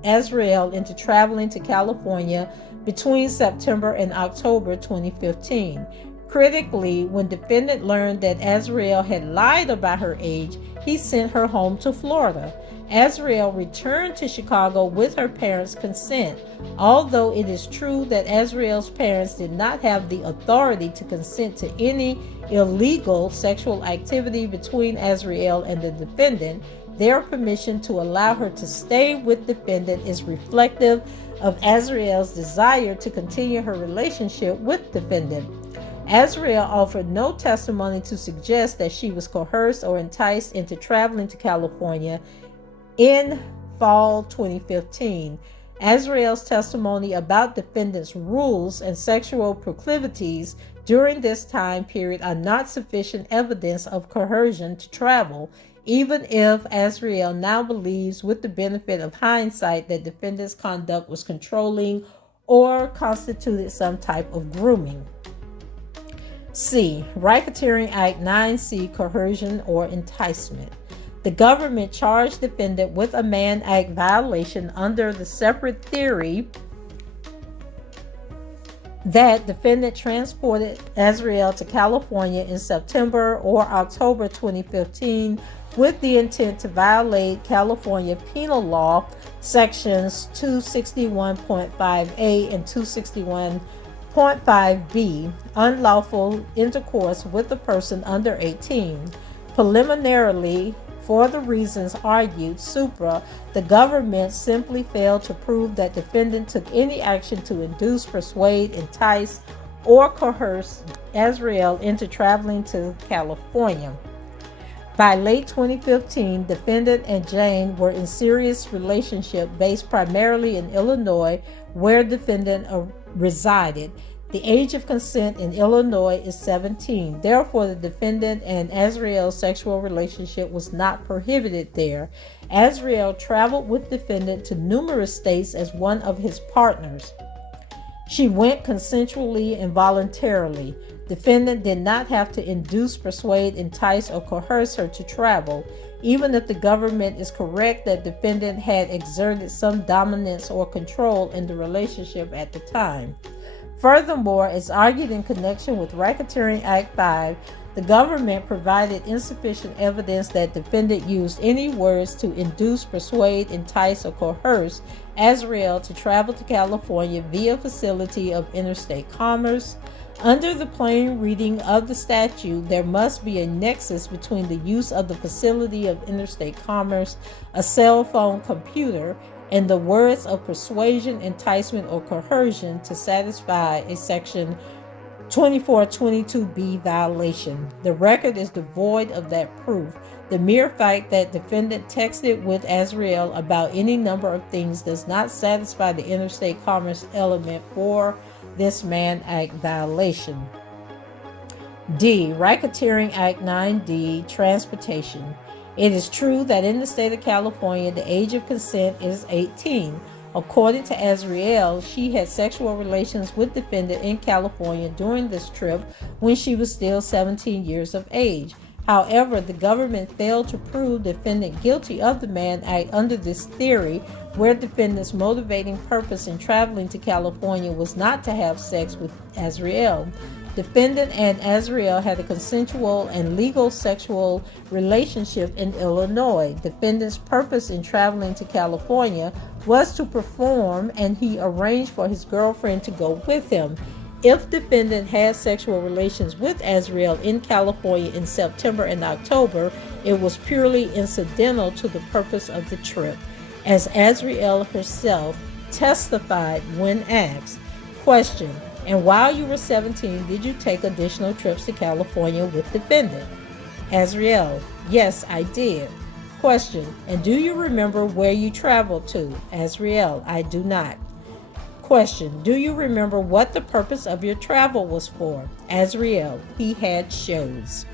Azriel into traveling to California between September and October 2015. Critically, when defendant learned that Azriel had lied about her age, he sent her home to Florida. Azriel returned to Chicago with her parents' consent. Although it is true that Azriel's parents did not have the authority to consent to any illegal sexual activity between Azriel and the defendant, their permission to allow her to stay with defendant is reflective of Azriel's desire to continue her relationship with defendant. Azriel offered no testimony to suggest that she was coerced or enticed into traveling to California in fall 2015. Azriel's testimony about defendant's rules and sexual proclivities during this time period are not sufficient evidence of coercion to travel, even if Azriel now believes, with the benefit of hindsight, that defendant's conduct was controlling or constituted some type of grooming. C. Racketeering Act 9C, coercion or enticement. The government charged defendant with a Mann Act violation under the separate theory that defendant transported Azriel to California in September or October 2015 with the intent to violate California Penal Law sections 261.5A and 261.5B, unlawful intercourse with a person under 18. Preliminarily, for the reasons argued supra, the government simply failed to prove that defendant took any action to induce, persuade, entice, or coerce Azriel into traveling to California. By late 2015, defendant and Jane were in serious relationship based primarily in Illinois, where defendant resided. The age of consent in Illinois is 17. Therefore, the defendant and Azriel's sexual relationship was not prohibited there. Azriel traveled with defendant to numerous states as one of his partners. She went consensually and voluntarily. Defendant did not have to induce, persuade, entice, or coerce her to travel, even if the government is correct that defendant had exerted some dominance or control in the relationship at the time. Furthermore, as argued in connection with Racketeering Act 5, the government provided insufficient evidence that defendant used any words to induce, persuade, entice, or coerce Azriel to travel to California via facility of interstate commerce. Under the plain reading of the statute, there must be a nexus between the use of the facility of interstate commerce, a cell phone computer, and the words of persuasion, enticement, or coercion to satisfy a section 2422B violation. The record is devoid of that proof. The mere fact that defendant texted with Azriel about any number of things does not satisfy the interstate commerce element for this Mann Act violation. D. Racketeering Act 9D, transportation. It is true that in the state of California, the age of consent is 18. According to Azriel, she had sexual relations with defendant in California during this trip when she was still 17 years of age. However, the government failed to prove defendant guilty of the Mann Act under this theory, where defendant's motivating purpose in traveling to California was not to have sex with Azriel. Defendant and Azriel had a consensual and legal sexual relationship in Illinois. Defendant's purpose in traveling to California was to perform, and he arranged for his girlfriend to go with him. If defendant had sexual relations with Azriel in California in September and October, it was purely incidental to the purpose of the trip, as Azriel herself testified when asked. Question: and while you were 17, did you take additional trips to California with defendant? Azriel: yes, I did. Question: and do you remember where you traveled to? Azriel: I do not. Question: do you remember what the purpose of your travel was for? Azriel: he had shows.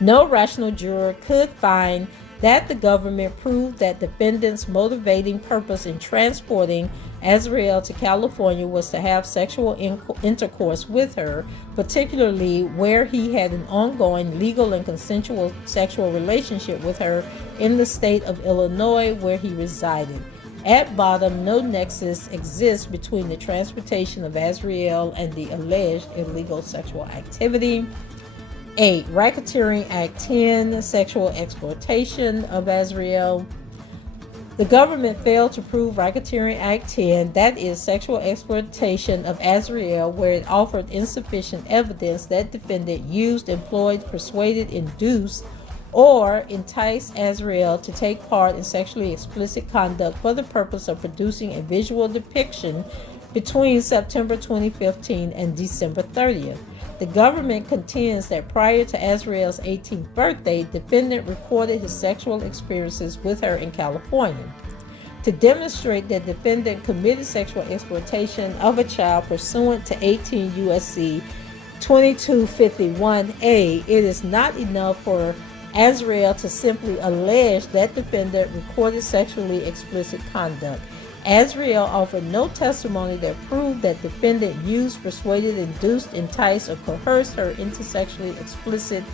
No rational juror could find that the government proved that defendant's motivating purpose in transporting Azriel to California was to have sexual intercourse with her, particularly where he had an ongoing legal and consensual sexual relationship with her in the state of Illinois where he resided. At bottom, no nexus exists between the transportation of Azriel and the alleged illegal sexual activity. 8. Racketeering Act 10, sexual exploitation of Azriel. The government failed to prove Racketeering Act 10, that is, sexual exploitation of Azriel, where it offered insufficient evidence that defendant used, employed, persuaded, induced, or enticed Azriel to take part in sexually explicit conduct for the purpose of producing a visual depiction between September 2015 and December 30th. The government contends that prior to Azriel's 18th birthday, defendant recorded his sexual experiences with her in California. To demonstrate that defendant committed sexual exploitation of a child pursuant to 18 U.S.C. 2251A, it is not enough for Azriel to simply allege that defendant recorded sexually explicit conduct. Azriel offered no testimony that proved that defendant used, persuaded, induced, enticed, or coerced her into sexually explicit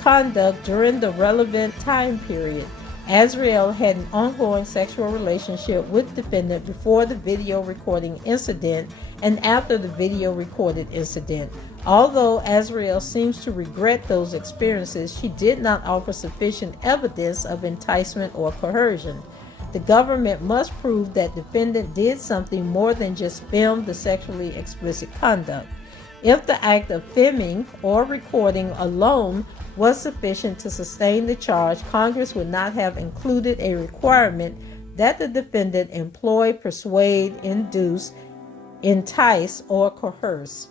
conduct during the relevant time period. Azriel had an ongoing sexual relationship with defendant before the video recording incident and after the video recorded incident. Although Azriel seems to regret those experiences, she did not offer sufficient evidence of enticement or coercion. The government must prove that defendant did something more than just film the sexually explicit conduct. If the act of filming or recording alone was sufficient to sustain the charge, Congress would not have included a requirement that the defendant employ, persuade, induce, entice, or coerce.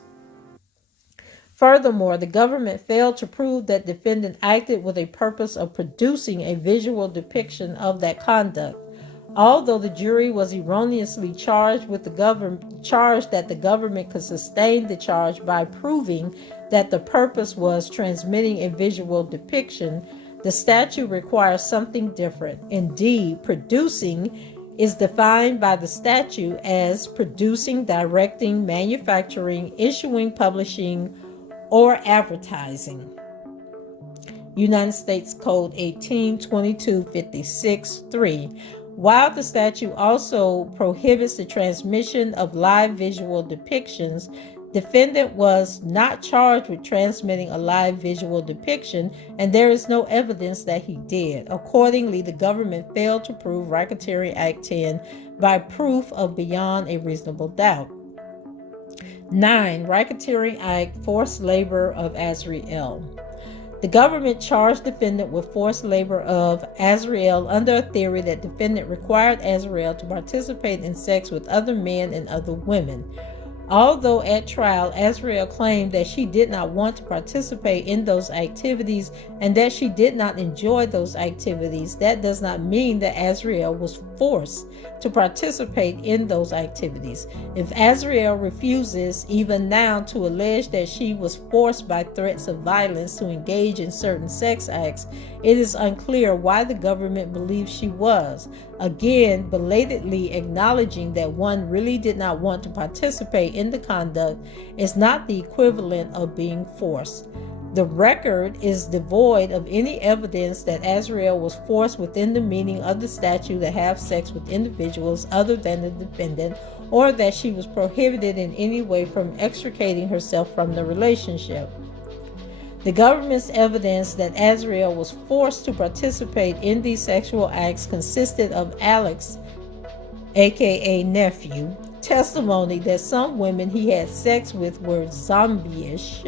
Furthermore, the government failed to prove that defendant acted with a purpose of producing a visual depiction of that conduct. Although the jury was erroneously charged that the government could sustain the charge by proving that the purpose was transmitting a visual depiction, the statute requires something different. Indeed, producing is defined by the statute as producing, directing, manufacturing, issuing, publishing, or advertising. United States Code 18-2256-3. While the statute also prohibits the transmission of live visual depictions, defendant was not charged with transmitting a live visual depiction, and there is no evidence that he did. Accordingly, the government failed to prove Racketeering Act 10 by proof of beyond a reasonable doubt. 9. Racketeering Act, forced labor of Azriel. The government charged defendant with forced labor of Azriel under a theory that defendant required Azriel to participate in sex with other men and other women. Although at trial, Azriel claimed that she did not want to participate in those activities and that she did not enjoy those activities, that does not mean that Azriel was forced to participate in those activities. If Azriel refuses even now to allege that she was forced by threats of violence to engage in certain sex acts, it is unclear why the government believes she was. Again, belatedly acknowledging that one really did not want to participate in the conduct is not the equivalent of being forced. The record is devoid of any evidence that Azriel was forced within the meaning of the statute to have sex with individuals other than the defendant, or that she was prohibited in any way from extricating herself from the relationship. The government's evidence that Azriel was forced to participate in these sexual acts consisted of Alex, aka nephew, testimony that some women he had sex with were zombie-ish,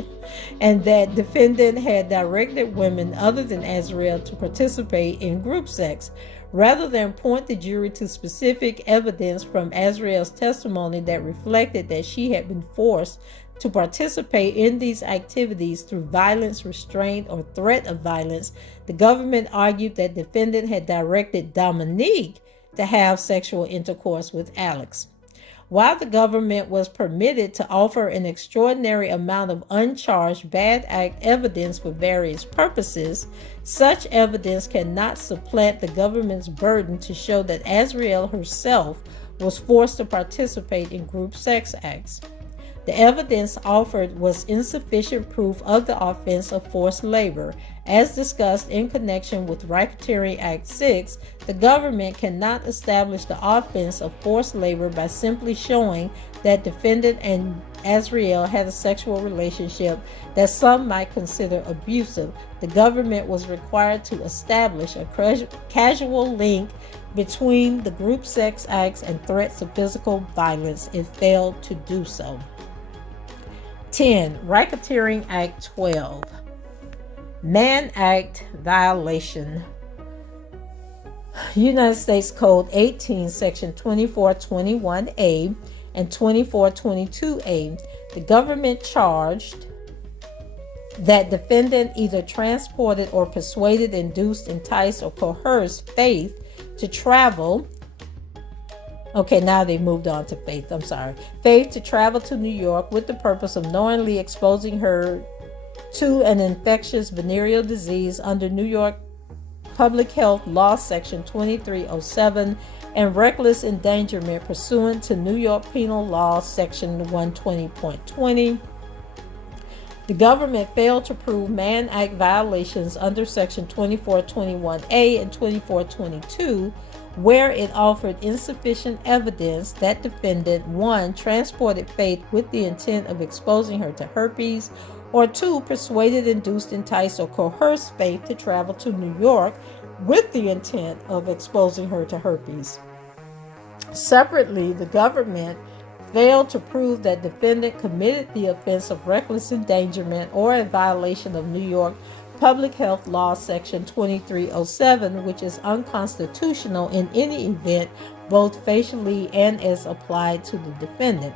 and that defendant had directed women other than Azriel to participate in group sex. Rather than point the jury to specific evidence from Azriel's testimony that reflected that she had been forced to participate in these activities through violence, restraint, or threat of violence, the government argued that defendant had directed Dominique to have sexual intercourse with Alex. While the government was permitted to offer an extraordinary amount of uncharged bad act evidence for various purposes, such evidence cannot supplant the government's burden to show that Azriel herself was forced to participate in group sex acts. The evidence offered was insufficient proof of the offense of forced labor. As discussed in connection with Racketeering Act 6, the government cannot establish the offense of forced labor by simply showing that defendant and Azriel had a sexual relationship that some might consider abusive. The government was required to establish a causal link between the group sex acts and threats of physical violence. It failed to do so. 10. Racketeering Act 12. Mann Act violation. United States Code 18, Section 2421A and 2422A. The government charged that defendant either transported or persuaded, induced, enticed, or coerced Faith to travel. Okay, now they moved on to Faith. I'm sorry. Faith to travel to New York with the purpose of knowingly exposing her to an infectious venereal disease under New York Public Health Law Section 2307 and reckless endangerment pursuant to New York Penal Law Section 120.20. The government failed to prove Mann Act violations under Section 2421A and 2422, where it offered insufficient evidence that defendant 1. Transported Faith with the intent of exposing her to herpes, or 2. Persuaded, induced, enticed, or coerced Faith to travel to New York with the intent of exposing her to herpes. Separately, the government failed to prove that defendant committed the offense of reckless endangerment or a violation of New York Public Health Law Section 2307, which is unconstitutional in any event, both facially and as applied to the defendant.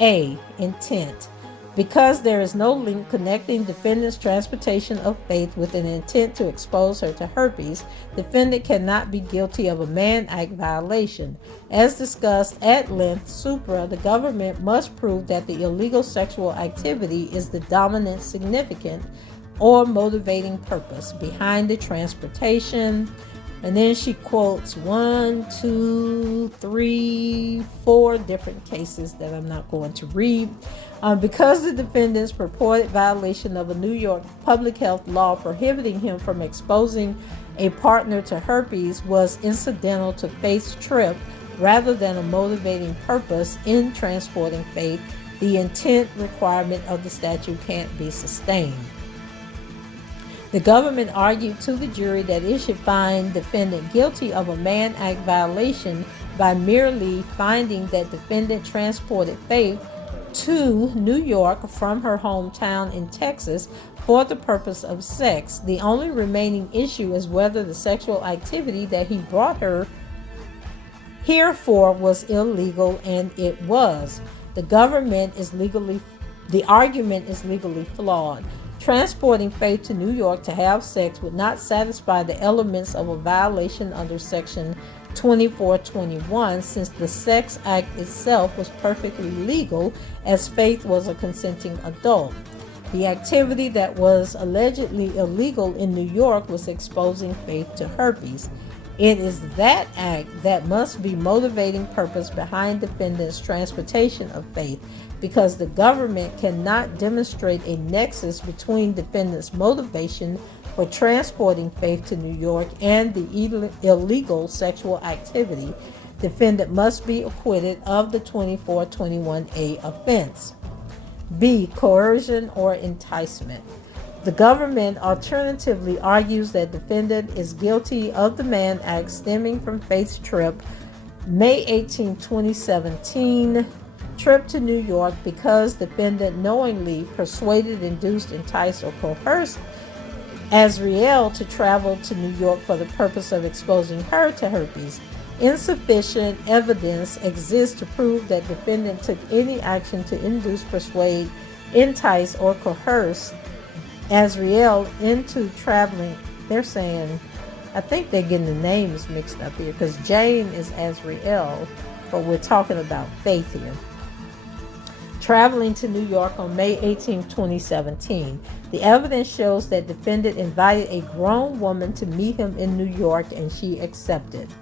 A. Intent. Because there is no link connecting defendant's transportation of Faith with an intent to expose her to herpes, defendant cannot be guilty of a Mann Act violation. As discussed at length supra, the government must prove that the illegal sexual activity is the dominant, significant, or motivating purpose behind the transportation. And then she quotes 1, 2, 3, 4 different cases that I'm not going to read. Because the defendant's purported violation of a New York public health law prohibiting him from exposing a partner to herpes was incidental to Faith's trip rather than a motivating purpose in transporting Faith, the intent requirement of the statute can't be sustained. The government argued to the jury that it should find defendant guilty of a Mann Act violation by merely finding that defendant transported Faith to New York from her hometown in Texas for the purpose of sex. The only remaining issue is whether the sexual activity that he brought her here for was illegal, and it was. The argument is legally flawed. Transporting Faith to New York to have sex would not satisfy the elements of a violation under Section 2421, since the sex act itself was perfectly legal, as Faith was a consenting adult. The activity that was allegedly illegal in New York was exposing Faith to herpes. It is that act that must be motivating purpose behind defendant's transportation of Faith, because the government cannot demonstrate a nexus between defendant's motivation for transporting Faith to New York and the illegal sexual activity. Defendant must be acquitted of the 2421A offense. B. Coercion or enticement. The government alternatively argues that defendant is guilty of the Mann Act stemming from Faith's trip, May 18, 2017, trip to New York, because defendant knowingly persuaded, induced, enticed, or coerced Azriel to travel to New York for the purpose of exposing her to herpes. Insufficient evidence exists to prove that defendant took any action to induce, persuade, entice, or coerce Azriel into traveling. They're saying, I think they're getting the names mixed up here, because Jane is Azriel, but we're talking about Faith here. Traveling to New York on May 18, 2017. The evidence shows that defendant invited a grown woman to meet him in New York, and she accepted.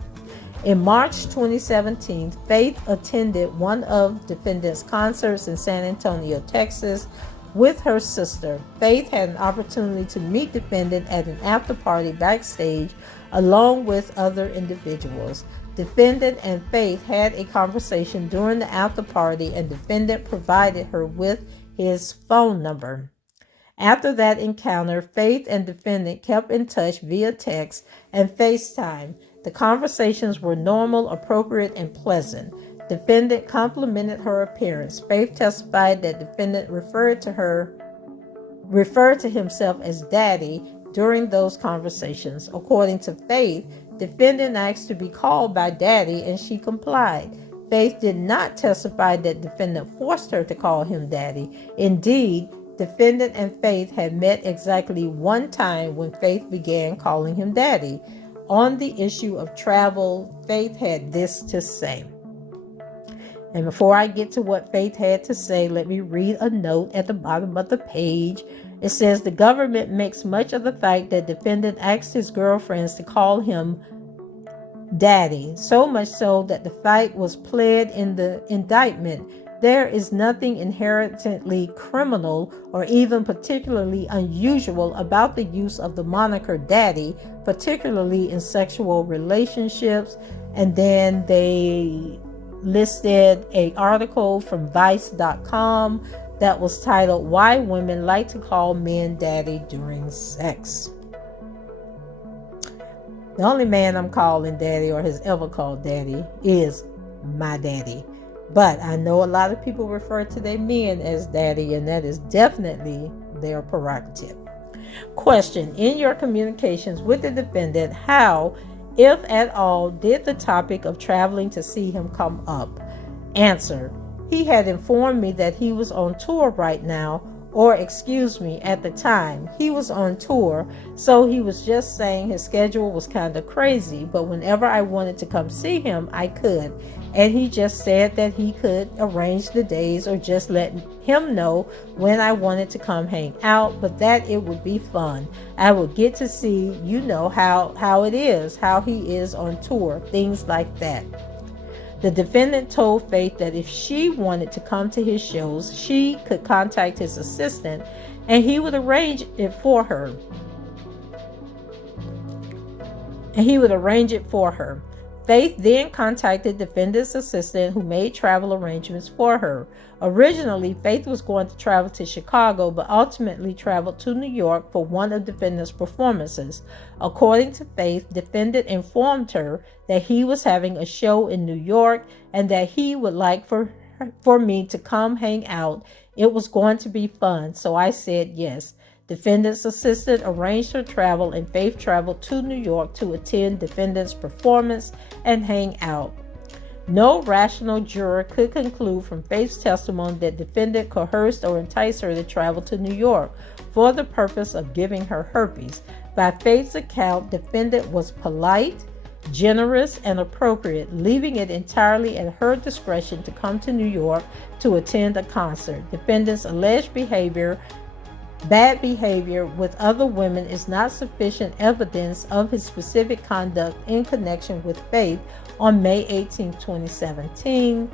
In March 2017, Faith attended one of defendant's concerts in San Antonio, Texas, with her sister. Faith had an opportunity to meet defendant at an after party backstage along with other individuals. Defendant and Faith had a conversation during the after party, and defendant provided her with his phone number. After that encounter, Faith and defendant kept in touch via text and FaceTime. The conversations were normal, appropriate, and pleasant. Defendant complimented her appearance. Faith testified that defendant referred to himself as Daddy during those conversations. According to Faith, defendant asked to be called by Daddy, and she complied. Faith did not testify that defendant forced her to call him Daddy. Indeed, defendant and Faith had met exactly one time when Faith began calling him Daddy. On the issue of travel, Faith had this to say. And before I get to what Faith had to say, let me read a note at the bottom of the page. It says, the government makes much of the fact that defendant asked his girlfriends to call him Daddy, so much so that the fact was pled in the indictment. There is nothing inherently criminal or even particularly unusual about the use of the moniker Daddy, particularly in sexual relationships. And then they listed an article from Vice.com that was titled, Why Women Like to Call Men Daddy During Sex. The only man I'm calling Daddy or has ever called Daddy is my daddy. But I know a lot of people refer to their men as Daddy, and that is definitely their prerogative. Question: in your communications with the defendant, how, if at all, did the topic of traveling to see him come up? Answer: he had informed me that he was on tour right now, or at the time, he was on tour, so he was just saying his schedule was kind of crazy, but whenever I wanted to come see him, I could. And he just said that he could arrange the days or just let him know when I wanted to come hang out, but that it would be fun. I would get to see, how it is, how he is on tour, things like that. The defendant told Faith that if she wanted to come to his shows, she could contact his assistant and he would arrange it for her. Faith then contacted defendant's assistant, who made travel arrangements for her. Originally, Faith was going to travel to Chicago, but ultimately traveled to New York for one of defendant's performances. According to Faith, defendant informed her that he was having a show in New York and that he would like for me to come hang out. It was going to be fun, so I said yes. Defendant's assistant arranged her travel, and Faith traveled to New York to attend defendant's performance and hang out. No rational juror could conclude from Faith's testimony that defendant coerced or enticed her to travel to New York for the purpose of giving her herpes. By Faith's account, defendant was polite, generous, and appropriate, leaving it entirely at her discretion to come to New York to attend a concert. Defendant's alleged bad behavior with other women is not sufficient evidence of his specific conduct in connection with Faith. On May 18, 2017,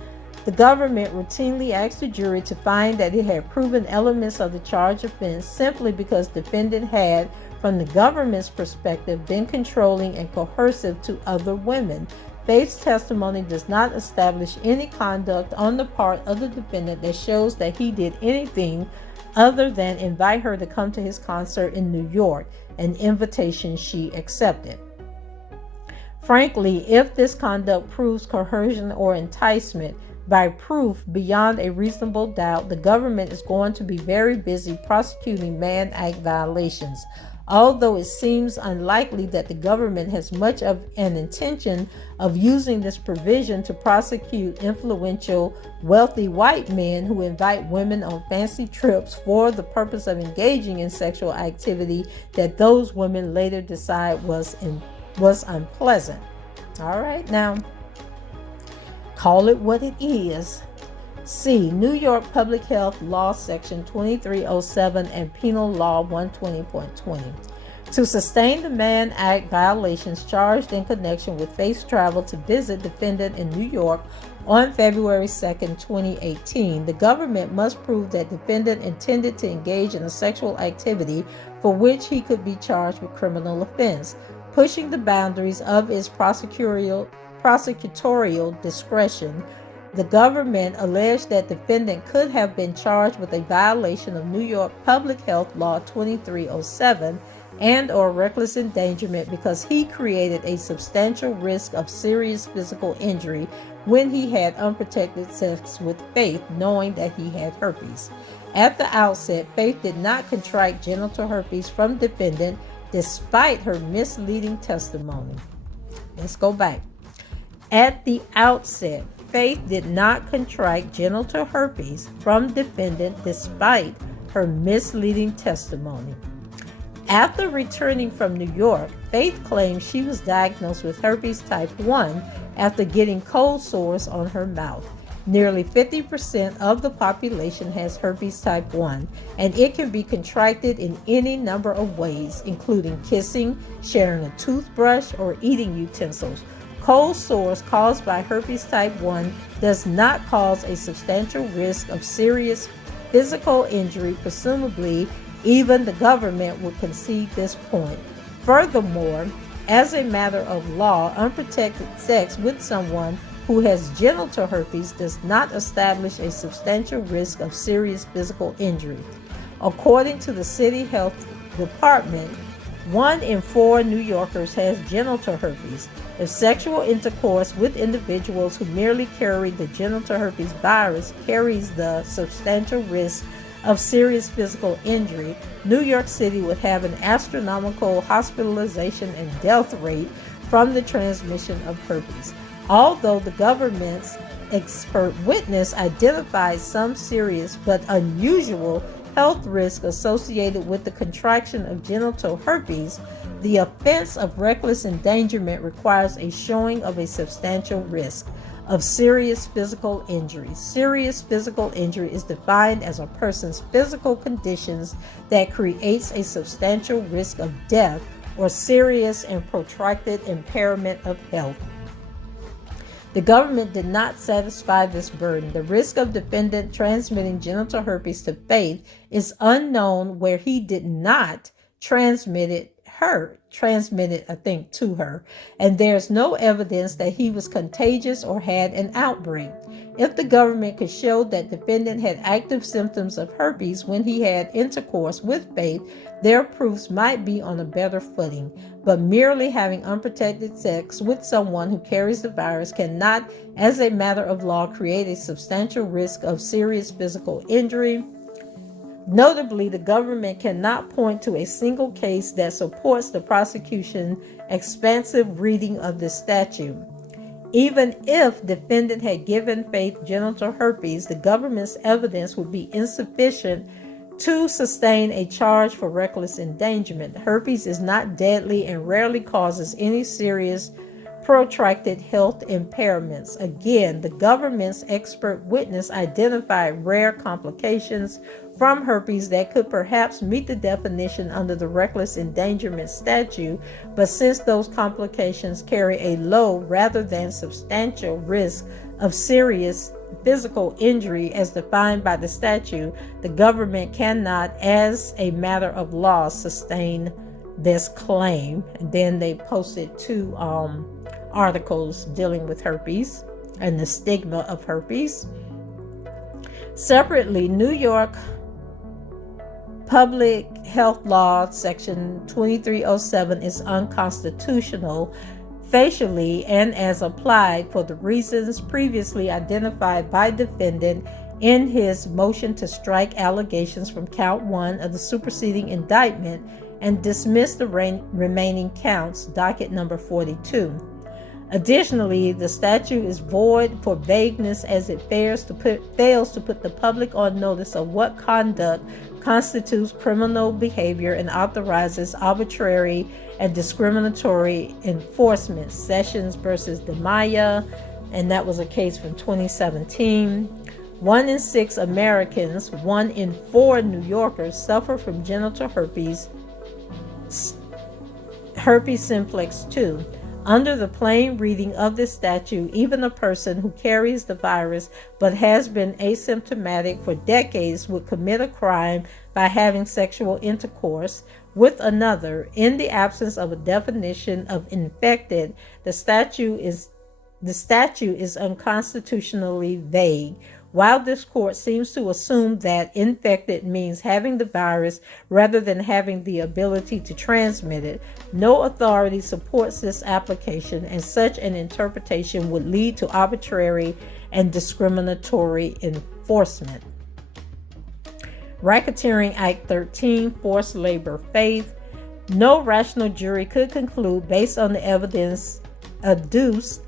the government routinely asked the jury to find that it had proven elements of the charged offense simply because defendant had, from the government's perspective, been controlling and coercive to other women. Faith's testimony does not establish any conduct on the part of the defendant that shows that he did anything other than invite her to come to his concert in New York, an invitation she accepted. Frankly, if this conduct proves coercion or enticement by proof beyond a reasonable doubt, the government is going to be very busy prosecuting Mann Act violations. Although it seems unlikely that the government has much of an intention of using this provision to prosecute influential, wealthy white men who invite women on fancy trips for the purpose of engaging in sexual activity that those women later decide was unpleasant. All right, now, call it what it is. C. New York Public Health Law Section 2307 and Penal Law 120.20. To sustain the Mann Act violations charged in connection with Faith's travel to visit defendant in New York on February 2nd, 2018, the government must prove that defendant intended to engage in a sexual activity for which he could be charged with criminal offense, pushing the boundaries of its prosecutorial discretion. The government alleged that defendant could have been charged with a violation of New York Public Health Law 2307 and or reckless endangerment because he created a substantial risk of serious physical injury when he had unprotected sex with Faith, knowing that he had herpes. At the outset, Faith did not contract genital herpes from defendant despite her misleading testimony. Let's go back. At the outset, Faith did not contract genital herpes from defendant despite her misleading testimony. After returning from New York, Faith claimed she was diagnosed with herpes type 1 after getting cold sores on her mouth. Nearly 50% of the population has herpes type 1, and it can be contracted in any number of ways, including kissing, sharing a toothbrush, or eating utensils. Cold sores caused by herpes type 1 does not cause a substantial risk of serious physical injury. Presumably, even the government would concede this point. Furthermore, as a matter of law, unprotected sex with someone who has genital herpes does not establish a substantial risk of serious physical injury. According to the City Health Department, 1 in 4 New Yorkers has genital herpes. If sexual intercourse with individuals who merely carry the genital herpes virus carries the substantial risk of serious physical injury, New York City would have an astronomical hospitalization and death rate from the transmission of herpes. Although the government's expert witness identified some serious but unusual health risks associated with the contraction of genital herpes, the offense of reckless endangerment requires a showing of a substantial risk of serious physical injury. Serious physical injury is defined as a person's physical conditions that creates a substantial risk of death or serious and protracted impairment of health. The government did not satisfy this burden. The risk of defendant transmitting genital herpes to Faith is unknown where he did not transmit it to her, and there's no evidence that he was contagious or had an outbreak. If the government could show that defendant had active symptoms of herpes when he had intercourse with Faith, their proofs might be on a better footing. But merely having unprotected sex with someone who carries the virus cannot, as a matter of law, create a substantial risk of serious physical injury. Notably, the government cannot point to a single case that supports the prosecution's expansive reading of the statute. Even if defendant had given Faith genital herpes, the government's evidence would be insufficient to sustain a charge for reckless endangerment. Herpes is not deadly and rarely causes any serious protracted health impairments. Again, the government's expert witness identified rare complications from herpes that could perhaps meet the definition under the reckless endangerment statute, but since those complications carry a low rather than substantial risk of serious physical injury as defined by the statute, the government cannot, as a matter of law, sustain this claim. And then they posted 2 articles dealing with herpes and the stigma of herpes. Separately, New York Public Health Law Section 2307 is unconstitutional facially and as applied for the reasons previously identified by defendant in his motion to strike allegations from count 1 of the superseding indictment and dismiss the remaining counts, docket number 42. Additionally, the statute is void for vagueness as it fails to put the public on notice of what conduct constitutes criminal behavior and authorizes arbitrary and discriminatory enforcement. Sessions versus DeMaya, and that was a case from 2017. 1 in 6 Americans, 1 in 4 New Yorkers suffer from genital herpes. herpes simplex 2. Under the plain reading of this statute, even a person who carries the virus but has been asymptomatic for decades would commit a crime by having sexual intercourse with another. In the absence of a definition of infected, the statute is unconstitutionally vague. While this court seems to assume that infected means having the virus rather than having the ability to transmit it, no authority supports this application, and such an interpretation would lead to arbitrary and discriminatory enforcement. Racketeering Act 13, Forced Labor Faith. No rational jury could conclude, based on the evidence adduced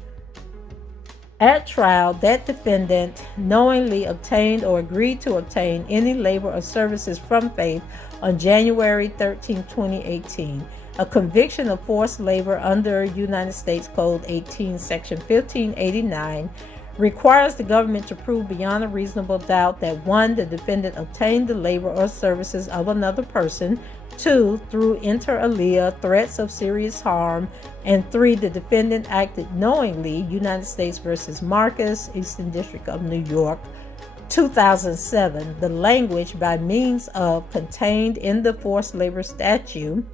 at trial, that defendant knowingly obtained or agreed to obtain any labor or services from Faith on January 13, 2018. A conviction of forced labor under United States Code 18, Section 1589, requires the government to prove beyond a reasonable doubt that 1. The defendant obtained the labor or services of another person, 2. Through inter alia, threats of serious harm, and 3. The defendant acted knowingly. United States versus Marcus, Eastern District of New York, 2007. The language by means of contained in the forced labor statute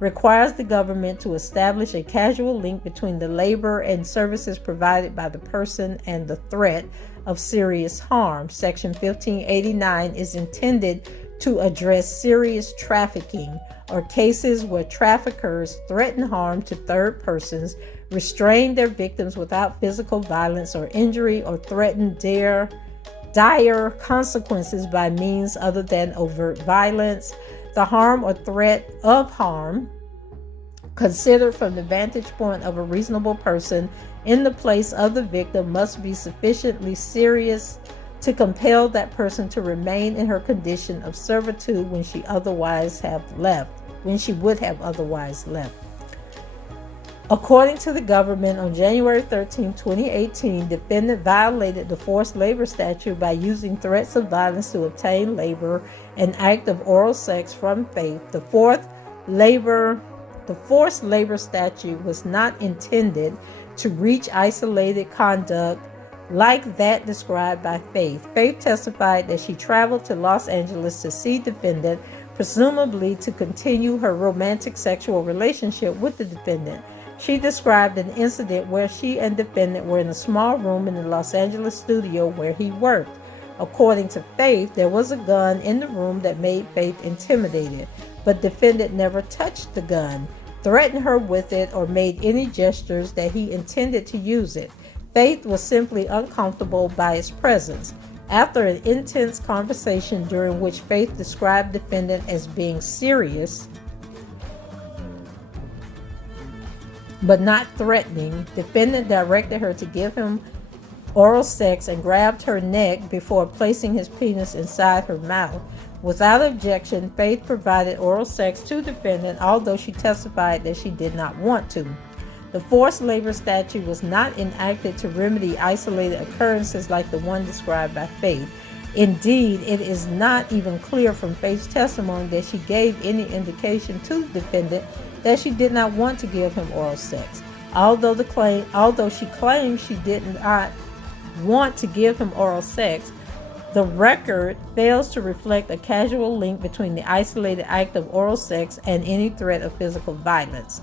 requires the government to establish a causal link between the labor and services provided by the person and the threat of serious harm. Section 1589 is intended to address serious trafficking or cases where traffickers threaten harm to third persons, restrain their victims without physical violence or injury, or threaten dire consequences by means other than overt violence. The harm or threat of harm, considered from the vantage point of a reasonable person in the place of the victim, must be sufficiently serious to compel that person to remain in her condition of servitude when she would have otherwise left. According to the government, on January 13, 2018, defendant violated the forced labor statute by using threats of violence to obtain labor, an act of oral sex from Faith. The forced labor statute was not intended to reach isolated conduct like that described by Faith. Faith testified that she traveled to Los Angeles to see defendant, presumably to continue her romantic sexual relationship with the defendant. She described an incident where she and defendant were in a small room in the Los Angeles studio where he worked. According to Faith, there was a gun in the room that made Faith intimidated, but defendant never touched the gun, threatened her with it, or made any gestures that he intended to use it. Faith was simply uncomfortable by its presence. After an intense conversation during which Faith described defendant as being serious but not threatening, defendant directed her to give him oral sex and grabbed her neck before placing his penis inside her mouth. Without objection, Faith provided oral sex to defendant, although she testified that she did not want to. The forced labor statute was not enacted to remedy isolated occurrences like the one described by Faith. Indeed, it is not even clear from Faith's testimony that she gave any indication to the defendant that she did not want to give him oral sex. Although she claimed she did not want to give him oral sex, the record fails to reflect a causal link between the isolated act of oral sex and any threat of physical violence.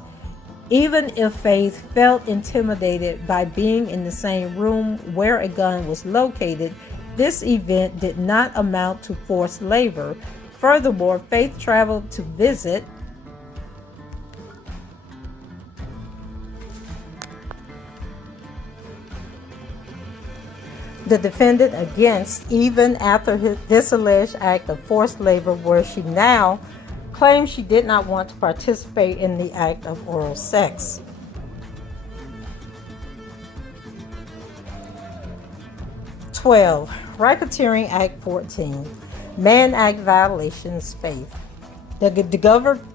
Even if Faith felt intimidated by being in the same room where a gun was located, this event did not amount to forced labor. Furthermore, Faith traveled to visit the defendant against, even after this alleged act of forced labor, where she now claims she did not want to participate in the act of oral sex. Racketeering Act 14, Mann Act violations. Faith. The government,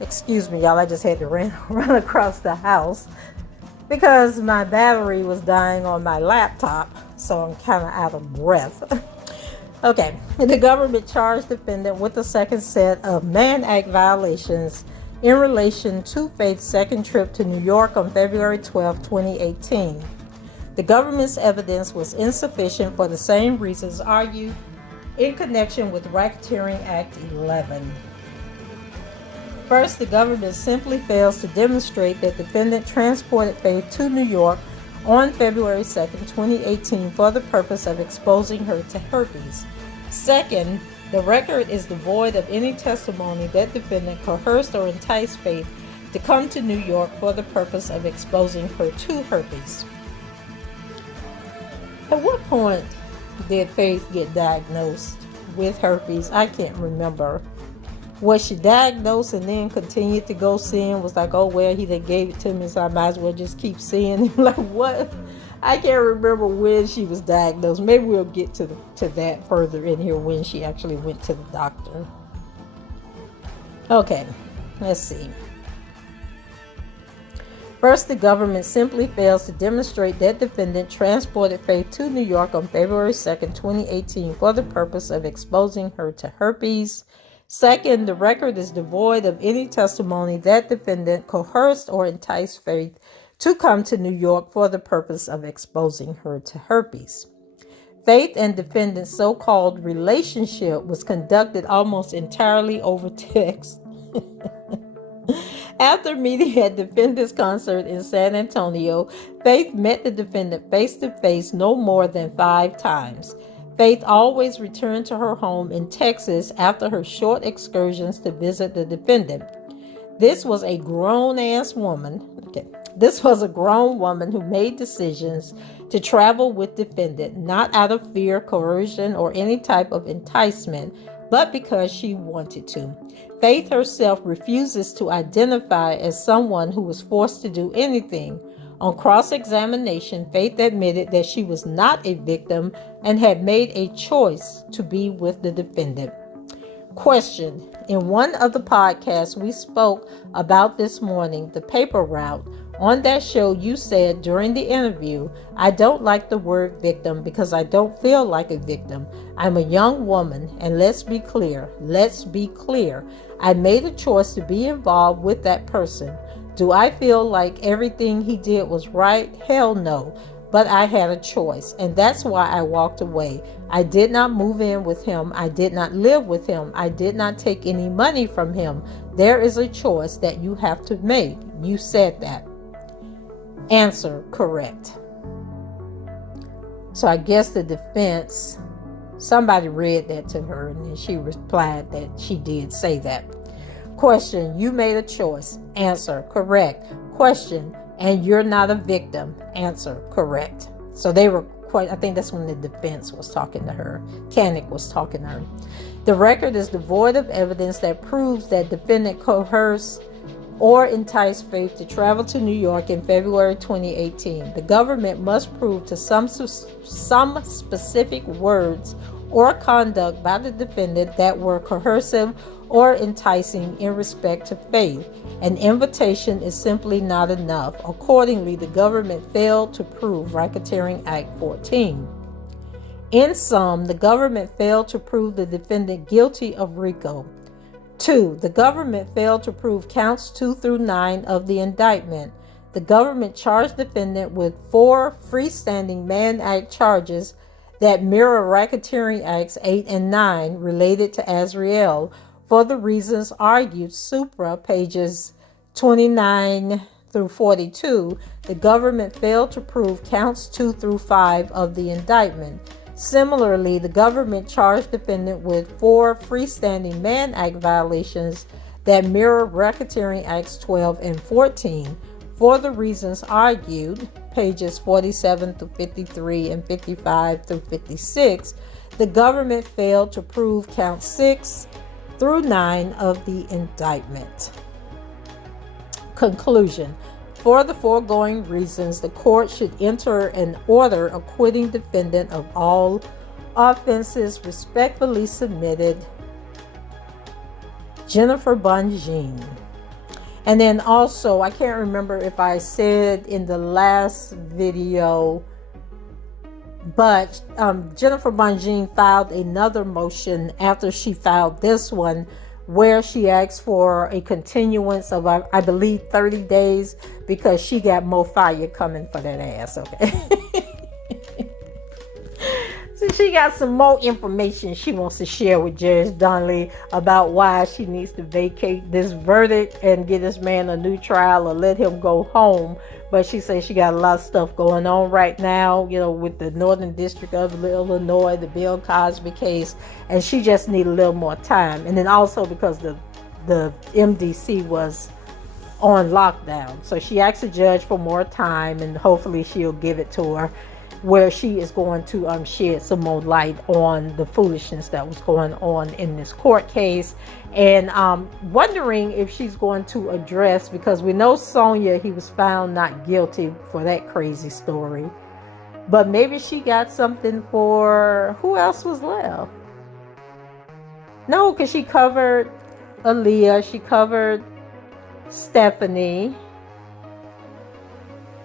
excuse me, y'all, I just had to run across the house because my battery was dying on my laptop, so I'm kind of out of breath. Okay, the government charged defendant with the second set of Mann Act violations in relation to Faith's second trip to New York on February 12, 2018. The government's evidence was insufficient for the same reasons argued in connection with Racketeering Act 11. First, the government simply fails to demonstrate that defendant transported Faith to New York on February 2, 2018 for the purpose of exposing her to herpes. Second, the record is devoid of any testimony that defendant coerced or enticed Faith to come to New York for the purpose of exposing her to herpes. At what point did Faith get diagnosed with herpes? I can't remember. Was she diagnosed and then continued to go seeing? Was like, oh, well, he done gave it to me, so I might as well just keep seeing him. Like, what? I can't remember when she was diagnosed. Maybe we'll get to that further in here, when she actually went to the doctor. Okay, let's see. First, the government simply fails to demonstrate that defendant transported Faith to New York on February 2nd, 2018 for the purpose of exposing her to herpes. Second, the record is devoid of any testimony that defendant coerced or enticed Faith to come to New York for the purpose of exposing her to herpes. Faith and defendant's so-called relationship was conducted almost entirely over text. After meeting at defendant's concert in San Antonio, Faith met the defendant face-to-face no more than 5 times. Faith always returned to her home in Texas after her short excursions to visit the defendant. This was a grown woman who made decisions to travel with defendant, not out of fear, coercion, or any type of enticement, but because she wanted to. Faith herself refuses to identify as someone who was forced to do anything. On cross-examination, Faith admitted that she was not a victim and had made a choice to be with the defendant. Question: in one of the podcasts we spoke about this morning, the paper route. On that show, you said during the interview, I don't like the word victim because I don't feel like a victim. I'm a young woman, and let's be clear. I made a choice to be involved with that person. Do I feel like everything he did was right? Hell no. But I had a choice, and that's why I walked away. I did not move in with him. I did not live with him. I did not take any money from him. There is a choice that you have to make. You said that. Answer: correct. So I guess the defense, somebody read that to her, and then she replied that she did say that. Question: you made a choice. Answer: correct. Question: and you're not a victim. Answer: correct. So they were quite, I think that's when the defense was talking to her. Kanik was talking to her. The record is devoid of evidence that proves that defendant coerced or entice Faith to travel to New York in February 2018. The government must prove to some specific words or conduct by the defendant that were coercive or enticing in respect to Faith. An invitation is simply not enough. Accordingly, the government failed to prove Racketeering Act 14. In sum, the government failed to prove the defendant guilty of RICO. 2. The government failed to prove counts 2 through 9 of the indictment. The government charged defendant with 4 freestanding Mann Act charges that mirror Racketeering Acts 8 and 9 related to Azriel for the reasons argued supra, pages 29 through 42. The government failed to prove counts 2 through 5 of the indictment. Similarly, the government charged defendant with 4 freestanding Mann Act violations that mirror Racketeering Acts 12 and 14 for the reasons argued, pages 47 through 53 and 55 through 56. The government failed to prove counts 6 through 9 of the indictment. Conclusion: for the foregoing reasons, the court should enter an order acquitting defendant of all offenses. Respectfully submitted, Jennifer BonJean. And then also, I can't remember if I said in the last video, but Jennifer BonJean filed another motion after she filed this one, where she asked for a continuance of, I believe, 30 days because she got more fire coming for that ass, okay? So she got some more information she wants to share with Judge Donnelly about why she needs to vacate this verdict and get this man a new trial or let him go home. But she says she got a lot of stuff going on right now, you know, with the Northern District of Illinois, the Bill Cosby case, and she just need a little more time. And then also because the MDC was on lockdown. So she asked the judge for more time, and hopefully she'll give it to her, where she is going to shed some more light on the foolishness that was going on in this court case. And wondering if she's going to address, because we know Sonia, he was found not guilty for that crazy story, but maybe she got something for, who else was left? No, because she covered Aaliyah, she covered Stephanie.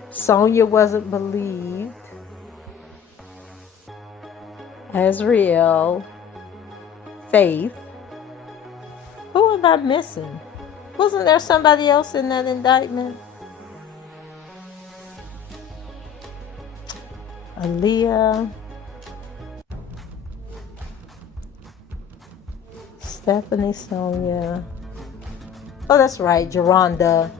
Sonia wasn't believed. Azriel, Faith. Who am I missing? Wasn't there somebody else in that indictment? Aaliyah, Stephanie, Sonia. Oh, that's right, Jerhonda,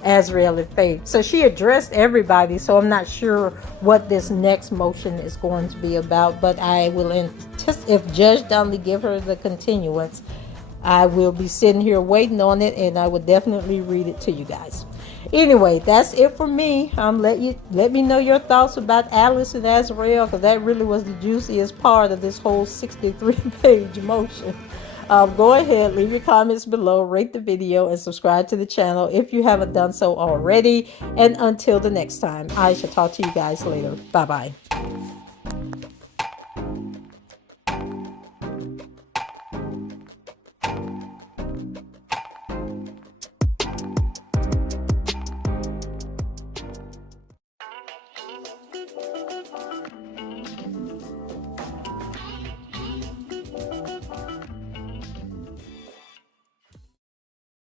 Azriel, and Faith. So she addressed everybody, so I'm not sure what this next motion is going to be about, but I will if Judge Donnelly give her the continuance, I will be sitting here waiting on it, and I will definitely read it to you guys. Anyway, that's it for me. Let me know your thoughts about Alice and Azriel, because that really was the juiciest part of this whole 63-page motion. Go ahead, leave your comments below, rate the video, and subscribe to the channel if you haven't done so already. And until the next time, I shall talk to you guys later. Bye-bye.